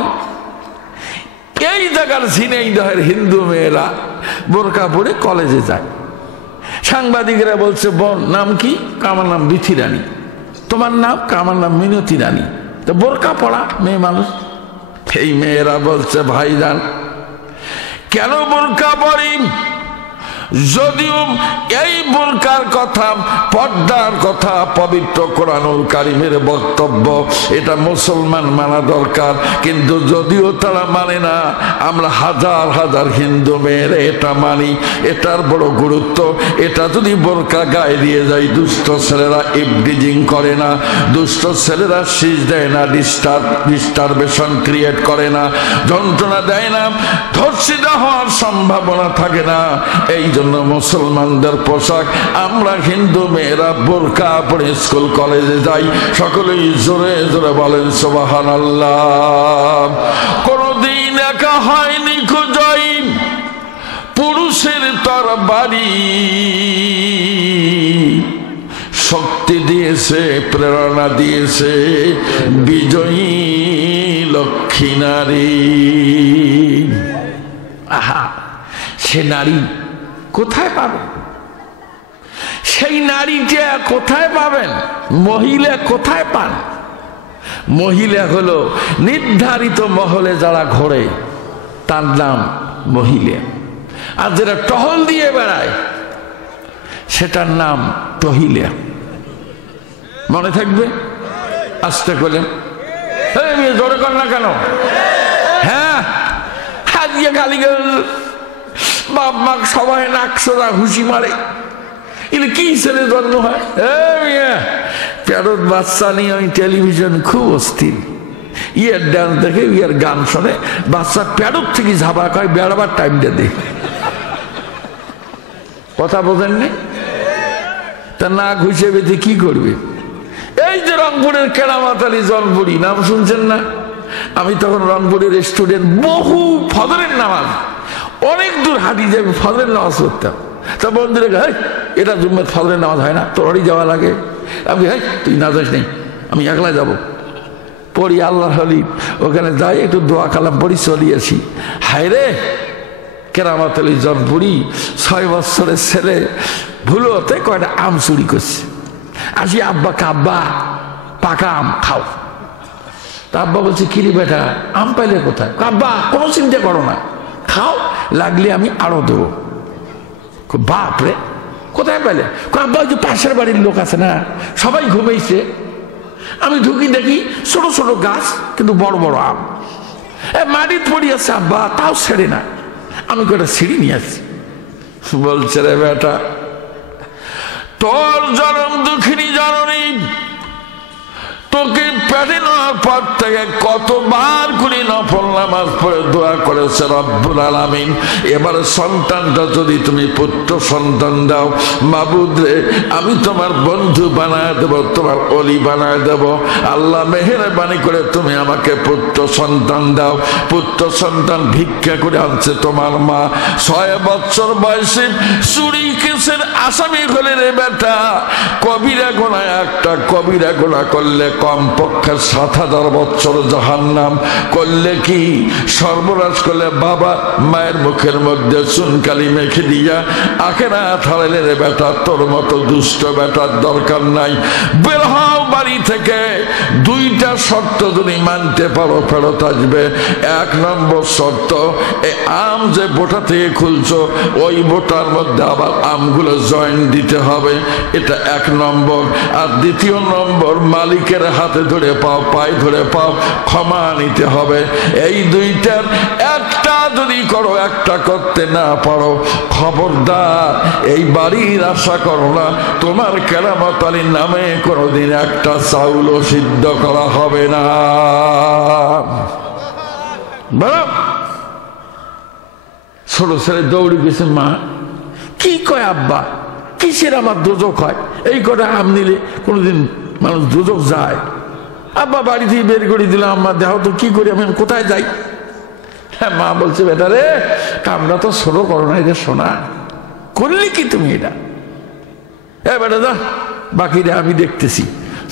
এই জায়গার ঝিনাইদহের হিন্দু মেয়েরা বোরকা পরে কলেজে যায়। সাংবাদিকরা বলছে, বোন নাম কি? আমার নাম বিথি রানী। তোমার নাম? আমার নাম মিনতি রানী। তো বোরকা পড়া মেয়ে মানুষ। এই মেয়েরা বলছে, ভাইজান কেন বোরকা পড়ি? যদিও এই বোরকার কথা, পর্দার কথা পবিত্র কোরআনুল কারীমের বক্তব্য, এটা মুসলমান মানা দরকার, কিন্তু যদিও তারা মানে না, আমরা হাজার হাজার হিন্দু মেয়েরা এটা মানি। এটার বড় গুরুত্ব। এটা যদি বোরকা গায়ে দিয়ে যায়, দুষ্ট ছেলেরা ইভটিজিং করে না, দুষ্ট ছেলেরা শীষ দেয় না, ডিস্টারবেশন ক্রিয়েট করে না, যন্ত্রণা দেয় না, ধর্ষিত হওয়ার সম্ভাবনা থাকে না। এই জন্য মুসলমানদের পোশাক, আমরা হিন্দু মেয়েরা বোরকা পরে স্কুল কলেজে যাই। সকলেই জোরে জোরে বলেন সুবহানাল্লাহ। কোনদিন একা হয়নি খুঁজই পুরুষের তরবারি, শক্তি দিয়েছে, প্রেরণা দিয়েছে বিজয়ী লক্ষ্মী নারী। আহা, সে নারী কোথায় পাবেন? সেই নারীটা কোথায় পাবেন? মহিলা কোথায় পান? মহিলা হলো নির্ধারিত মহলে যারা ঘোরে, তার নাম মহিলা। আর যারা টহল দিয়ে বেড়ায়, সেটার নাম তহিলা। মনে থাকবে? আস্তে করে জোরে কর না কেন? হ্যাঁ, আজকে গালি বাপ মা সবাই নাক সোজা হুঁশি মারে। এলে কি ছেলে জন্ম হয়? প্যারত বাচ্চা নিয়ে আমি টেলিভিশন খুব অস্থির। ইয়ার ডান্স দেখে, ইয়ার গান শোনে, বাচ্চা প্যারত থেকে ঝাবা খায়, বেড়াবার টাইমটা দেখ। কথা বোঝেননি? তা না ঘুষে বেঁধে কি করবে? এই যে রংপুরের কেরামত আলী জলপুরি, নাম শুনছেন না? আমি তখন রংপুরের স্টুডেন্ট, বহু ফজরের নামাজ অনেক দূর হাঁটি যাবে, ফজরের নামাজ পড়তাম। তা বন্ধুরা, হ্যাঁ এটা জুম্মার ফজরের নামাজ হয় না, তোরই যাওয়া লাগে। আমি হ্যাঁ তুই না যাস নেই, আমি একলা যাব। পড়ি আল্লাহ হলি, ওখানে যাই, একটু দোয়া কালাম পড়ি, চলি আসি। হায় রে, কেরামত আলী জলপুরি 6 বছরের ছেলে ভুল হতে কয়টা আম চুরি করছে। আসি, আব্বাকে, আব্বা পাকা আম খাও। তা আব্বা বলছে, কিরি বেটা আম পাইলে কোথায়? আব্বা কোনো চিন্তা করো না, খাও, লাগলে আমি আরো দেবো। বাপ রে, কোথায় পাইলে? আব্বা ওই যে পাশের বাড়ির লোক আছে না, সবাই ঘুমাইছে, আমি ঢুকি দেখি ছোট ছোট গাছ, কিন্তু বড় বড় আম মাটিতে পড়ি আছে। আব্বা তাও ছেড়ে না, আমি কটা সিঁড়ি নিয়ে আসছি। বলছে, রে বেটা, তোর জনম দুঃখিনী জননী, তোকে পেটে নেওয়ার পর থেকে কতবার করে নফল নামাজ পড়ে দোয়া করেছে রব্বুল আলামিন, এবার সন্তানটা যদি তুমি পুত্র সন্তান দাও, মাবুদ রে, আমি তোমার বন্ধু বানায় দেব, তোমার অলি বানায় দেব। আল্লাহ মেহেরবানি করে তুমি আমাকে পুত্র সন্তান দাও। পুত্র সন্তান ভিক্ষা করে আনছে তোমার মা। 6 বছর বয়সে চুরি কেসের আসামি হলে রে বেটা, কবিরা গোনায় একটা কবিরা গোনা করলে কমপক্ষে 7000 বছর জাহান্নাম, করলে কি সর্বনাশ করলে বাবা মায়ের মুখের মধ্যে চুনকালি মেখে দিয়া আখেরাত হারাইলে রে বেটা, তোর মতো দুষ্ট বেটার দরকার নাই। বের হও বাড়ি থেকে। 2টা শর্ত যদি মানতে পারো, ফেরত আসবে। 1 নম্বর শর্ত, এই আম যে বোটা থেকে খুলছো, ওই বোটার মধ্যে আবার আমগুলো জয়েন দিতে হবে, এটা 1 নম্বর। আর 2য় নম্বর, মালিকের হাতে ধরে পাও, পায়ে ধরে পাও, ক্ষমা নিতে হবে। এই 2টার একটা যদি করো, একটা করতে না পারো, খবরদার এই বাড়ির আশা করো না, তোমার কেরামত আলীর নামে কোনোদিন একটা চাউলও সিদ্ধ করা হবে না। ছোট ছেলে দৌড়ে গেছে, মা কি কয় আব্বা, কিসের আমার দোজক হয়? এই কটা আম নিলে কোনোদিন মানুষ দোজক যায়? আব্বা বাড়ি থেকে বের করে দিলাম, আম্মা দেহ তো কি করি, আমি কোথায় যাই? হ্যাঁ, মা বলছে, বেটা রে, কামটা তো ছোট করো না, এটা শোনা করলে কি তুমি এটা? হ্যাঁ বেটা, যা, বাকিটা আমি দেখতেছি।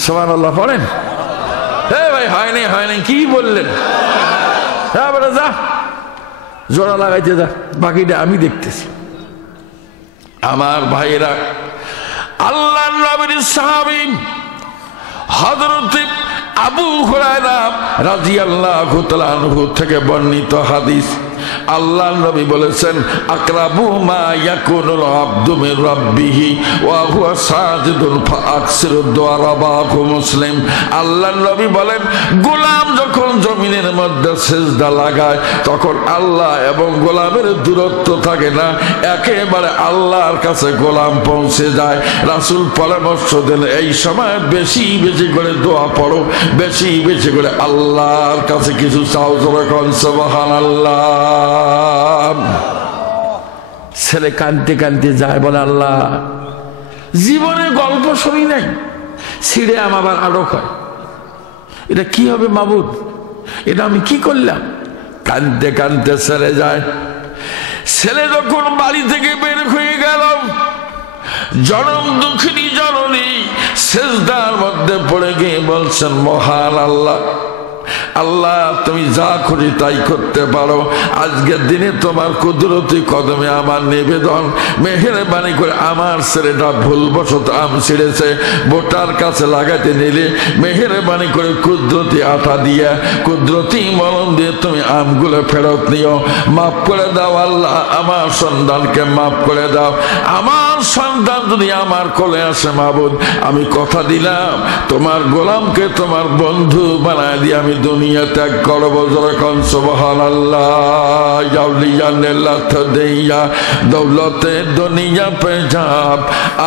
সুবহানাল্লাহ পড়েন। হ্যাঁ ভাই, হয় নাই, হয় নাই, কি বললেন? হ্যাঁ বেটা, যা, জোড়া লাগাইতে যা, বাকিটা আমি দেখতেছি। আমার ভাইয়েরা, আল্লাহর নবীর সাহাবী হযরত আবু হুরায়রা রাদিয়াল্লাহু তাআলা আনহু থেকে বর্ণিত হাদিস, আল্লাহর নবী বলেছেন আকরাবু মা ইয়াকুনুল আবদু মির রাব্বিহি ওয়া হুয়া সাজিদুন ফাআকসিরু দুআ রাবাহু মুসলিম। আল্লাহর নবী বলেন গোলাম যখন জমিনের মধ্যে সিজদা লাগায় তখন আল্লাহ এবং গোলামের দূরত্ব থাকে না, একেবারে আল্লাহর কাছে গোলাম পৌঁছে যায়। রাসূল পরামর্শ দেন এই সময় বেশি বেশি করে দোয়া পড়ো, বেশি বেশি করে আল্লাহর কাছে কিছু চাও। যখন সুবহানাল্লাহ। ছেলে কাঁদতে কাঁদতে যায়, বলে আল্লাহ জীবনে গল্প শুনি নাই, ছিঁড়ে আমার আড়ক হয়, এটা কি হবে মাবুদ, এটা আমি কি করলাম? কাঁদতে কাঁদতে ছেলে যায়। ছেলে যখন বাড়ি থেকে বের হয়ে গেল, জনম দুঃখিনী জননী সিজদার মধ্যে পড়ে গিয়ে বলছেন মহান আল্লাহ, আল্লাহ তুমি যা খুশি তাই করতে পারো, আজকের দিনে তোমার কুদরতি কদমে আমার নিবেদন, মেহেরবানি করে আমার ছেলেটা ভুলবশত আম ছিঁড়েছে, বোটার কাছে লাগাতে নিলে মেহেরবানি করে কুদরতি আটা দিয়া কুদরতি মলম দিয়ে তুমি আমগুলো ফেরত নিও, মাফ করে দাও আল্লাহ, আমার সন্তানকে মাফ করে দাও। আমার সন্তান যদি আমার কোলে আসে মাবুদ, আমি কথা দিলাম তোমার গোলামকে তোমার বন্ধু বানায় দিয়ে আমি দুনিয়া ত্যাগ করব। যখন সুবহানাল্লাহ। দৌলতে দুনিয়া পে যাব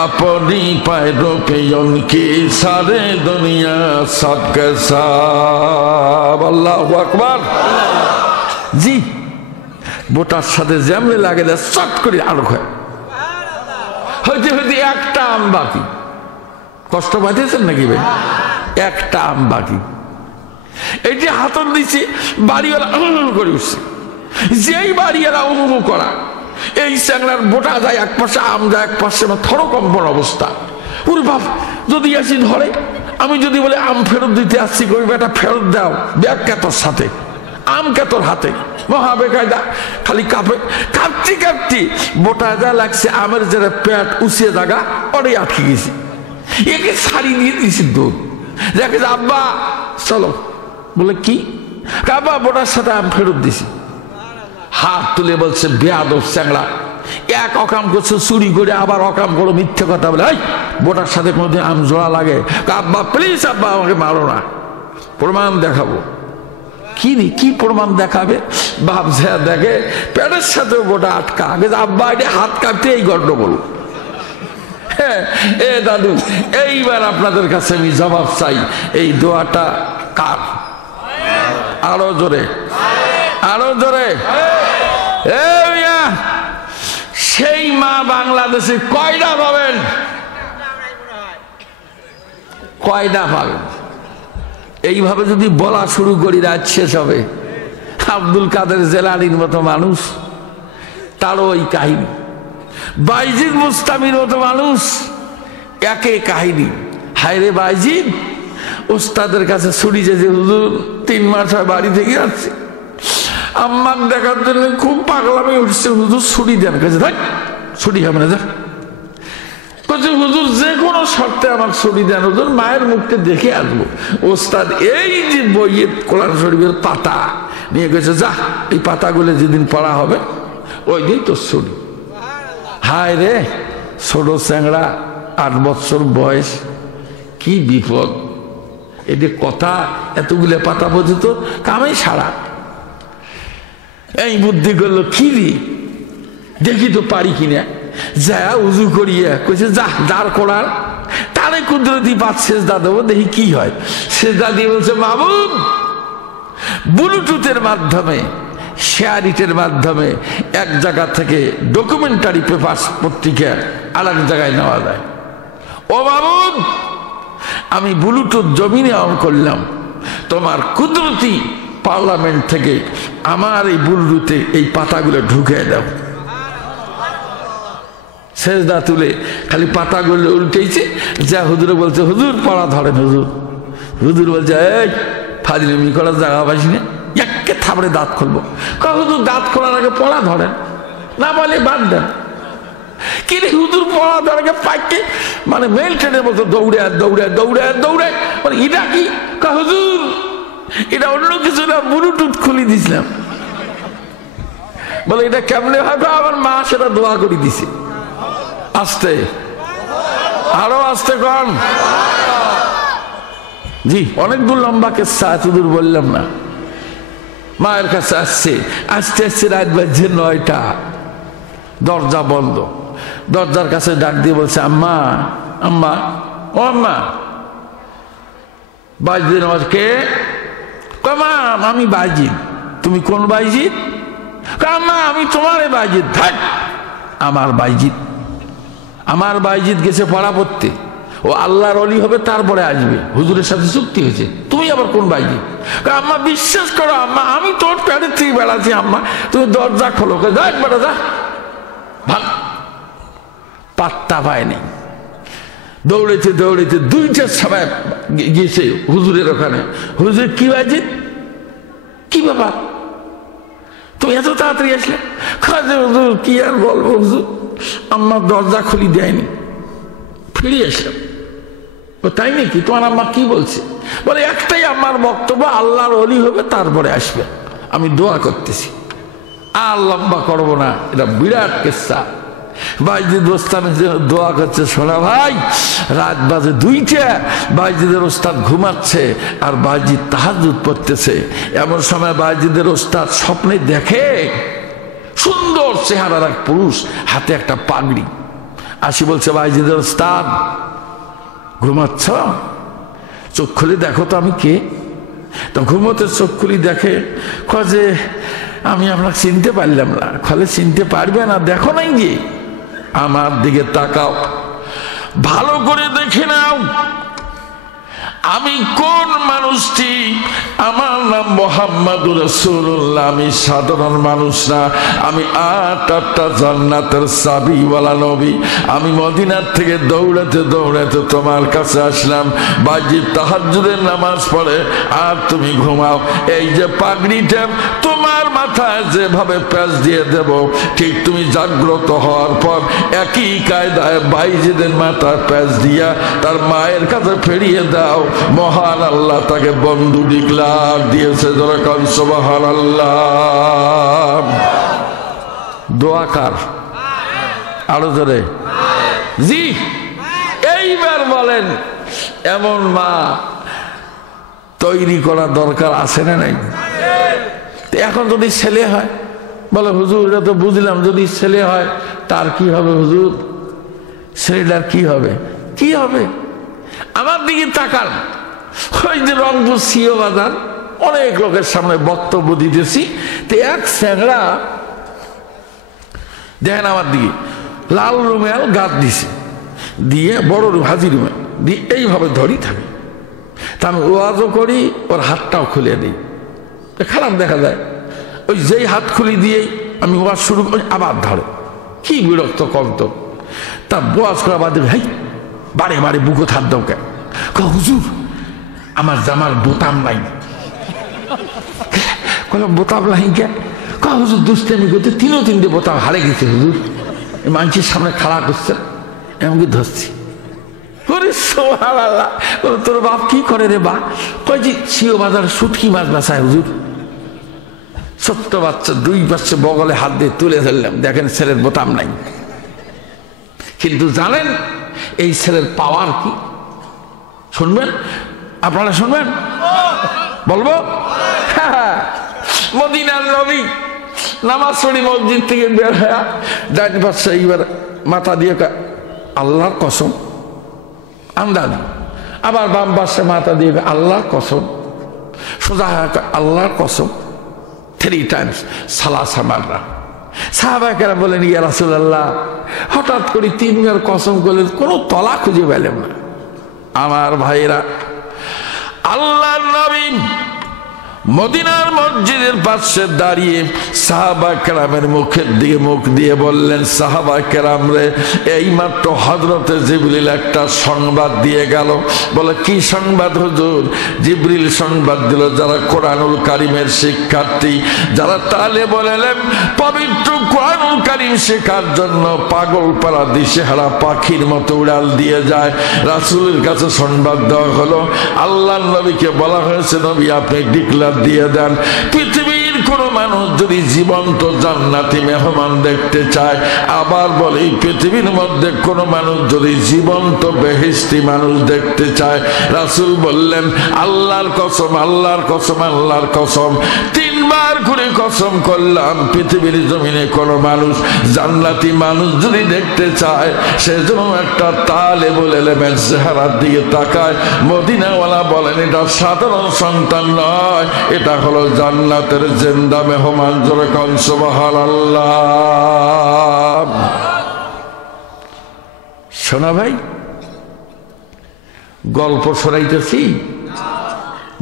আপনি পায়রো পে উনকি সারে দুনিয়া সবকে সব। আল্লাহু আকবার। জি, বোটার সাথে যেমনি লাগে চট করে আড়ক হয়, হইতে হইতে একটা আম বাকি। কষ্ট পাইতেছেন নাকি ভাই? একটা আম বাকি। এটি হাতন দিচ্ছে, বাড়িওয়ালা করে উঠছে। যেই বাড়িওয়ালা করা, এই চ্যাংড়ার বোটা যায় এক পাশে, আম যায় এক পাশে, থরকম্পন অবস্থা। ওর বাপ যদি আসি ধরে, আমি যদি বলে আম ফেরত দিতে আসছি, কই বেটা ফেরত দাও, ব্যাগ কে তোর সাথে, আম কে তোর হাতে, মহা বেকায়দা খালি কাঁপে। কাঁপছি কাঁপছি বোটা যা লাগছে, আমের যারা পেট উঁচিয়ে জায়গা ওটাই আটকে গেছি। একে শাড়ি দিয়ে দিয়েছি দুধ, দেখে আব্বা চলো, বলে কি? আব্বা বোটার সাথে আম ফেরত দিছি। হাত তুলে বলছে বেয়াদব চ্যাংড়া, এক অকাম করছে চুরি করে, আবার অকাম করো মিথ্যে কথা বলে, এই বোটার সাথে কোনোদিন আম জোড়া লাগে? আব্বা প্লিজ আব্বা আমাকে মারো না, প্রমাণ দেখাবো। কি প্রমাণ দেখাবে? ভাবছে দেখে পেটের সাথে বোটা আটকা, আগে আব্বা এটা হাত কাটতে এই গন্ডগোল। এ দাদু, এইবার আপনাদের কাছে আমি জবাব চাই, এই দোয়াটা কার? আরো জোরে, আরো জোরে। সেই মা বাংলাদেশে কয়টা পাবেন? কয়টা পাবেন? এইভাবে যদি বলা শুরু করি রাত শেষ হবে। আব্দুল কাদের জেলানির মতো মানুষ, তারও ওই কাহিনী। বাইজিদ মুস্তামির মতো মানুষ, একে কাহিনী। হায় রে বাইজিদ, ওস্তাদের কাছে ছুটি যেছে, হুজুর 3 মাস হয় বাড়ি থেকে আসছে, আম্মার দেখার জন্য খুব পাগলামি উঠছে, হুজুর ছুটি দেন। কাছে দেখ ছুটি হবে না, যা। হুজুর যে কোনো শর্তে আমার ছুটি দেন, হুজুর মায়ের মুখটা দেখে আসবো। ওস্তাদ এই যে বইয়ের কোরআন শরীফের পাতা নিয়ে গেছে, যা এই পাতাগুলো যেদিন পড়া হবে ওই দিন তোর ছুটি। হায় রে, ছোট চ্যাংড়া, 8 বছর বয়স, কি বিপদ! এটি কথা, এতগুলো পাতা বোঝে কামে সারা। এই বুদ্ধি করলো কি রে, দেখি তো পারি কিনা, যা উজু করিয়া কইছে যা, যার করার তারে কুদরতি পাঁচ সেজদা দেবো, দেখি কি হয়। সেজদা দিয়ে বলছে মাবুদ, ব্লুটুথের মাধ্যমে, শেয়ারিটের মাধ্যমে এক জায়গা থেকে ডকুমেন্টারি পেপার পত্রিকা আর এক জায়গায় নেওয়া যায়। ও মাবুদ, আমি ব্লুটুথ জমিনে অন করলাম, তোমার কুদরতি পার্লামেন্ট থেকে আমার এই ব্লুটুথে এই পাতাগুলো ঢুকে দাও। সেজদা তুলে খালি পাতাগুলো উল্টেছে, যা হুজুরে বলছে হুজুর পড়া ধরেন। হুজুর বলছে এই ফাজলিমি করার জায়গা পাইছি না, একে থাবড়ে দাঁত খুলবো। হুজুর দাঁত খোলার আগে পড়া ধরেন, না বলে বাদ দেন। কিন্তু হুজুর পড়া ধরে পাইকে মানে মেল ট্রেনের মতো দৌড়ে দৌড়ে দৌড়ে দৌড়ে, মানে এটা কি? হুজুর এটা অন্য কিছু না, ব্লুটুথ খুলে দিয়েছিলাম। বলে এটা কেমনে হবে? আমার মা সেটা দোয়া করে দিছে। আস্তে, আরো আস্তে কন। জি, অনেক দূর লম্বা কেসা, এত দূর বললাম না। মায়ের কাছে আসছে, আস্তে আস্তে রাত বাজছে 9টা, দরজা বন্ধ। দরজার কাছে ডাক দিয়ে বলছে, আম্মা আম্মা, ও আম্মা। বাইজিদ আমার কে? মা আমি বাইজিদ। তুমি কোন বাইজিদ? আম্মা আমি তোমার বাইজিদ। থাক, আমার বাইজিদ, আমার বাইজিদ গেছে পড়া পড়তে, ও আল্লাহর ওলি হবে তারপরে আসবে, হুজুরের সাথে চুক্তি হয়েছে। তুমি আবার কোন বাইজিদ? আম্মা বিশ্বাস করো আম্মা, আমি তোর প্যারে থেকে বেড়াচ্ছি আম্মা, তুমি দরজা খোলো। যা একবার যা। ভাগ, পাত্তা পায়নি। দৌড়েছে দৌড়েছে 2টার সময় গিয়েছে হুজুরের ওখানে। হুজুর কি বাইজিদ? কি ব্যাপার, তুমি এত তাড়াতাড়ি আসলে? হুজুর কি আর বলবো হুজুর, আম্মা দরজা খুলি দেয়নি, ফিরে আসলাম। ও তাই নাকি? তোমার আম্মা কি বলছে? বলে একটাই আমার বক্তব্য, আল্লাহর ওলি হবে তারপরে আসবে। আমি দোয়া করতেছি, আর লম্বা করবো না, এটা বিরাট কেসা। বাইজিদ ওস্তাদ দোয়া করছে। শোনা ভাই, রাত বাজে 2টা, বাইজিদের ওস্তাদ ঘুমাচ্ছে আর বাইজিদ তাহাজ্জুদ পড়তেছে। এমন সময় বাইজিদের ওস্তাদ স্বপ্নে দেখে সুন্দর চেহারার এক পুরুষ, হাতে একটা পাগড়ি। আসি বলছে, বাইজিদের ওস্তাদ ঘুমাচ্ছ? চোখ খুলে দেখো তো আমি কে। তো ঘুমোতে চোখ খুলি দেখে, যে আমি আপনাকে চিনতে পারলাম না। ফলে চিনতে পারবে না, দেখো নাই গিয়ে আমার দিকে তাকাও, ভালো করে দেখে নাও আমি কোন মানুষটি। আমার নাম মুহাম্মদুর রাসূলুল্লাহ। আমি সাধারণ মানুষ না, আমি 8টা জান্নাতের চাবিওয়ালা নবী। আমি মদিনার থেকে দৌড়াতে দৌড়াতে তোমার কাছে আসলাম। বাইজিদ তাহাজ্জুদের নামাজ পড়ে আর তুমি ঘুমাও। এই যে পাগড়িটা তোমার মাথায় যেভাবে প্যাঁচ দিয়ে দেব, ঠিক তুমি জাগ্রত হওয়ার পর একই কায়দায় বাইজিদের মাথায় প্যাঁচ দিয়া তার মায়ের কাছে ফিরিয়ে দাও। মহান আল্লাহ তাকে বন্ধু ডিক্লার দিয়েছে। যেরকম সুবহানাল্লাহ। দোয়া কার? আরো জোরে। জি, এইবার বলেন, এমন মা তৈরি করা দরকার আছে না নাই? এখন যদি ছেলে হয়, বলে হুজুর এটা তো বুঝলাম, যদি ছেলে হয় তার কি হবে হুজুর? ছেলেটার কি হবে? কি হবে? আমার দিকে তাকান, ওই যে রংপুর সিও বাজার, অনেক লোকের সামনে বক্তব্য দিতেছি, তো এক স্যাংরা দেখেন আমার দিকে লাল রুমাল গাছ দিছে, দিয়ে বড় হাজি রুমাল দিয়ে এইভাবে ধরি থাকে। তা আমি ওয়াজও করি, ওর হাতটাও খুলে দিই, খারাপ দেখা যায়। ওই যেই হাত খুলি দিয়েই আমি ওয়াজ শুরু করি, আবার ধরে। কি বিরক্ত কন্ত। তা ওয়াজ করা বাদে হাই বারে বারে বুকো হাত দাও কেন? হুজুর আমার জামার বোতাম নাই। বোতাম নাই কে? হুজুর দুষ্টামি করতে 3টে বোতাম হারে গেছে হুজুর, মানুষের সামনে খাড়া করছে, এমনকি ধরছি। তোর বাপ কি করে রে বা? কই যে সিও বাজার শুটকি মাছ বাসায় হুজুর। ছোট্ট বাচ্চা 2 বাচ্চা বগলে হাত দিয়ে তুলে ধরলাম, দেখেন ছেলের বোতাম নাই। কিন্তু জানেন এই ছেলের পাওয়ার কি? শুনবেন? আপনারা শুনবেন? বলবো? মদিনার নবী নামাজ পড়ি মসজিদ থেকে বের হয়ে ডান পাশে এইবার মাথা দিয়ে আল্লাহর কসম, আন্দাজ। আবার বাম পাশে মাথা দিয়ে আল্লাহর কসম, সোজা আল্লাহর কসম, 3 টাইমস সালাসা মাররা। সাহাবায়ে কেরাম বলেন, ইয়া রাসূলুল্লাহ, হঠাৎ করে 3বার কসম করলেন, কোনো তলা খুঁজে পেলাম না। আমার ভাইরা, আল্লাহর নবী মদিনার মসজিদের পাশে দাঁড়িয়ে সাহাবা কেরামের মুখের দিকে মুখ দিয়ে বললেন, সাহাবা কেরাম রে, এইমাত্র হযরতে জিবরিল একটা সংবাদ দিয়ে গেল। বলে কি সংবাদ হুজুর? জিবরিল সংবাদ দিল, যারা কোরআনুল কারীমের শিক্ষার্থী, যারা তালেবুল ইলম, পবিত্র কোরআনুল কারীম শেখার জন্য পাগল পারা দিশেহারা পাখির মতো উড়াল দিয়ে যায়, রাসূলের কাছে সংবাদ দেওয়া হলো। আল্লাহর নবীকে বলা হয়েছে, নবী আপনি ডিক্লার দিয়ে দেন, পৃথিবীর পৃথিবীর কোন মানুষ যদি জীবন্ত জান্নাতি মেহমান দেখতে চায়, আবার বলি পৃথিবীর মধ্যে কোন মানুষ যদি জীবন্ত বেহেশতি মানুষ দেখতে চায়, রাসূল বললেন আল্লাহর কসম, আল্লাহর কসম, আল্লাহর কসম, তিনবার করে কসম করলাম, পৃথিবীর জমিনে কোন মানুষ জান্নাতি মানুষ যদি দেখতে চায়, সেজন্য একটা তালেবুল ইলমের চেহারার দিকে তাকায়। মদিনাওয়ালা বলেন এটা সাধারণ সন্তান নয়, এটা হলো জান্নাতের জিন্দা মেহমান। জোরে কোন সুবহানাল্লাহ। শোনা ভাই, গল্প শোনাইতেছি,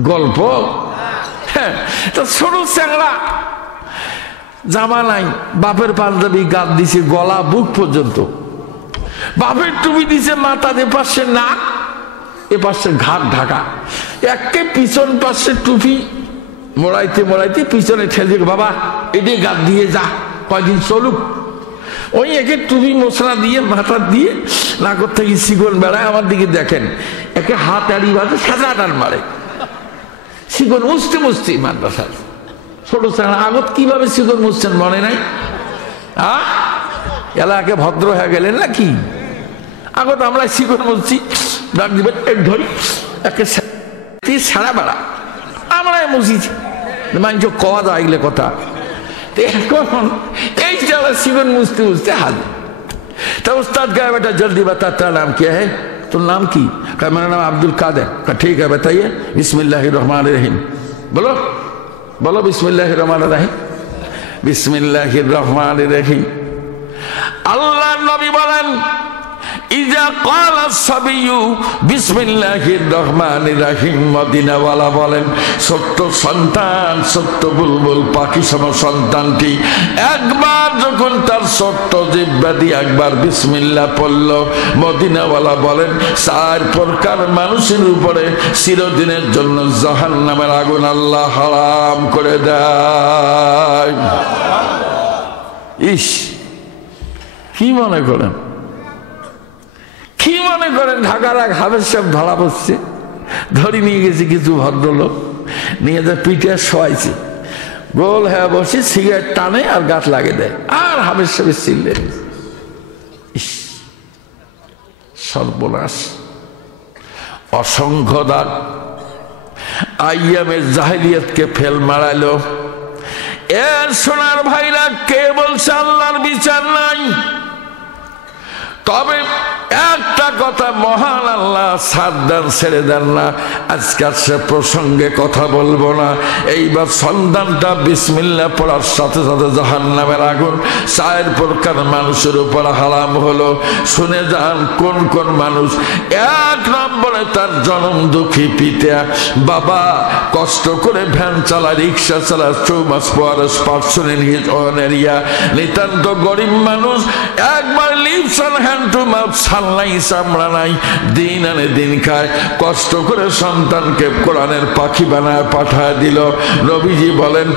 গল্প। হ্যাঁ, তো ছোট চ্যাংড়া, জামা নাই, বাপের পাঞ্জাবি গাদ দিছে গলা বুক পর্যন্ত, বাপের টুপি দিছে মাথা, এ পাশে নাক, এ পাশে ঘাট ঢাকা, একে পিছন পাশে টুপি মোড়াইতে মোড়াইতে পিছনে ঠেলে, বাবা এটি গাদ দিয়ে যা, কয়দিন চলুক। ওই একে টুপি মশলা দিয়ে মাথা দিয়ে নাকর থেকে শিকন বেড়ায়, আমার দিকে দেখেন, একে হাত আড়ি বাজে, সাজা টান মারে, শিকন মুছতে মুছতে মাদ্রাসার ছোট ছেলে আগত কিভাবে শিকন মুছছেন মনে নাই? এলাকে ভদ্র হয়ে গেলেন নাকি? আগত আমরা শিকন মুছছি, ডাক দিবেন এক ধরি, একে সারা বেড়া আমরা মুছিছি, মানুষ কওয়া যায় এগুলো কথা। এখন এই যারা শিকন মুছতে মুছতে হাজির। तो उस्ताद कहा बेटा जल्दी बता तेरा नाम क्या है? तो नाम की? कहा मेरा नाम अब्दुल कादिर। कहा ठीक है बताइए। बिस्मिल्लाहिर्रहमानिर्रहीम। बोलो बोलो बिस्मिल्लाहिर्रहमानिर्रहीम। बिस्मिल्लाहिर्रहमानिर्रहीम। अल्लाह नबी बोलेन इजा काला सबियु बिस्मिल्लाहिर रहमानिर रहीम। मदीना वाला बोलेन ছোট্ট সন্তান, ছোট্ট বুলবুল পাখি সম সন্তানটি একবার যখন তার ছোট্ট জিহ্বা দিয়ে একবার বিসমিল্লাহ পড়ল, মদিনাওয়ালা বলেন 4 প্রকার মানুষের উপরে চিরদিনের জন্য জাহান্নামের আগুন আল্লাহ হারাম করে দেয়। ইস, কি মনে করেন, কি মনে করেন? ঢাকার এক হাফেজ সাহেব ধরা পড়ছে, ধরে নিয়ে গেছে কিছু ভদ্রলোক, নিয়ে যা পিঠে শোয়াইছে, গোল হ্যাঁ বসে সিগারেট টানে আর গাছ লাগিয়ে দেয়, আর হাফেজ সাহেব চিল্লে। সর্বনাশ, অসংখ্য দাগ আইয়ামের জাহেলিয়াতকে ফেল মারাইলো। এর সোনার ভাইরা, কে বলছে আল্লাহর বিচার নাই? তবে একটা কথা, মহান আল্লাহ ছাড় দেন, ছেড়ে দেন না। আজকাল সে প্রসঙ্গে কথা বলবো না। এইবার সন্তানটা বিসমিল্লাহ পড়ার সাথে সাথে জাহান্নামের আগুন 4 প্রকার মানুষের উপর হারাম হলো। শুনে যান কোন কোন মানুষ। 1 নম্বরে তার জনম দুঃখী পিতা, বাবা কষ্ট করে ভ্যান চালা, রিক্সা চালা, 2 মাস পর person in his own area, নিতান্ত গরিব মানুষ, একবার lives on hand to mouth, সাল্লাই চামড়া নাই, দিন আনে দিন খায়, কষ্ট করে সন্তানকে কোরআনের পাখি বানায় পাঠায় দিল। নবীজি বলেন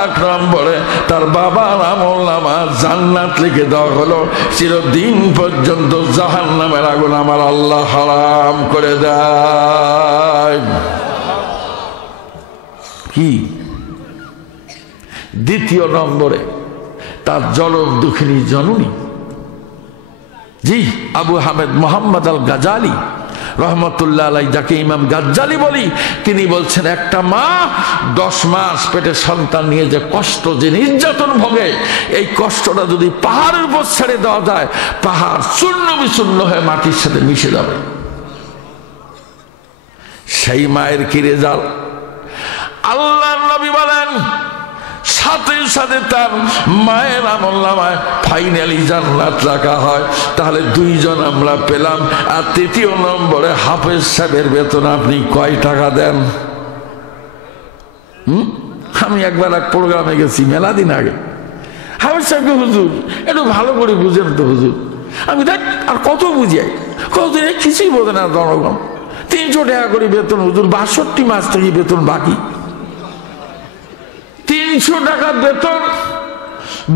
1 নম্বরে তার বাবার আমলনামা জান্নাত লিখে দেওয়া হলো, চিরদিন পর্যন্ত জাহান্নামের আগুন আমার আল্লাহ হারাম করে দেয়। কি? 2 নম্বরে তার জনম দুঃখিনী জননী, জি আবু হামেদ মোহাম্মদ আল গাজালি রহমতুল্লাহ আলাই, যাকে ইমাম গাজ্জালি বলি, তিনি বলছেন একটা মা 10 মাস পেটে সন্তান নিয়ে যে কষ্ট, যে নির্যাতন ভোগে, এই কষ্টটা যদি পাহাড়ের উপর ছেড়ে দেওয়া যায়, পাহাড় চূর্ণ বিচূর্ণ হয়ে মাটির সাথে মিশে যাবে। সেই মায়ের কি রেজাল্ট? আল্লাহর নবী বলেন সাথে সাথে তার মায়ের আমলনামায় ফাইনালি জান্নাত রাখা হয়। তাহলে 2 জন আমরা পেলাম। আর 3য় নম্বরে হাফেজ সাহেবের বেতন আপনি কয় টাকা দেন? আমি একবার এক প্রোগ্রামে গেছি মেলা দিন আগে, হাফেজ সাহেবকে, হুজুর একটু ভালো করে বুঝেন তো হুজুর। আমি দেখ আর কত বুঝাই, কতদিন কিছুই বোঝে না জনগণ। 300 টাকা করে বেতন হুজুর, 62 মাস থেকে বেতন বাকি। 300 টাকা বেতন,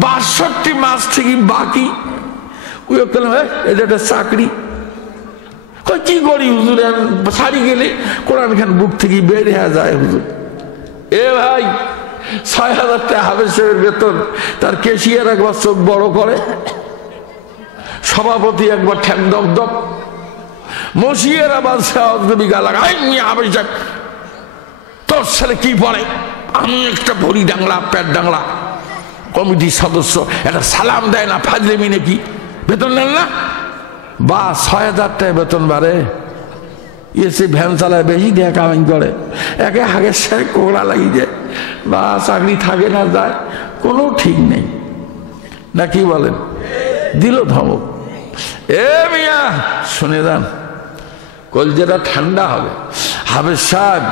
62 মাস থেকে বাকি। এটা একটা চাকরি। কি করি হুজুর, ছাড়ি গেলে কোরআন খান বুক থেকে বের হয়ে যায় হুজুর। এ ভাই 6,000 টাকা হাফেজ সাহেবের বেতন, তার ক্যাশিয়ার একবার চোখ বড় করে, সভাপতি একবার ঠ্যাং দক দক, মসিয়ের আবার হাফেজ সাহেব তোর ছেলে কি পড়ে? আমি একটা ভরি ডাংলা পেট ডাংলা, কমিটির সদস্য একটা সালাম দেয় না, ফাজলেমি নাকি? বেতন নেন না? বা 6,000 টাকা বেতন বাড়ে, এসে ভ্যান চালায়, বেশি দিয়ে কামাই করে, একে হাগের সাথে কোড়া লাগিয়ে যায়, বা চাকরি থাকে না যায়, কোনো ঠিক নেই না, কি বলেন? দিল ধমক। এ মিয়া শুনে যান, কলজেটা ঠান্ডা হবে। হাফেজ সাহেব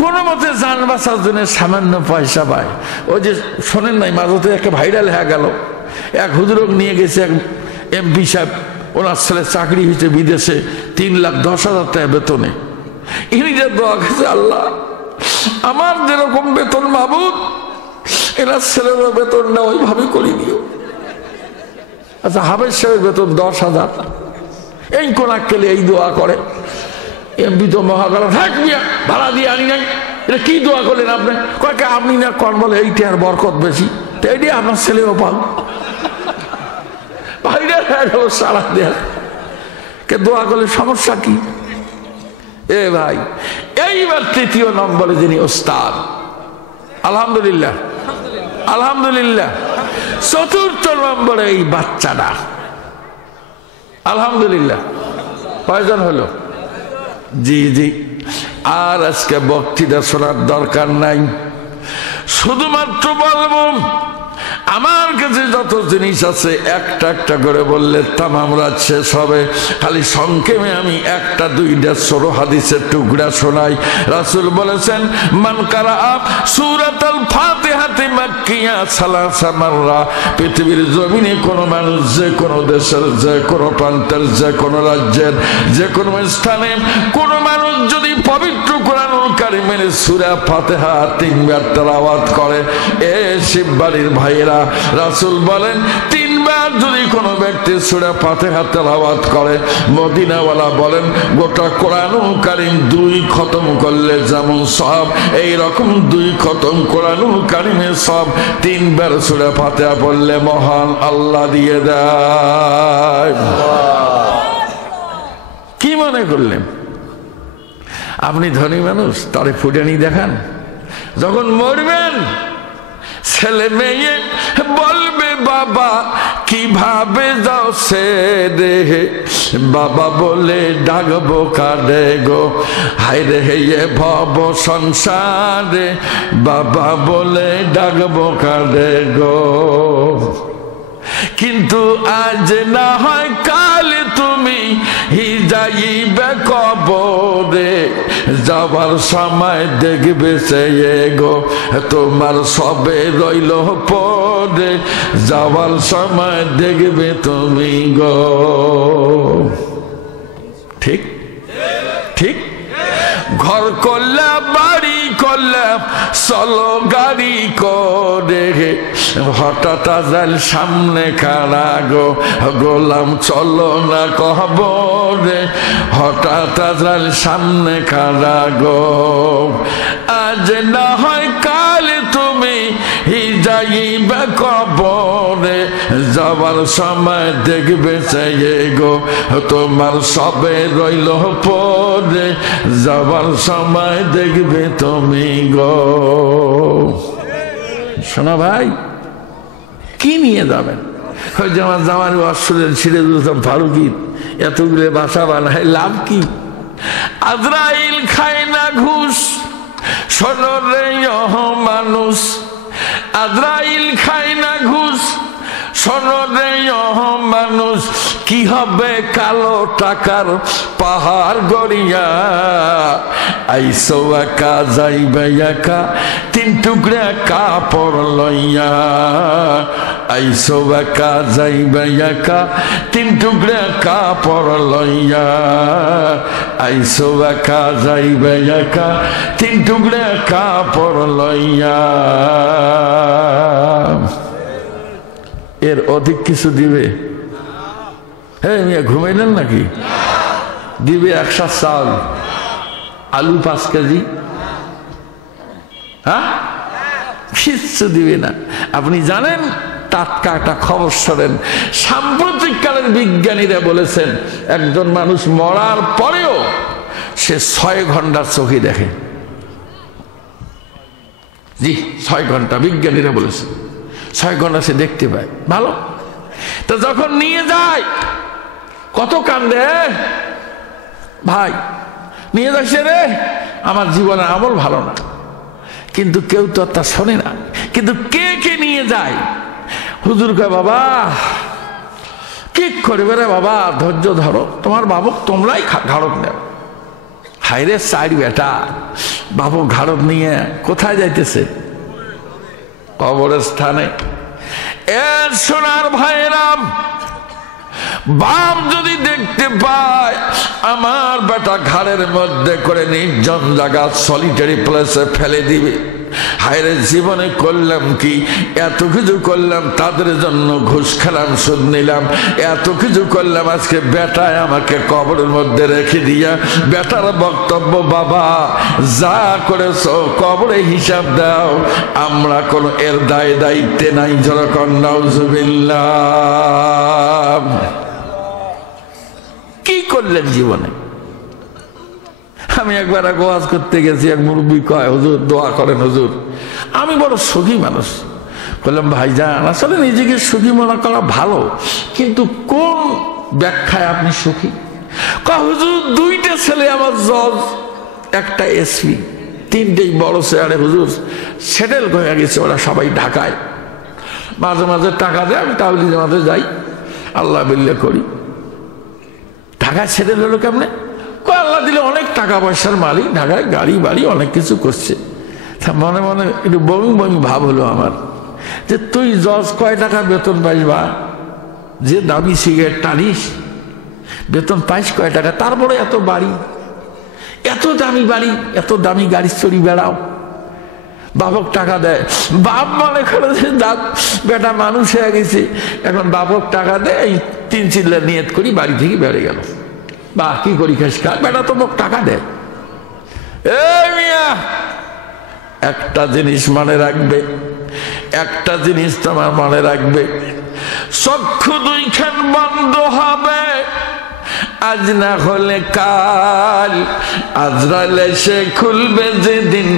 কোনো মতে যান বাঁচার জন্য সামান্য পয়সা পায়। ওই যে শোনেন নাই, মাঝতে একটা ভাইরাল হয়ে গেল, এক হুজুরক নিয়ে গেছে এক এমপি সাহেব, ওনার ছেলে চাকরি হয়েছে বিদেশে, 3,10,000 টাকা বেতনে। ইনি যে দোয়া গেছে, আল্লাহ আমার যেরকম বেতন মাবুদ, এনার ছেলেরও বেতন না ওইভাবে করে দিও। আচ্ছা, হাফেজ সাহেবের বেতন 10,000, এই কোন আক্কেলে এই দোয়া করে? এমপি তো মহাগালা থাকবিয়া, ভাড়া দিয়ে আনি নাই, এটা কি দোয়া করলেন আপনি? কয়েকে আপনি না কন, বলে এইটা আর বরকত বেশি, তো এইটি আপনার ছেলেও পান। ভাইরা হয়ে গেল সারা দেয়া, কে দোয়া করলে সমস্যা কি? এ ভাই, এইবার 3য় নম্বরে যিনি ওস্তাদ, আলহামদুলিল্লাহ আলহামদুলিল্লাহ। 4র্থ নম্বরে এই বাচ্চাটা, আলহামদুলিল্লাহ। কয়জন হলো? জি জি। আর আজকে বক্তৃতা শোনার দরকার নাই, শুধুমাত্র বলবো আমার কাছে যত জিনিস আছে একটা একটা করে বললে তামাম রাত শেষ হবে। খালি সংক্ষেপে আমি 1-2 সূরা হাদিসের টুকরা শোনাই। রাসূল বলেছেন, মান কারাআ সূরাতুল ফাতিহাতি মাক্কিয়া সালাসা মাররা। পৃথিবীর জমিনে কোনো মানুষ, যে কোনো দেশের, যে কোনো প্রান্তের, যে কোনো রাজ্যের, যে কোনো স্থানে কোনো মানুষ যদি পবিত্র কোরআনুল কারীমের সূরা ফাতিহা 3 বার তেলাওয়াত করে, এ শিববাড়ির ভাইয়েরা, রাসূল বলেন 3 বার যদি কোনো ব্যক্তি সূরা ফাতিহা তেলাওয়াত করে, মদিনাওয়ালা বলেন গোটা কোরআনুল কারীম 2 খতম করলে যেমন সওয়াব, এই রকম 2 খতম কোরআনুল কারীমের সওয়াব 3 বার সূরা ফাতিহা পড়লে মহান আল্লাহ দিয়ে দেয়। কি মনে করলেন আপনি ধনী মানুষ, তারে ফুটানি দেখান? যখন মরবেন ছেলে মেয়ে বলবে, বাবা কিভাবে যাও সে রে, বাবা বলে ডাকবো কাঁদে গো, হায় রে হে ভব সংসারে, বাবা বলে ডাকবো কাঁদে গো। কিন্তু আজ না হয় কাল তুমি যাইবে কবরে, যাবার সময় দেখবে সে গো তোমার সবে রইল পরে, যাবার সময় দেখবে তুমি গো। ঠিক ঠিক। ঘর করলাম, বাড়ি করলাম, চলো গাড়ি করে, হঠাৎ আজাল সামনে খাড়া গো, গোলাম চলো না কবরে, হঠাৎ আজাল সামনে খাড়া গো। আজ না হয় কাল তুমি যাইবে কবরে, যাবার সময় দেখবে চাইয়ে গো তোমার সবে রইল পরে, যাবার সময় দেখবে তুমি গো। শোনা ভাই, কি নিয়ে যাবেন? হয়তো আমার জামার অশ্বরের ছিঁড়ে দিতাম ফারুকি, এতগুলো বাসা বানায় লাভ কি? আজরাইল খায় না ঘুষ, শোনো রে মানুষ, আজরাইল খায় না ঘুষ, শোনো রে মানুষ, কি হবে কালো টাকার পাহাড় গড়িয়া, আইসো একা যাইবে একা 3 টুকরা কাপড় লইয়া, আইসো একা যাইবে একা 3 টুকরা কাপড় লইয়া, আইসো একা যাইবে একা 3 টুকরা কাপড় লইয়া। এর অধিক কিছু দিবে? হ্যাঁ, মিয়া ঘুমাইলেন নাকি? দিবে 100 চাল, আলু 5 কেজি, হ্যাঁ কিচ্ছু দিবে না। আপনি জানেন, টাটকা একটা খবর শোনেন, সাম্প্রতিক কালের বিজ্ঞানীরা বলেছেন একজন মানুষ মরার পরেও সে 6 ঘন্টার চোখে দেখে। জি, 6 ঘন্টা বিজ্ঞানীরা বলেছে 6 ঘন্টা সে দেখতে পায়। ভালো। তো যখন নিয়ে যায় কত কান্দে ভাই, নিয়ে যাচ্ছে রে, আমার জীবনের আমল ভালো না, কিন্তু কেউ তো তা শোনে না। কিন্তু কে কে নিয়ে যায়? হুজুর কয় বাবা কি করবে রে বাবা, ধৈর্য ধরো, তোমার বাবু তোমরাই ঘাড়ক নেও। হাইরে সাইড বেটা, বাবু ঘাড়ক নিয়ে কোথায় যাইতেছে? কবরস্থানে। এর সোনার ভাইরাম, বাপ যদি দেখতে পায় আমার বেটা ঘাড়ের মধ্যে করে নির্জন জায়গা সলিটারি প্লেসে ফেলে দিবে, হায়রে জীবনে করলাম কি, এত কিছু করলাম, তাদের জন্য ঘুষ খেলাম, সুদ নিলাম, এত কিছু করলাম, আজকে বেটায় আমাকে কবরের মধ্যে রেখে দিয়া বেটার বক্তব্য, বাবা যা করেছো কবরে হিসাব দাও, আমরা কোনো এর দায় দায়িত্বে নাই। যখন নাউজুবিল্লাহ, কি করলেন জীবনে? আমি একবার এক ওয়াজ করতে গেছি, এক মুরব্বী কয় হুজুর দোয়া করেন হুজুর। আমি বড় সুখী মানুষ। বললাম ভাইজান আসলে নিজেকে সুখী মনে করা ভালো, কিন্তু কোন ব্যাখ্যায় আপনি সুখী? কয় হুজুর 2টা ছেলে আমার জজ, একটা এসপি, 3টেই বড় চেয়ারে হুজুর সেটেল হয়ে গেছে, ওরা সবাই ঢাকায়। মাঝে মাঝে টাকা দেয়, আমি তাহলে মাঝে যাই, আল্লাহ বিল্লাহ করি। ঢাকায় সেটেল হলো কেমনে? আল্লাহ দিলে অনেক টাকা পয়সার মালিক, ঢাকায় গাড়ি বাড়ি অনেক কিছু করছে। মনে মনে একটু বমি বমি ভাব হলো আমার, যে তুই জজ কয় টাকা বেতন পাইস বা, যে দামি সিগারেট টানিস বেতন পাইস কয় টাকা, তারপরে এত বাড়ি, এত দামি বাড়ি, এত দামি গাড়ি চড়ি বেড়াও, বাপক টাকা দেয়। বাপ মনে করে যে বেটা মানুষ হয়ে গেছে, এখন বাপক টাকা দেয়, এই 3 চিল্লা নিয়ত করি বাড়ি থেকে বেড়ে গেল। বা কি করি খাস খা, বেটা তো মোক টাকা দেয়। একটা জিনিস মনে রাখবে, একটা জিনিস তোমার মনে রাখবে, চক্ষু 2খান বন্ধ হবে, আজ না হলে কাল, আজরাইল এসে খুলবে যেদিন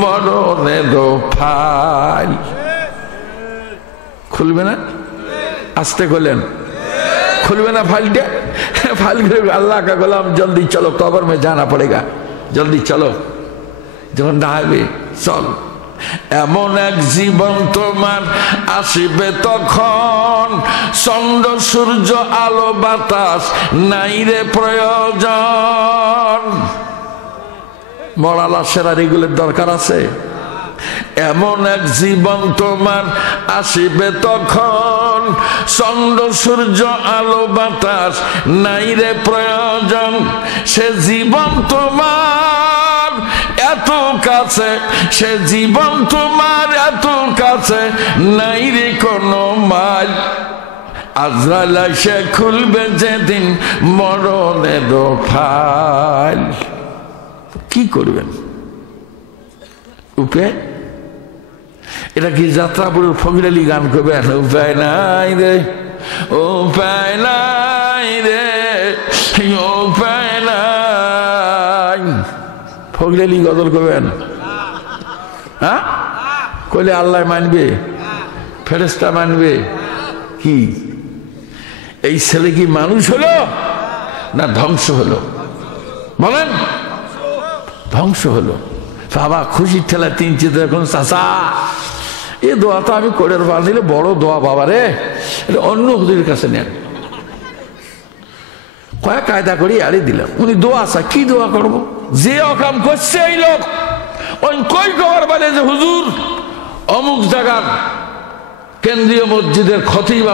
মরণের ফাইল। খুলবে না? আসতে বলেন, खुलवे ना फाइल के फाइल अल्लाह का गुलाम जल्दी चलो कब्र में जाना पड़ेगा जल्दी चलो যখন দাঁড়াবে চল এমন এক জীবন তোমার আসিবে তখন চন্দ্র সূর্য আলো বাতাস নাই রে প্রয়োজন মরা লাশের আর এগুলোর দরকার আছে এমন এক জীবন তোমার আসিবে তখন চন্দ্র সূর্য আলো বাতাস নাই রে প্রয়োজন সে জীবন তোমার এত কাছে সে জীবন তোমার এত কাছে নাই রে কোনো মাল আজরাইল এসে খুলবে যেদিন মরণের ফাইল কি করবেন উপায় এটা কি যাত্রাপুরের ফকির আলী গান করবেন উপায় নাই রে উপায় নাই রে উপায় নাই ফকির আলী গজল করবেন হ্যাঁ কইলে আল্লাহ মানবে ফেরেশতা মানবে কি এই ছেলে কি মানুষ হলো না ধ্বংস হলো বলেন ধ্বংস হলো বাবা খুশির ঠেলা তিন চিত্র এখন চাচা এই দোয়া তো আমি করে দিলে বড় দোয়া বাবা রে এটা অন্য হুজুরের কাছে নেন কয়েক কায়দা করি আরে দিলাম উনি দোয়া চা কি দোয়া করবো যে অকাম করছে এই লোক ওই কই কবার বলে যে হুজুর অমুক জায়গার কেন্দ্রীয় মসজিদের খতিব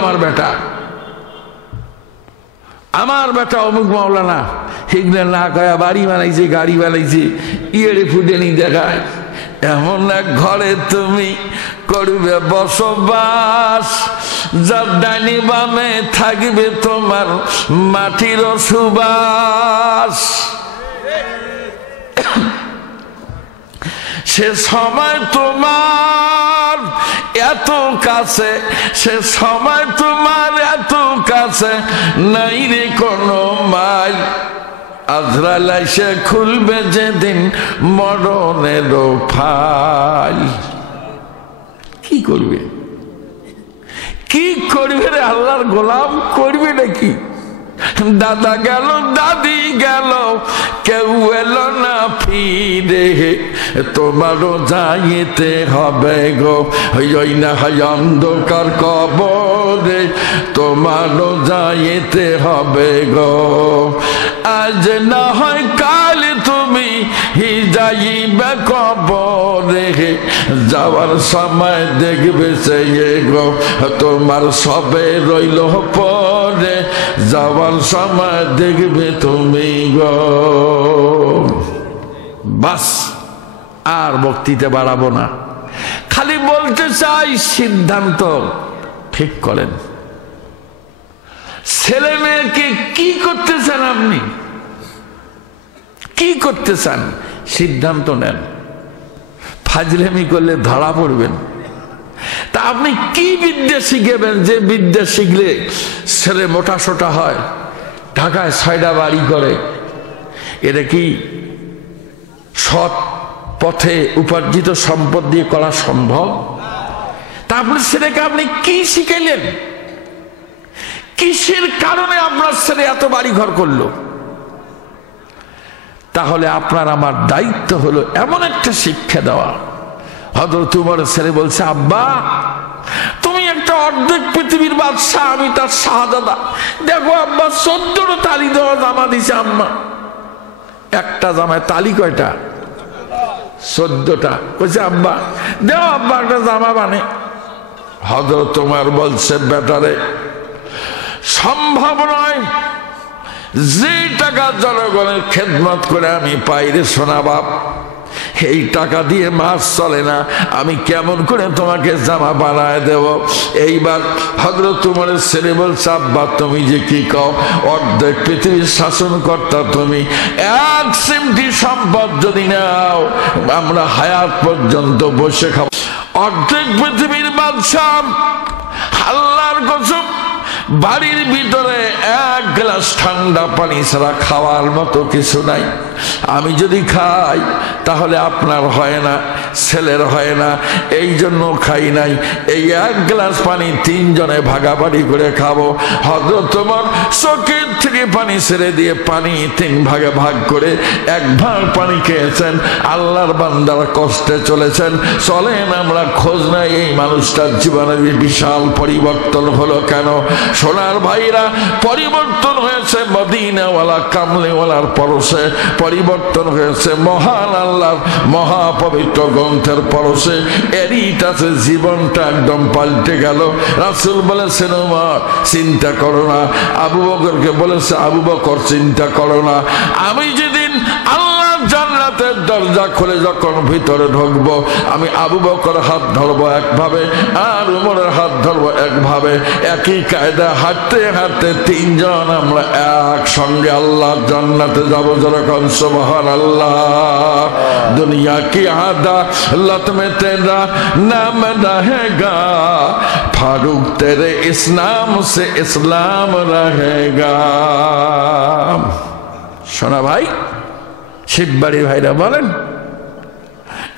আমার বেটা অমুক মাওলানা হিগনে না কয়া বাড়ি বানাইছে গাড়ি বানাইছে ইয়েরে ফুটেনি দেখায় এমন এক ঘরে তুমি করবে বসবাস যার ডাইনি বামে থাকবে তোমার মাটির সুবাস সে সময় তোমার এত কাছে, সে সময় তোমার এত কাছে, নাই রে কোনো মাইল। আজরাইল এসে খুলবে যেদিন মরণের ফাইল। কি করবে, কি করবে রে আল্লাহর গোলাম, করবে নাকি? দাদা গেল, দাদি গেল, কেউ এলো না ফিরে, তোমারও যাইতে হবে গো, ওই না হয় অন্ধকার কবরে, তোমারও যাইতে হবে গো। আজ না হয় কাল তুমি যাইবে কবরে, যাওয়ার সময় দেখবে সে গো, তোমার সবে রইল পরে, যাওয়ার সময় দেখবে তুমি গো। বাস, আর বক্তৃতা বাড়াবো না, খালি বলতে চাই সিদ্ধান্ত ঠিক করেন। ছেলে মেয়েকে কি করতে চান, আপনি কি করতে চান, সিদ্ধান্ত নেন। ফাজলামি করলে ধরা পড়বেন। তা আপনি কি বিদ্যা শিখাবেন, যে বিদ্যা শিখলে ছেলে মোটা সোটা হয়, ঢাকায় 6টা বাড়ি করে? এটা কি সৎ পথে উপার্জিত সম্পদ দিয়ে করা সম্ভব? তা আপনার ছেলেকে আপনি কি শিখাইলেন? কিসের কারণে আপনার ছেলে এত বাড়ি ঘর করলো? তাহলে আপনার আমার দায়িত্ব হলো এমন একটা শিক্ষা দেওয়া। হযরত উমরের ছেলে বলছে, আব্বা তুমি একটা অর্ধেক পৃথিবীর বাদশাহ, আমি তার শাহজাদা, দেখো আব্বা 14টা তালি দেওয়া জামা দিছে আম্মা। একটা জামায় তালি কয়টা? 14টা। কইছে আব্বা দেও আব্বা একটা জামা বানে। হযরত উমর বলছে, বেটারে সম্ভব নয়, যে টাকা জনগণের খেদমত করে আমি পাইরে সোনা বাপ, এই টাকা দিয়ে মাস চলে না, আমি কেমন করে তোমাকে জামা বানায় দেব? এইবার হযরত উমরের ছেলে বলছে, আব্বা তুমি যে কি কও, অর্ধেক পৃথিবীর শাসনকর্তা তুমি, এক সিমটি সম্পদ যদি নাও আমরা হায়াত পর্যন্ত বসে খাবো। অর্ধেক পৃথিবীর বাদশাহ, আল্লাহর কসম বাড়ির ভিতরে 1 গ্লাস ঠান্ডা পানি ছাড়া খাওয়ার মতো কিছু নাই। আমি যদি খাই তাহলে আপনার হয় না, ছেলের হয় না, এই জন্য খাই নাই। এই 1 গ্লাস পানি 3 জনে ভাগাভাগি করে খাবো। হযরত ওমর চোখের থেকে পানি ছেড়ে দিয়ে পানি 3 ভাগে ভাগ করে 1 ভাগ পানি খেয়েছেন। আল্লাহর বান্দারা কষ্টে চলেছেন, চলেন আমরা খোঁজ নাই এই মানুষটার জীবনের বিশাল পরিবর্তন হলো কেন। সোনার ভাইরা, পরিবর্তন হয়েছে মদিনাওয়ালা কামলিওয়ালার পরশে, পরিবর্তন হয়েছে মহান আল্লাহর মহাপবিত্র গ্রন্থের পরশে। এরই কাছে জীবনটা একদম পাল্টে গেল। রাসূল বলেছেন, ওমর চিন্তা করো না। আবু বকরকে বলেছে, আবু বকর চিন্তা করো না। আমি যেদিন আল্লাহর জান্নাতের দরজা খুলে যখন ভিতরে ঢুকবো, আমি আবু বকর হাত ধরবো একভাবে, আর উমরের হাত ধরবো একভাবে। একই কায়দা হাঁটতে হাঁটতে 3 জন আমরা একসঙ্গে আল্লাহর জান্নাতে যাবো। যখন সুবহানাল্লাহ। দুনিয়া কি আদালত में तेरा नाम रहेगा, फारूक तेरे इस नाम से इस्लाम रहेगा। শোনা ভাই, শিববাড়ি ভাইরা বলেন,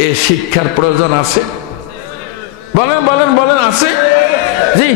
এই শিক্ষার প্রয়োজন আছে? বলেন বলেন বলেন, আছে? জি।